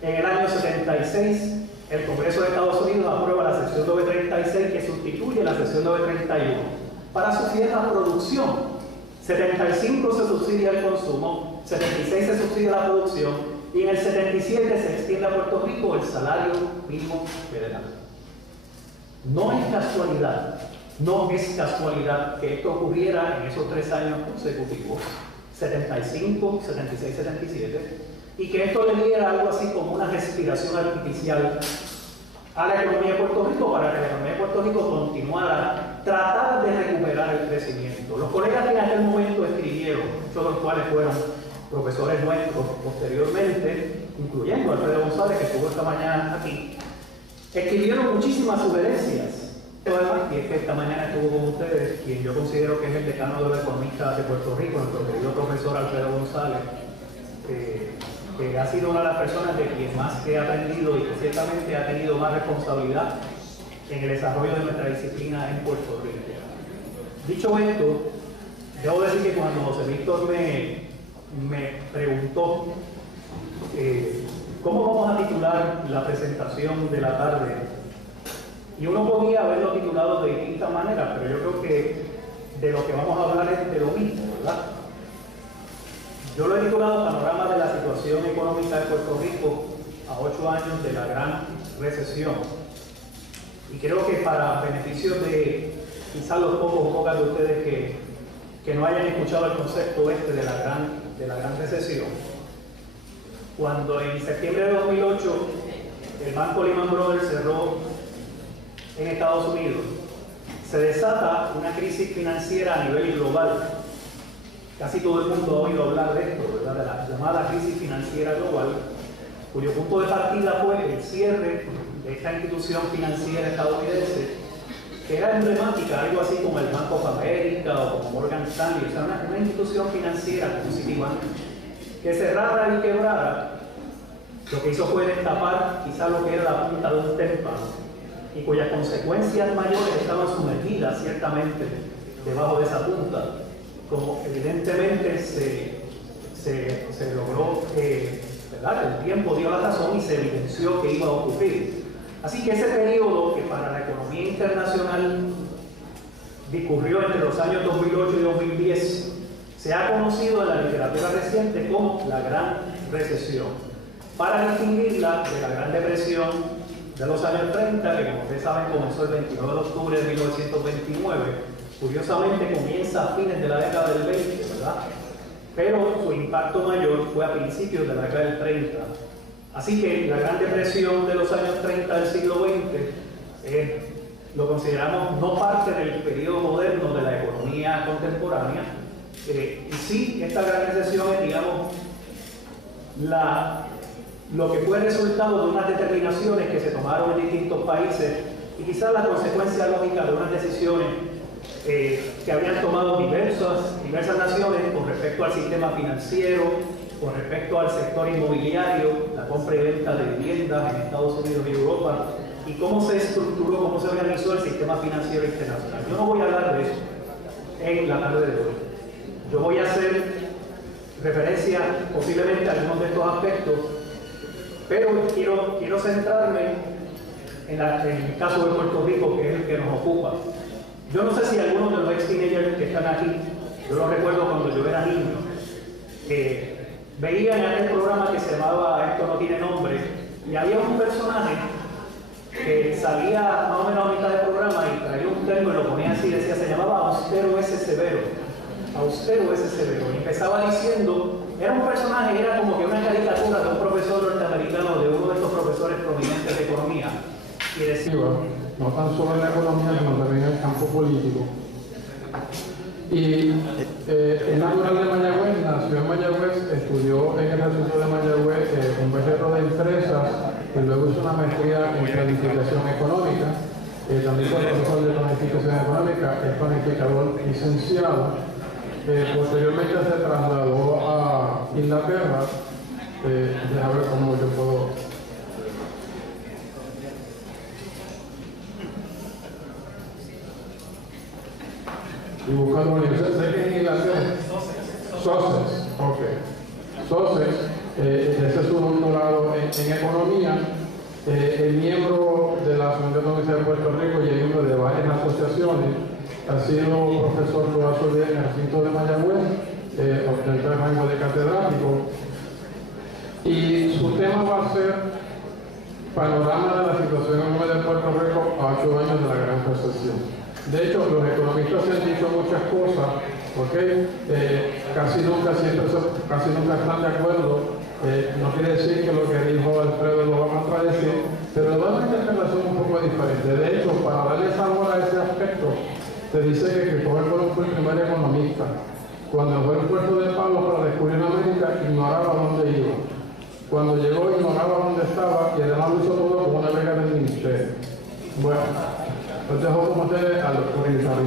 En el año 76, el Congreso de Estados Unidos aprueba la sección 936 que sustituye la sección 931 para subsidiar la producción. 75 se subsidia el consumo, 76 se subsidia la producción y en el 77 se extiende a Puerto Rico el salario mínimo federal. No es casualidad que esto ocurriera en esos 3 años consecutivos, 75, 76, 77, y que esto le diera algo así como una respiración artificial a la economía de Puerto Rico para que la economía de Puerto Rico continuara tratar de recuperar el crecimiento. Los colegas que en aquel momento escribieron, muchos de los cuales fueron profesores nuestros posteriormente, incluyendo Alfredo González, que estuvo esta mañana aquí, escribieron muchísimas sugerencias. Y es que esta mañana estuvo con ustedes quien yo considero que es el decano de los economistas de Puerto Rico, nuestro querido profesor Alfredo González, que ha sido una de las personas de quien más he aprendido y que ciertamente ha tenido más responsabilidad en el desarrollo de nuestra disciplina en Puerto Rico. Dicho esto, debo decir que cuando José Víctor me preguntó cómo vamos a titular la presentación de la tarde, y uno podía haberlo titulado de distintas maneras, pero yo creo que de lo que vamos a hablar es de lo mismo, ¿verdad? Yo lo he titulado Panorama de la situación económica de Puerto Rico a 8 años de la gran recesión. Y creo que para beneficio de quizás los pocas de ustedes que no hayan escuchado el concepto de la gran recesión, cuando en septiembre de 2008 el banco Lehman Brothers cerró en Estados Unidos, se desata una crisis financiera a nivel global. Casi todo el mundo ha oído hablar de esto, ¿verdad? De la llamada crisis financiera global, cuyo punto de partida fue el cierre de esta institución financiera estadounidense, que era emblemática, algo así como el Bank of America o como Morgan Stanley, o sea, una institución financiera como Citibank, que cerrara y quebrara, lo que hizo fue destapar quizás lo que era la punta de un témpano, y cuyas consecuencias mayores estaban sumergidas ciertamente debajo de esa punta, como evidentemente se logró, ¿verdad? El tiempo dio la razón y se evidenció que iba a ocurrir. Así que ese periodo que para la economía internacional discurrió entre los años 2008 y 2010, se ha conocido en la literatura reciente como la Gran Recesión, para distinguirla de la Gran Depresión de los años 30, que como ustedes saben comenzó el 29 de octubre de 1929, curiosamente comienza a fines de la década del 20, ¿verdad? Pero su impacto mayor fue a principios de la década del 30. Así que la Gran Depresión de los años 30 del siglo XX lo consideramos no parte del periodo moderno de la economía contemporánea, y sí, esta Gran Recesión es, digamos, lo que fue el resultado de unas determinaciones que se tomaron en distintos países y quizás la consecuencia lógica de unas decisiones que habían tomado diversas naciones con respecto al sistema financiero, con respecto al sector inmobiliario, la compra y venta de viviendas en Estados Unidos y Europa, y cómo se estructuró, cómo se organizó el sistema financiero internacional. Yo no voy a hablar de eso en la tarde de hoy. Yo voy a hacer referencia posiblemente a algunos de estos aspectos, pero quiero centrarme en el caso de Puerto Rico, que es el que nos ocupa. Yo no sé si algunos de los ex-teenagers que están aquí, yo lo recuerdo cuando yo era niño, veían aquel programa que se llamaba Esto no tiene nombre, y había un personaje que salía más o menos a mitad del programa y traía un termo y lo ponía así, decía, se llamaba Austero S. Severo. Austero S. Severo. Y empezaba diciendo, era un personaje, era como que una caricatura de un profesor norteamericano, de uno de estos profesores prominentes de economía, y decía, no tan solo en la economía, sino también en el campo político. Y es natural de Mayagüez, nació en Mayagüez, estudió en el recinto de Mayagüez un bachillerato de empresas y luego hizo una maestría en planificación económica. También fue profesor de planificación económica, es planificador licenciado. Posteriormente se trasladó a Inglaterra. Déjame ver cómo yo puedo. Y buscando universidad, sé que en Inglaterra. Sussex, ok. Sussex, ese es su doctorado en economía. El miembro de la Asociación de Economía de Puerto Rico y el miembro de varias asociaciones. Ha sido profesor toda su vida en el recinto de Mayagüez, ostenta el rango de catedrático. Y su tema va a ser Panorama de la situación económica de Puerto Rico a 8 años de la gran recesión. De hecho, los economistas se han dicho muchas cosas, ¿ok? Casi nunca están de acuerdo. No quiere decir que lo que dijo Alfredo lo va a contradecir, pero da una interpretación un poco diferente. De hecho, para darle sabor a ese aspecto, se dice que Cristóbal Colón fue el primer economista. Cuando fue el puerto de Pablo para descubrir América, ignoraba dónde iba. Cuando llegó, ignoraba dónde estaba y además lo hizo todo con una beca del ministerio. Bueno, los dejo con ustedes al doctor Isabel.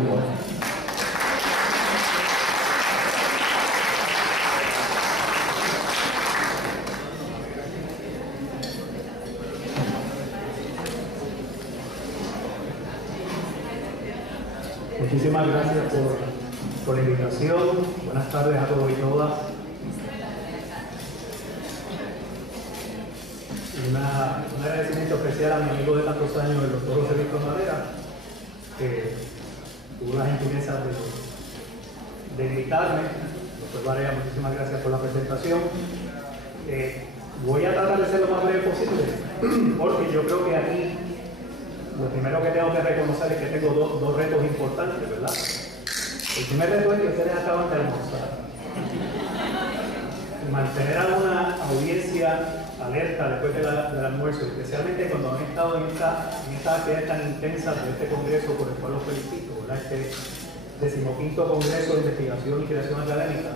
Muchísimas gracias por la invitación. Buenas tardes a todos y todas. Un agradecimiento especial a mi amigo de tantos años, el doctor José Víctor Madera, que tuvo la gentileza de invitarme. Doctor Barea, muchísimas gracias por la presentación. Voy a tratar de ser lo más breve posible, porque yo creo que aquí lo primero que tengo que reconocer es que tengo dos retos importantes, ¿verdad? El primer reto es que ustedes acaban de almorzar. Mantener a una audiencia alerta después del almuerzo, especialmente cuando han estado en esta actividad tan intensa de este congreso, por el cual los felicito, ¿verdad? Este 15º Congreso de Investigación y Creación Académica.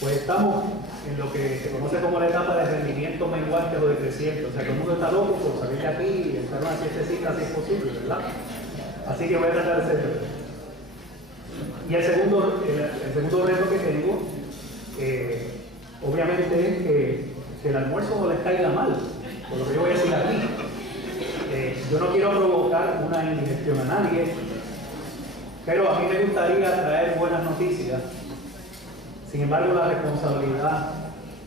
Pues estamos en lo que se conoce como la etapa de rendimiento menguante o decreciente. O sea, todo el mundo está loco por salir de aquí y estar una siestecita si es posible, ¿verdad? Así que voy a tratar de ser breve. Y el segundo reto que tengo, obviamente, es que el almuerzo no les caiga mal, por lo que yo voy a decir aquí. Yo no quiero provocar una indigestión a nadie, pero a mí me gustaría traer buenas noticias. Sin embargo, la responsabilidad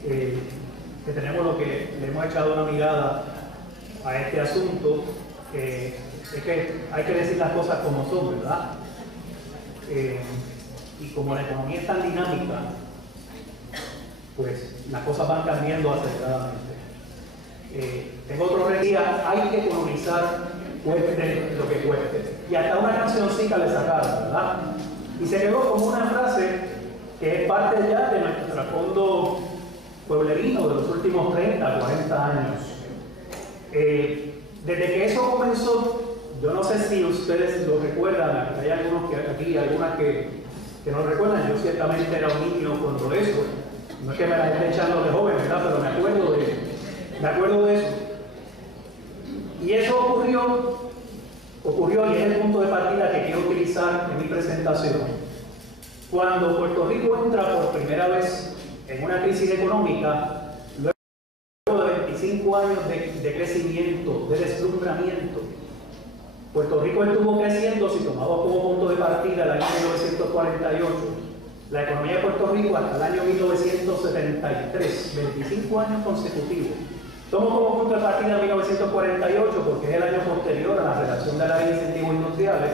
que tenemos, lo que le hemos echado una mirada a este asunto, es que hay que decir las cosas como son, ¿verdad? Y como la economía es tan dinámica, pues las cosas van cambiando aceleradamente. Tengo otro día, hay que economizar, cueste lo que cueste. Y hasta una cancioncita le sacaron, ¿verdad? Y se quedó como una frase que es parte ya de nuestro trasfondo pueblerino de los últimos 30, 40 años. Desde que eso comenzó, yo no sé si ustedes lo recuerdan, hay algunos algunas que no lo recuerdan, yo ciertamente era un niño cuando eso, no es que me la esté echando de joven, ¿verdad? Pero me acuerdo de eso. Y eso ocurrió y es el punto de partida que quiero utilizar en mi presentación. Cuando Puerto Rico entra por primera vez en una crisis económica, luego de 25 años de crecimiento, de deslumbramiento, Puerto Rico estuvo creciendo, si tomamos como punto de partida el año 1948, la economía de Puerto Rico hasta el año 1973, 25 años consecutivos. Tomo como punto de partida 1948 porque es el año posterior a la redacción de la ley de incentivos industriales.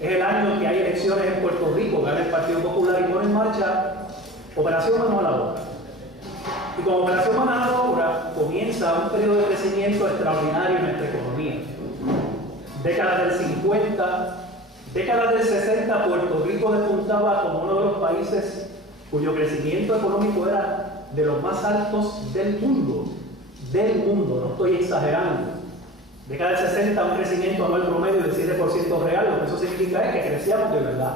Es el año que hay elecciones en Puerto Rico, gana el Partido Popular y pone en marcha Operación Mano a la Obra. Y con Operación Mano a la Obra comienza un periodo de crecimiento extraordinario en nuestra economía. Décadas del 50, décadas del 60, Puerto Rico despuntaba como uno de los países cuyo crecimiento económico era de los más altos del mundo, no estoy exagerando. Década del 60, un crecimiento anual promedio del 7% real, lo que eso significa es que crecíamos de verdad.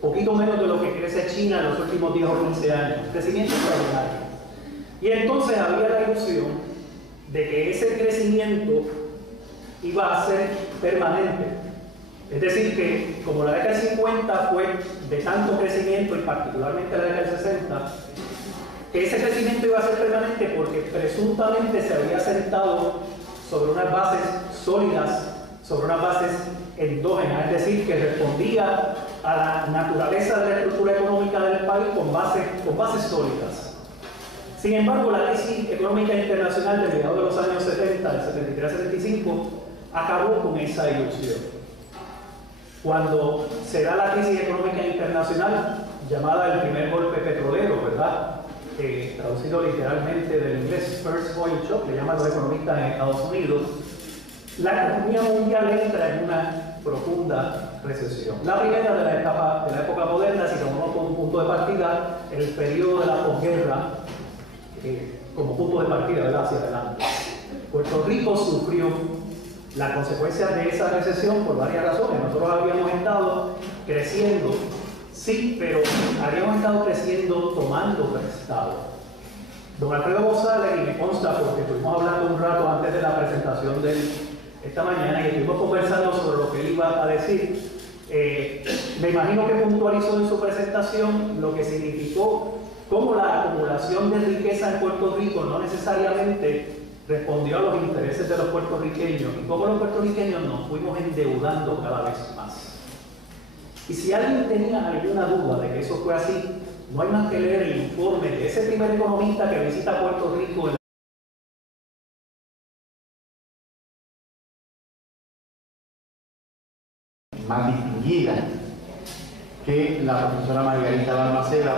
Poquito menos de lo que crece China en los últimos 10 o 15 años, crecimiento extraordinario. Y entonces había la ilusión de que ese crecimiento iba a ser permanente. Es decir, que como la década del 50 fue de tanto crecimiento, y particularmente la década del 60, que ese crecimiento iba a ser permanente porque presuntamente se había sentado sobre unas bases sólidas, sobre unas bases endógenas, es decir, que respondía a la naturaleza de la estructura económica del país con bases sólidas. Sin embargo, la crisis económica internacional de mediados de los años 70, del 73 al 75, acabó con esa ilusión. Cuando se da la crisis económica internacional, llamada el primer golpe petrolero, ¿verdad? Traducido literalmente del inglés First Oil Shock, le llaman los economistas en Estados Unidos, La economía mundial entra en una profunda recesión. La primera de la época moderna, si tomamos como punto de partida el periodo de la posguerra, como punto de partida, ¿verdad?, hacia adelante. Puerto Rico sufrió las consecuencias de esa recesión por varias razones. Nosotros habíamos estado creciendo, sí, pero habíamos estado creciendo tomando prestado. Don Alfredo González, y me consta porque estuvimos hablando un rato antes de la presentación de esta mañana y estuvimos conversando sobre lo que él iba a decir, me imagino que puntualizó en su presentación lo que significó cómo la acumulación de riqueza en Puerto Rico no necesariamente respondió a los intereses de los puertorriqueños y cómo los puertorriqueños nos fuimos endeudando cada vez más. Y si alguien tenía alguna duda de que eso fue así, no hay más que leer el informe de ese primer economista que visita Puerto Rico en más distinguida que la profesora Margarita Balmaceda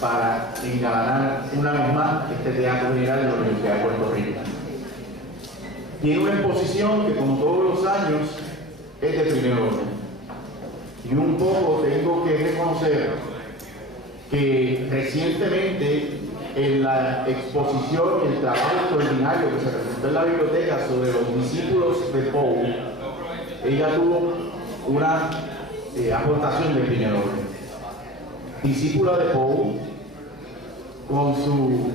para engalanar una vez más este Teatro General de la Universidad de Puerto Rico. Tiene una exposición que, como todos los años, es de primer orden. Y un poco tengo que reconocer que recientemente en la exposición y el trabajo extraordinario que se presentó en la biblioteca sobre los discípulos de Poe, ella tuvo una aportación de primer orden. Discípula de Poe, con su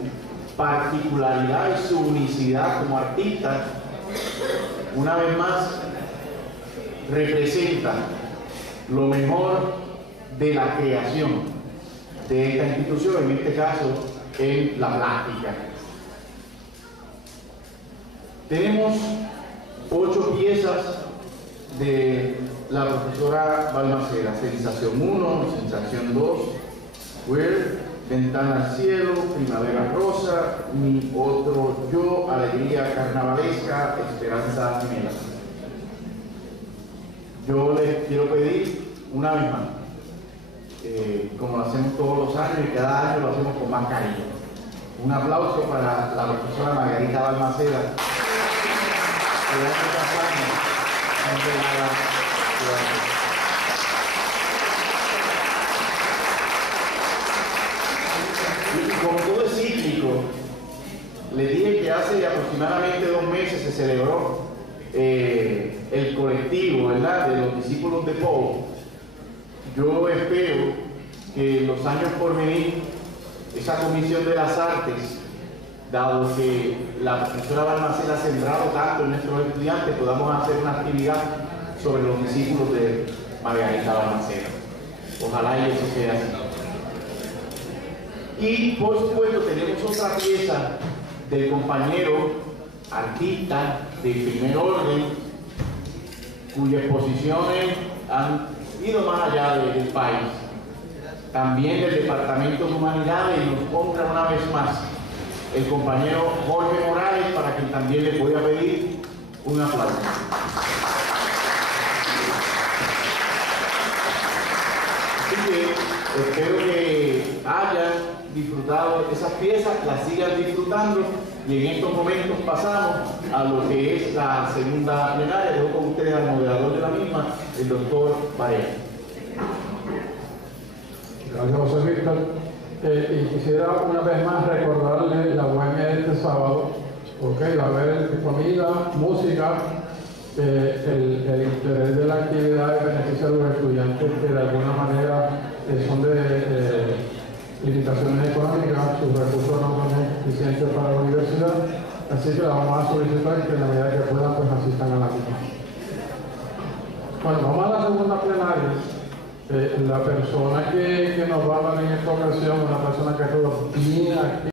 particularidad y su unicidad como artista, una vez más representa lo mejor de la creación de esta institución, en este caso en la plástica. Tenemos 8 piezas de la profesora Balmaceda: Sensación 1, Sensación 2, Where, Ventana al cielo, Primavera rosa, Mi otro yo, Alegría carnavalesca, Esperanza gemela. Yo les quiero pedir una vez más, como lo hacemos todos los años y cada año lo hacemos con más cariño, un aplauso para la profesora Margarita Balmaceda, que hace campaña y como todo es cíclico, les dije que hace aproximadamente 2 meses se celebró el colectivo, ¿verdad?, de los discípulos de Poe. Yo espero que en los años por venir esa Comisión de las Artes, dado que la profesora Balmaceda ha sembrado tanto en nuestros estudiantes, podamos hacer una actividad sobre los discípulos de Margarita Balmaceda. Ojalá y eso sea así. Y por supuesto tenemos otra pieza del compañero artista de primer orden, cuyas exposiciones han ido más allá del país, también del Departamento de Humanidades, y nos honra una vez más el compañero Jorge Morales, para quien también le voy a pedir un aplauso. Así que espero que hayan disfrutado esas piezas, las sigan disfrutando, y en estos momentos pasamos a lo que es la segunda plenaria. Dejo con ustedes al moderador de la misma, el doctor Varela. Gracias, José Víctor. Y quisiera una vez más recordarle la bohemia de este sábado, porque va a haber comida, música, el interés de la actividad y beneficia a los estudiantes que de alguna manera son de limitaciones económicas, sus recursos no son suficientes para la universidad, así que la vamos a solicitar que en la medida que puedan pues asistan a la misma. Bueno, vamos a la segunda plenaria. La persona que nos va a hablar en esta ocasión, una persona que ha estado bien activa